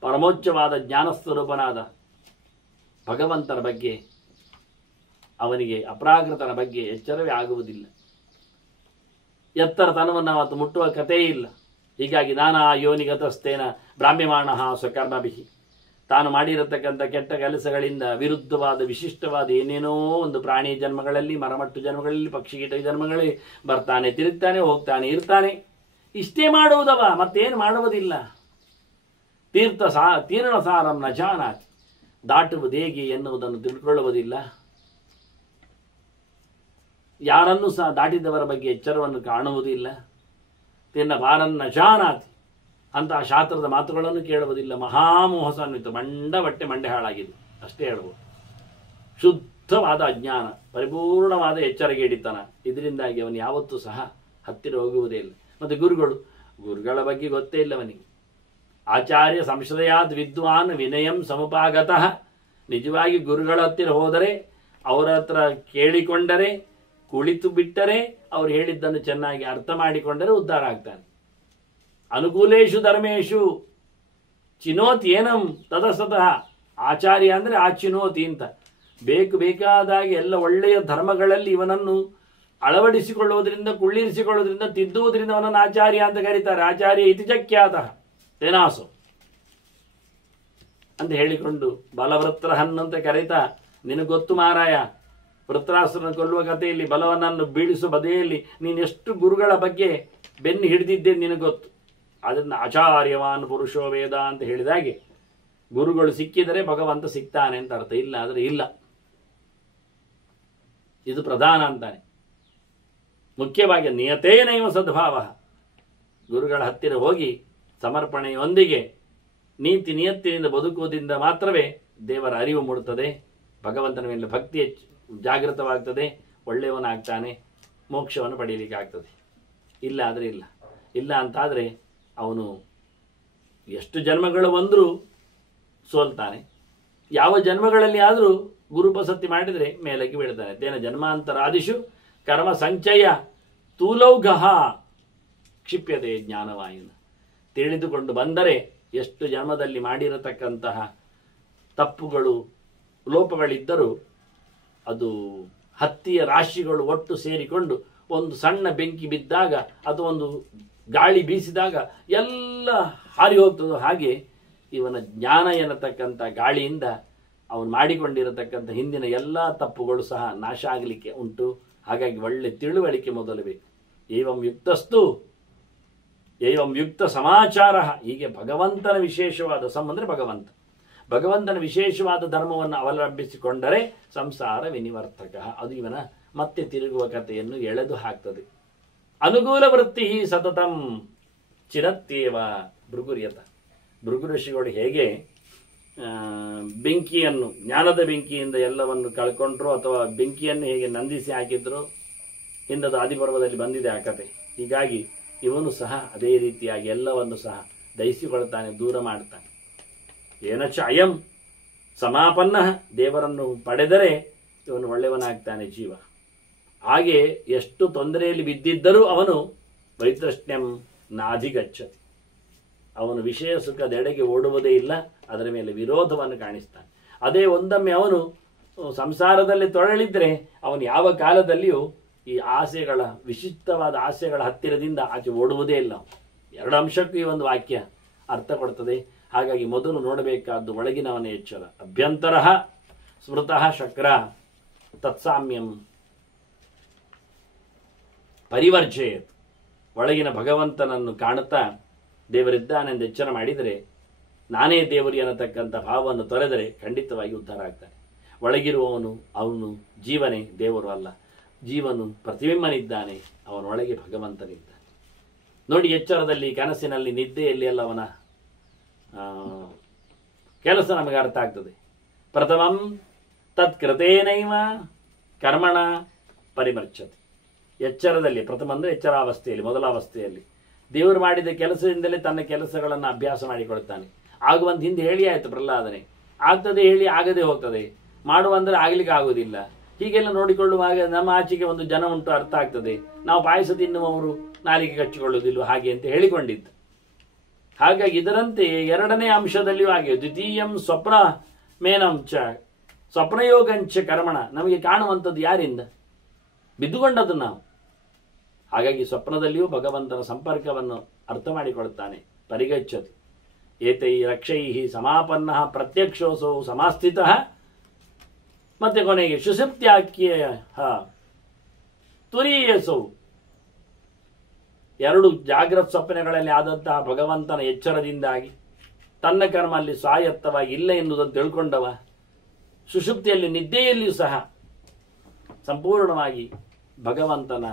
ಪರಮೋಚ್ಚವಾದ ಜ್ಞಾನಸ್ವರೂಪನಾದ ಭಗವಂತನ ಬಗ್ಗೆ ಅವನಿಗೆ ಅಪ್ರಾಕೃತನ ಬಗ್ಗೆ ಎಚ್ಚರವೇ ಆಗುವುದಿಲ್ಲ. ಎತ್ತರತನವನ್ನು ಅವತ್ತು ಮುಟ್ಟುವ ಕಥೆಯೇ ಇಲ್ಲ. ಹೀಗಾಗಿ ನಾನಾ ಯೋನಿಗತಸ್ತೇನ ಭ್ರಾಮ್ಯಮಾಣ ಸ್ವಕರ್ಮಭಿಹಿ, ತಾನು ಮಾಡಿರತಕ್ಕಂಥ ಕೆಟ್ಟ ಕೆಲಸಗಳಿಂದ ವಿರುದ್ಧವಾದ ವಿಶಿಷ್ಟವಾದ ಏನೇನೋ ಒಂದು ಪ್ರಾಣಿ ಜನ್ಮಗಳಲ್ಲಿ, ಮರಮಟ್ಟು ಜನ್ಮಗಳಲ್ಲಿ, ಪಕ್ಷಿಕೀಟ ಜನ್ಮಗಳಲ್ಲಿ ಬರ್ತಾನೆ, ತಿರುಗ್ತಾನೆ, ಹೋಗ್ತಾನೆ, ಇರ್ತಾನೆ. ಇಷ್ಟೇ ಮಾಡುವುದವ, ಮತ್ತೇನು ಮಾಡುವುದಿಲ್ಲ. ತೀರ್ಣ ಸಾರಂ ನ ಜಾನಾತಿ, ದಾಟುವುದೇಗೆ ಎನ್ನುವುದನ್ನು ತಿಳ್ಕೊಳ್ಳುವುದಿಲ್ಲ. ಯಾರನ್ನೂ ಸಹ ದಾಟಿದವರ ಬಗ್ಗೆ ಎಚ್ಚರವನ್ನು ಕಾಣುವುದಿಲ್ಲ. ತಿನ್ನ ಪಾರನ್ನ ಜಾನಾತಿ, ಅಂತಹ ಶಾಸ್ತ್ರದ ಮಾತುಗಳನ್ನು ಕೇಳುವುದಿಲ್ಲ. ಮಹಾಮೋಹಸನ್ವಿತ, ಬಟ್ಟೆ ಮಂಡೆ ಹಾಳಾಗಿದೆ ಅಷ್ಟೇ ಹೇಳ್ಬೋದು. ಶುದ್ಧವಾದ ಅಜ್ಞಾನ, ಪರಿಪೂರ್ಣವಾದ ಎಚ್ಚರಗೇಡಿತನ. ಇದರಿಂದಾಗಿ ಅವನು ಯಾವತ್ತೂ ಸಹ ಹತ್ತಿರ ಹೋಗುವುದೇ ಇಲ್ಲ. ಮತ್ತು ಗುರುಗಳ ಬಗ್ಗೆ ಗೊತ್ತೇ ಇಲ್ಲ ಅವನಿಗೆ. ಆಚಾರ್ಯ ಸಂಶ್ರಯಾದ್ ವಿದ್ವಾನ್ ವಿನಯಂ ಸಮುಪಾಗತಃ, ನಿಜವಾಗಿ ಗುರುಗಳ ಹತ್ತಿರ ಹೋದರೆ, ಅವರ ಹತ್ರ ಕೇಳಿಕೊಂಡರೆ, ಕುಳಿತು ಬಿಟ್ಟರೆ, ಅವರು ಹೇಳಿದ್ದನ್ನು ಚೆನ್ನಾಗಿ ಅರ್ಥ ಮಾಡಿಕೊಂಡರೆ ಉದ್ಧಾರ ಆಗ್ತಾನೆ. ಅನುಕೂಲೇಶು ಧರ್ಮೇಶು ಚಿನೋತಿ ಏನಂ ತದಸತಃ, ಆಚಾರ್ಯ ಅಂದರೆ ಆ ಚಿನೋತಿ ಅಂತ. ಬೇಕಾದಾಗಿ ಎಲ್ಲ ಒಳ್ಳೆಯ ಧರ್ಮಗಳಲ್ಲಿ ಇವನನ್ನು ಅಳವಡಿಸಿಕೊಳ್ಳುವುದರಿಂದ, ಕುಳ್ಳಿರಿಸಿಕೊಳ್ಳುವುದರಿಂದ, ತಿದ್ದುವುದರಿಂದ ಅವನನ್ನು ಆಚಾರ್ಯ ಅಂತ ಕರೀತಾರೆ. ಆಚಾರ್ಯ ಇತಿಜಕ್ಯಾತ ತೇನಾಸು ಅಂತ ಹೇಳಿಕೊಂಡು ಬಲವೃತ್ರಹನ್ ಅಂತ ಕರೀತಾ, ನಿನಗೆ ಗೊತ್ತು ಮಾರಾಯ, ವೃತ್ರಾಸುರನ ಕೊಲ್ಲುವ ಕಥೆಯಲ್ಲಿ ಬಲವನನ್ನು ಬೀಳಿಸುವ ಬದೆಯಲ್ಲಿ ನೀನೆಷ್ಟು ಗುರುಗಳ ಬಗ್ಗೆ ಬೆನ್ನು ಹಿಡಿದಿದ್ದೆ ನಿನಗೆ ಗೊತ್ತು. ಅದನ್ನು ಆಚಾರ್ಯವಾನ್ ಪುರುಷೋ ವೇದ ಅಂತ ಹೇಳಿದಾಗೆ, ಗುರುಗಳು ಸಿಕ್ಕಿದರೆ ಭಗವಂತ ಸಿಗ್ತಾನೆ ಅಂತ ಅರ್ಥ. ಇಲ್ಲ ಆದರೆ ಇಲ್ಲ, ಇದು ಪ್ರಧಾನ ಅಂತಾನೆ. ಮುಖ್ಯವಾಗಿ ನಿಯತೇನೈವ ಸದ್ಭಾವ, ಗುರುಗಳ ಹತ್ತಿರ ಹೋಗಿ ಸಮರ್ಪಣೆಯೊಂದಿಗೆ ನೀತಿ ನಿಯತ್ತಿನಿಂದ ಬದುಕುವುದರಿಂದ ಮಾತ್ರವೇ ದೇವರ ಅರಿವು ಮೂಡುತ್ತದೆ, ಭಗವಂತನ ಮೇಲೆ ಭಕ್ತಿ ಜಾಗೃತವಾಗ್ತದೆ, ಒಳ್ಳೆಯವನಾಗ್ತಾನೆ, ಮೋಕ್ಷವನ್ನು ಪಡೀಲಿಕ್ಕೆ ಆಗ್ತದೆ. ಇಲ್ಲ ಆದರೆ ಇಲ್ಲ. ಇಲ್ಲ ಅಂತಾದರೆ ಅವನು ಎಷ್ಟು ಜನ್ಮಗಳು ಬಂದರೂ ಸೋಲ್ತಾನೆ. ಯಾವ ಜನ್ಮಗಳಲ್ಲಿ ಆದರೂ ಗುರುಪಸಕ್ತಿ ಮಾಡಿದರೆ ಮೇಲಕ್ಕೆ ಬೀಳ್ತಾನೆ. ತೇನ ಜನ್ಮಾಂತರಾದಿಷು ಕರ್ಮ ಸಂಚಯ ತೂಲೌಘಃ ಕ್ಷಿಪ್ಯತೆ ಜ್ಞಾನವಾಯುನ. ತಿಳಿದುಕೊಂಡು ಬಂದರೆ ಎಷ್ಟು ಜನ್ಮದಲ್ಲಿ ಮಾಡಿರತಕ್ಕಂತಹ ತಪ್ಪುಗಳು ಲೋಪಗಳಿದ್ದರೂ ಅದು ಹತ್ತಿಯ ರಾಶಿಗಳು ಒಟ್ಟು ಸೇರಿಕೊಂಡು ಒಂದು ಸಣ್ಣ ಬೆಂಕಿ ಬಿದ್ದಾಗ ಅಥವಾ ಒಂದು ಗಾಳಿ ಬೀಸಿದಾಗ ಎಲ್ಲ ಹಾರಿ ಹೋಗ್ತದೋ ಹಾಗೆ ಇವನ ಜ್ಞಾನ ಎನ್ನತಕ್ಕಂಥ ಗಾಳಿಯಿಂದ ಅವನು ಮಾಡಿಕೊಂಡಿರತಕ್ಕಂಥ ಹಿಂದಿನ ಎಲ್ಲ ತಪ್ಪುಗಳು ಸಹ ನಾಶ ಆಗಲಿಕ್ಕೆ ಉಂಟು. ಹಾಗಾಗಿ ಒಳ್ಳೆ ತಿಳುವಳಿಕೆ ಮೊದಲು ಬೇಕು. ಏವಂ ಯುಕ್ತಸ್ತು ಏವಂ ಯುಕ್ತ ಸಮಾಚಾರ. ಹೀಗೆ ಭಗವಂತನ ವಿಶೇಷವಾದ ಅಂದರೆ ಭಗವಂತನ ವಿಶೇಷವಾದ ಧರ್ಮವನ್ನು ಅವಲಂಬಿಸಿಕೊಂಡರೆ ಸಂಸಾರ ವಿನಿವರ್ತಕ. ಅದು ಇವನ ಮತ್ತೆ ತಿರುಗುವ ಕಥೆಯನ್ನು ಎಳೆದು ಹಾಕ್ತದೆ. ಅನುಕೂಲ ವೃತ್ತಿ ಸತತಂ ಚಿರತ್ಯೇವ ಭೃಗುರ್ಯತ. ಭೃಗು ಋಷಿಗಳು ಹೇಗೆ ಬೆಂಕಿಯನ್ನು, ಜ್ಞಾನದ ಬೆಂಕಿಯಿಂದ ಎಲ್ಲವನ್ನು ಕಳ್ಕೊಂಡ್ರು ಅಥವಾ ಬೆಂಕಿಯನ್ನು ಹೇಗೆ ನಂದಿಸಿ ಹಾಕಿದ್ರು, ಹಿಂದದ ಆದಿಪರ್ವದಲ್ಲಿ ಬಂದಿದೆ ಆ ಕಥೆ. ಹೀಗಾಗಿ ಇವನು ಸಹ ಅದೇ ರೀತಿಯಾಗಿ ಎಲ್ಲವನ್ನು ಸಹ ದಹಿಸಿಕೊಳ್ತಾನೆ, ದೂರ ಮಾಡ್ತಾನೆ. ಏನಚ್ಚ ಅಯಂ ಸಮಾಪನ್ನ. ದೇವರನ್ನು ಪಡೆದರೆ ಇವನು ಒಳ್ಳೆಯವನಾಗ್ತಾನೆ ಜೀವ. ಹಾಗೆ ಎಷ್ಟು ತೊಂದರೆಯಲ್ಲಿ ಬಿದ್ದಿದ್ದರೂ ಅವನು ವೈತೃಷ್ಣ್ಯಂ ನಾಧಿಗಚ್ಚತಿ. ಅವನು ವಿಷಯ ಸುಖದೆಡೆಗೆ ಓಡುವುದೇ ಇಲ್ಲ, ಅದರ ಮೇಲೆ ವಿರೋಧವನ್ನು ಕಾಣಿಸ್ತಾನೆ. ಅದೇ ಒಂದೊಮ್ಮೆ ಅವನು ಸಂಸಾರದಲ್ಲಿ ತೊಳಲಿದ್ರೆ ಅವನು ಯಾವ ಕಾಲದಲ್ಲಿಯೂ ಈ ಆಸೆಗಳ, ವಿಶಿಷ್ಟವಾದ ಆಸೆಗಳ ಹತ್ತಿರದಿಂದ ಆಚೆ ಓಡುವುದೇ ಇಲ್ಲ. ಎರಡು ಅಂಶಕ್ಕೂ ಈ ಒಂದು ವಾಕ್ಯ ಅರ್ಥ ಕೊಡ್ತದೆ. ಹಾಗಾಗಿ ಮೊದಲು ನೋಡಬೇಕಾದ್ದು ಒಳಗಿನವನ ಎಚ್ಚರ. ಅಭ್ಯಂತರ ಸ್ಮೃತಃ ಶಕ್ರ ತತ್ಸಾಮ್ಯಂ ಪರಿವರ್ಜಯತ್. ಒಳಗಿನ ಭಗವಂತನನ್ನು ಕಾಣುತ್ತಾ ದೇವರಿದ್ದಾನೆಂದು ಎಚ್ಚರ ಮಾಡಿದರೆ, ನಾನೇ ದೇವರು ಎನ್ನತಕ್ಕಂಥ ಭಾವವನ್ನು ತೊರೆದರೆ ಖಂಡಿತವಾಗಿ ಉದ್ಧಾರ ಆಗ್ತಾನೆ. ಒಳಗಿರುವವನು ಅವನು ಜೀವನೇ, ದೇವರು ಅಲ್ಲ. ಜೀವನು ಪ್ರತಿಬಿಂಬನಿದ್ದಾನೆ, ಅವನೊಳಗೆ ಭಗವಂತನಿದ್ದಾನೆ. ನೋಡಿ, ಎಚ್ಚರದಲ್ಲಿ, ಕನಸಿನಲ್ಲಿ, ನಿದ್ದೆಯಲ್ಲಿ ಎಲ್ಲ ಅವನ ಕೆಲಸ ನಮಗೆ ಅರ್ಥ ಆಗ್ತದೆ. ಪ್ರಥಮಂ ತತ್ಕೃತೇನೈವ ಕರ್ಮಣ ಪರಿಮರ್ಚತೆ. ಎಚ್ಚರದಲ್ಲಿ, ಪ್ರಥಮ ಅಂದರೆ ಎಚ್ಚರಾವಸ್ಥೆಯಲ್ಲಿ, ಮೊದಲ ಅವಸ್ಥೆಯಲ್ಲಿ ದೇವರು ಮಾಡಿದ ಕೆಲಸದಿಂದಲೇ ತನ್ನ ಕೆಲಸಗಳನ್ನು ಅಭ್ಯಾಸ ಮಾಡಿಕೊಳ್ತಾನೆ. ಆಗುವಂತ ಹಿಂದೆ ಹೇಳಿ ಆಯಿತು ಪ್ರಹ್ಲಾದನೆ. ಆಗ್ತದೆ ಹೇಳಿ ಆಗದೆ ಹೋಗ್ತದೆ, ಮಾಡುವಂದರೆ ಆಗಲಿಕ್ಕೆ ಆಗೋದಿಲ್ಲ. ಹೀಗೆಲ್ಲ ನೋಡಿಕೊಳ್ಳುವಾಗ ನಮ್ಮ ಆಚೆಗೆ ಒಂದು ಜನ ಉಂಟು, ಅರ್ಥ ಆಗ್ತದೆ. ನಾವು ಪಾಯಸ ತಿನ್ನುವವರು ನಾಲಿಗೆ ಕಚ್ಚಿಕೊಳ್ಳುವುದಿಲ್ಲ ಹಾಗೆ ಅಂತ ಹೇಳಿಕೊಂಡಿದ್ದು. ಹಾಗಾಗಿ ಇದರಂತೆ ಎರಡನೇ ಅಂಶದಲ್ಲಿಯೂ ಹಾಗೆ ದ್ವಿತೀಯಂ ಸ್ವಪ್ನ ಮೇನಂಚ ಸ್ವಪ್ನಯೋಗಂಚ ಕರ್ಮಣ. ನಮಗೆ ಕಾಣುವಂಥದ್ದು ಯಾರಿಂದ? ಬಿದ್ದುಕೊಂಡದ್ದು ನಾವು. ಹಾಗಾಗಿ ಸ್ವಪ್ನದಲ್ಲಿಯೂ ಭಗವಂತನ ಸಂಪರ್ಕವನ್ನು ಅರ್ಥ ಮಾಡಿಕೊಳ್ತಾನೆ. ಪರಿಗಚ್ಚತಿ ಏತೈ ರಕ್ಷೈ ಸಮಾಪನ್ನ ಪ್ರತ್ಯಕ್ಷೋಸೋ ಸಮಾಸ್ಥಿತ. ಮತ್ತೆ ಕೊನೆಗೆ ಸುಷುಪ್ತ್ಯಾಖ್ಯ ತುರೀಯಸೌ. ಎರಡು ಜಾಗ್ರತ್ ಸ್ವಪ್ನಗಳಲ್ಲಿ ಆದಂತಹ ಭಗವಂತನ ಎಚ್ಚರದಿಂದಾಗಿ ತನ್ನ ಕರ್ಮ ಅಲ್ಲಿ ಸ್ವಾಯತ್ತವಾಗಿ ಇಲ್ಲ ಎನ್ನುವುದನ್ನು ತಿಳ್ಕೊಂಡವ ಸುಷುಪ್ತಿಯಲ್ಲಿ, ನಿದ್ದೆಯಲ್ಲಿಯೂ ಸಹ ಸಂಪೂರ್ಣವಾಗಿ ಭಗವಂತನ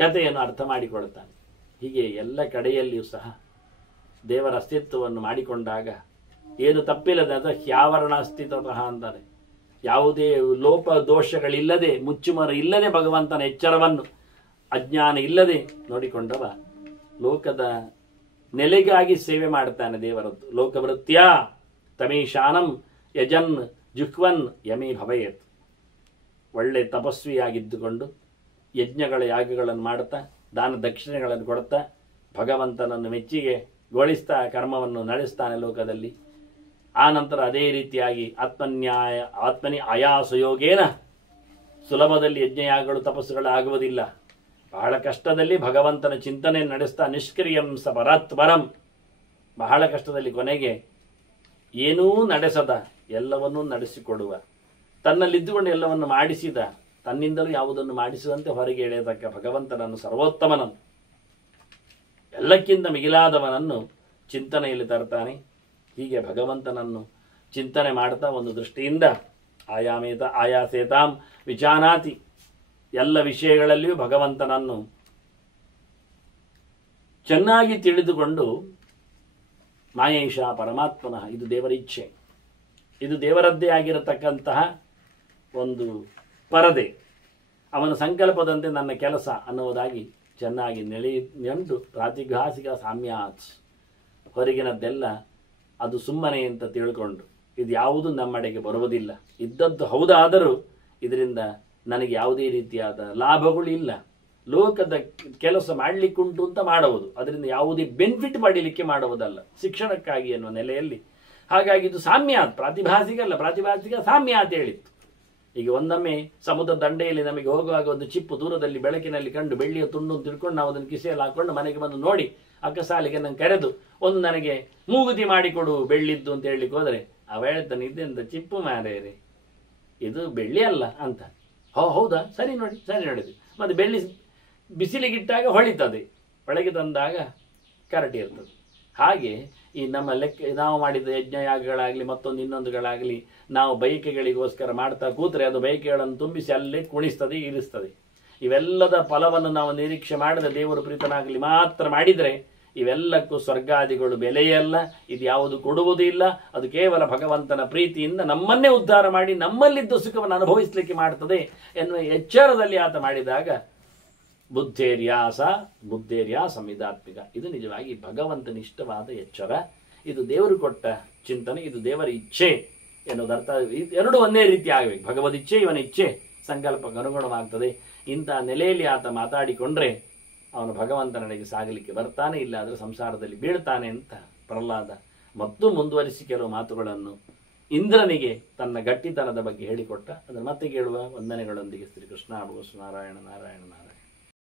ಕಥೆಯನ್ನು ಅರ್ಥ ಮಾಡಿಕೊಳ್ತಾನೆ. ಹೀಗೆ ಎಲ್ಲ ಕಡೆಯಲ್ಲಿಯೂ ಸಹ ದೇವರ ಅಸ್ತಿತ್ವವನ್ನು ಮಾಡಿಕೊಂಡಾಗ ಏನು ತಪ್ಪಿಲ್ಲದೆ ಅದು ಹ್ಯಾವರಣ ಅಸ್ತಿತ್ವತಃ ಅಂತಾರೆ. ಯಾವುದೇ ಲೋಪ ದೋಷಗಳಿಲ್ಲದೆ, ಮುಚ್ಚುಮರ ಇಲ್ಲದೆ ಭಗವಂತನ ಎಚ್ಚರವನ್ನು ಅಜ್ಞಾನ ಇಲ್ಲದೆ ನೋಡಿಕೊಂಡವ ಲೋಕದ ನೆಲೆಗಾಗಿ ಸೇವೆ ಮಾಡ್ತಾನೆ ದೇವರದ್ದು. ಲೋಕವೃತ್ಯ ತಮೀಶಾನಂ ಯಜನ್ ಜುಹ್ವನ್ ಯಮೇ ಭವೇತ್. ಒಳ್ಳೆ ತಪಸ್ವಿಯಾಗಿದ್ದುಕೊಂಡು ಯಜ್ಞಗಳ ಯಾಗಗಳನ್ನು ಮಾಡುತ್ತಾ, ದಾನ ದಕ್ಷಿಣೆಗಳನ್ನು ಕೊಡುತ್ತಾ, ಭಗವಂತನನ್ನು ಮೆಚ್ಚಿಗೆಗೊಳಿಸ್ತಾ ಕರ್ಮವನ್ನು ನಡೆಸ್ತಾನೆ ಲೋಕದಲ್ಲಿ. ಆ ನಂತರ ಅದೇ ರೀತಿಯಾಗಿ ಆತ್ಮನಿ ಆಯಾಸಯೋಗೇನ ಸುಲಭದಲ್ಲಿ ಯಜ್ಞಯಾಗಗಳು ತಪಸ್ಸುಗಳು ಆಗುವುದಿಲ್ಲ. ಬಹಳ ಕಷ್ಟದಲ್ಲಿ ಭಗವಂತನ ಚಿಂತನೆ ನಡೆಸ್ತಾ ನಿಷ್ಕ್ರಿಯಂ ಸ ಪರಾತ್ಪರಂ. ಬಹಳ ಕಷ್ಟದಲ್ಲಿ ಕೊನೆಗೆ ಏನೂ ನಡೆಸದ ಎಲ್ಲವನ್ನೂ ನಡೆಸಿಕೊಡುವ, ತನ್ನಲ್ಲಿದ್ದುಕೊಂಡು ಎಲ್ಲವನ್ನು ಮಾಡಿಸಿದ, ತನ್ನಿಂದಲೂ ಯಾವುದನ್ನು ಮಾಡಿಸುವಂತೆ ಹೊರಗೆ ಎಳೆಯತಕ್ಕ ಭಗವಂತನನ್ನು, ಸರ್ವೋತ್ತಮನನ್ನು, ಎಲ್ಲಕ್ಕಿಂತ ಮಿಗಿಲಾದವನನ್ನು ಚಿಂತನೆಯಲ್ಲಿ ತರ್ತಾನೆ. ಹೀಗೆ ಭಗವಂತನನ್ನು ಚಿಂತನೆ ಮಾಡ್ತಾ ಒಂದು ದೃಷ್ಟಿಯಿಂದ ಆಯಾಸೇತಾಂ ವಿಚಾನಾತಿ. ಎಲ್ಲ ವಿಷಯಗಳಲ್ಲಿಯೂ ಭಗವಂತನನ್ನು ಚೆನ್ನಾಗಿ ತಿಳಿದುಕೊಂಡು ಮಾಯೇಶ ಪರಮಾತ್ಮನಃ, ಇದು ದೇವರ ಇಚ್ಛೆ, ಇದು ದೇವರದ್ದೇ ಆಗಿರತಕ್ಕಂತಹ ಒಂದು ಪರದೆ, ಅವನ ಸಂಕಲ್ಪದಂತೆ ನನ್ನ ಕೆಲಸ ಅನ್ನುವುದಾಗಿ ಚೆನ್ನಾಗಿ ನೆಂಡು ಪ್ರಾತಿಭಾಸಿಕ ಸಾಮ್ಯಾತ್, ಹೊರಗಿನದ್ದೆಲ್ಲ ಅದು ಸುಮ್ಮನೆ ಅಂತ ತಿಳ್ಕೊಂಡು ಇದು ಯಾವುದು ನಮ್ಮಡೆಗೆ ಬರುವುದಿಲ್ಲ, ಇದ್ದದ್ದು ಹೌದಾದರೂ ಇದರಿಂದ ನನಗೆ ಯಾವುದೇ ರೀತಿಯಾದ ಲಾಭಗಳು ಇಲ್ಲ, ಲೋಕದ ಕೆಲಸ ಮಾಡಲಿಕ್ಕುಂಟು ಅಂತ ಮಾಡುವುದು, ಅದರಿಂದ ಯಾವುದೇ ಬೆನಿಫಿಟ್ ಪಡೀಲಿಕ್ಕೆ ಮಾಡುವುದಲ್ಲ, ಶಿಕ್ಷಣಕ್ಕಾಗಿ ಅನ್ನುವ ನೆಲೆಯಲ್ಲಿ. ಹಾಗಾಗಿ ಇದು ಸಾಮ್ಯಾತ್, ಪ್ರಾತಿಭಾಸಿಕ ಅಲ್ಲ, ಪ್ರಾತಿಭಾಸಿಕ ಸಾಮ್ಯಾತ್ ಹೇಳಿತ್ತು. ಈಗ ಒಂದೊಮ್ಮೆ ಸಮುದ್ರ ದಂಡೆಯಲ್ಲಿ ನಮಗೆ ಹೋಗುವಾಗ ಒಂದು ಚಿಪ್ಪು ದೂರದಲ್ಲಿ ಬೆಳಕಿನಲ್ಲಿ ಕಂಡು ಬೆಳ್ಳಿಯ ತುಂಡು ಅಂತ ತಿಳ್ಕೊಂಡು ನಾವು ಅದನ್ನು ಕಿಸೆಯಲ್ಲಿ ಹಾಕೊಂಡು ಮನೆಗೆ ಬಂದು ನೋಡಿ ಅಕ್ಕಸಾಲಿಗೆ ನಂಗೆ ಕರೆದು ಒಂದು ನನಗೆ ಮೂಗುತಿ ಮಾಡಿಕೊಡು ಬೆಳ್ಳಿದ್ದು ಅಂತ ಹೇಳಲಿಕ್ಕೆ ಹೋದರೆ ಅವ ಹೇಳ್ತಾನೆ, ಇದೆಂತ ಚಿಪ್ಪು ಮಾರೇರಿ, ಇದು ಬೆಳ್ಳಿ ಅಲ್ಲ ಅಂತ. ಹೌದಾ, ಸರಿ ನೋಡಿ, ಸರಿ ನೋಡಿದ್ವಿ. ಮತ್ತು ಬೆಳ್ಳಿ ಬಿಸಿಲಿಗಿಟ್ಟಾಗ ಹೊಳಿತದೆ, ಒಳಗೆ ತಂದಾಗ ಕರಟಿ ಇರ್ತದೆ. ಹಾಗೆ ಈ ನಮ್ಮ ಲೆಕ್ಕ ನಾವು ಮಾಡಿದ ಯಜ್ಞಯಾಗಗಳಾಗಲಿ ಮತ್ತೊಂದು ಇನ್ನೊಂದುಗಳಾಗಲಿ ನಾವು ಬಯಕೆಗಳಿಗೋಸ್ಕರ ಮಾಡ್ತಾ ಕೂತ್ರೆ ಅದು ಬಯಕೆಗಳನ್ನು ತುಂಬಿಸಿ ಅಲ್ಲೇ ಕುಣಿಸ್ತದೆ, ಇರಿಸ್ತದೆ. ಇವೆಲ್ಲದ ಫಲವನ್ನು ನಾವು ನಿರೀಕ್ಷೆ ಮಾಡದೆ ದೇವರು ಪ್ರೀತನಾಗಲಿ ಮಾತ್ರ ಮಾಡಿದರೆ ಇವೆಲ್ಲಕ್ಕೂ ಸ್ವರ್ಗಾದಿಗಳು ಬೆಲೆಯಲ್ಲ, ಇದು ಯಾವುದು ಕೊಡುವುದೂ ಇಲ್ಲ. ಅದು ಕೇವಲ ಭಗವಂತನ ಪ್ರೀತಿಯಿಂದ ನಮ್ಮನ್ನೇ ಉದ್ಧಾರ ಮಾಡಿ ನಮ್ಮಲ್ಲಿದ್ದ ಸುಖವನ್ನು ಅನುಭವಿಸಲಿಕ್ಕೆ ಮಾಡ್ತದೆ ಎನ್ನುವ ಎಚ್ಚರದಲ್ಲಿ ಆತ ಮಾಡಿದಾಗ ಬುದ್ಧೇರ್ಯಾ ಸಂವಿಧಾತ್ಮಿಕ, ಇದು ನಿಜವಾಗಿ ಭಗವಂತನಿಷ್ಠವಾದ ಎಚ್ಚರ, ಇದು ದೇವರು ಕೊಟ್ಟ ಚಿಂತನೆ, ಇದು ದೇವರ ಇಚ್ಛೆ ಎನ್ನುವುದರ್ಥ. ಎರಡು ಒಂದೇ ರೀತಿ ಆಗಬೇಕು, ಭಗವದಿಚ್ಛೆ ಇವನ ಇಚ್ಛೆ ಸಂಕಲ್ಪಕ್ಕೆ ಅನುಗುಣವಾಗ್ತದೆ. ಇಂಥ ನೆಲೆಯಲ್ಲಿ ಆತ ಮಾತಾಡಿಕೊಂಡ್ರೆ ಅವನು ಭಗವಂತನೆಡೆಗೆ ಸಾಗಲಿಕ್ಕೆ ಬರ್ತಾನೆ, ಇಲ್ಲ ಆದರೆ ಸಂಸಾರದಲ್ಲಿ ಬೀಳ್ತಾನೆ ಅಂತ ಪ್ರಹ್ಲಾದ ಮತ್ತು ಮುಂದುವರಿಸಿ ಕೆಲವು ಮಾತುಗಳನ್ನು ಇಂದ್ರನಿಗೆ ತನ್ನ ಗಟ್ಟಿತನದ ಬಗ್ಗೆ ಹೇಳಿಕೊಟ್ಟ. ಅದನ್ನು ಮತ್ತೆ ಕೇಳುವ ವಂದನೆಗಳೊಂದಿಗೆ ಶ್ರೀಕೃಷ್ಣ ನಾರಾಯಣ ನಾರಾಯಣ ನಾರಾಯಣ.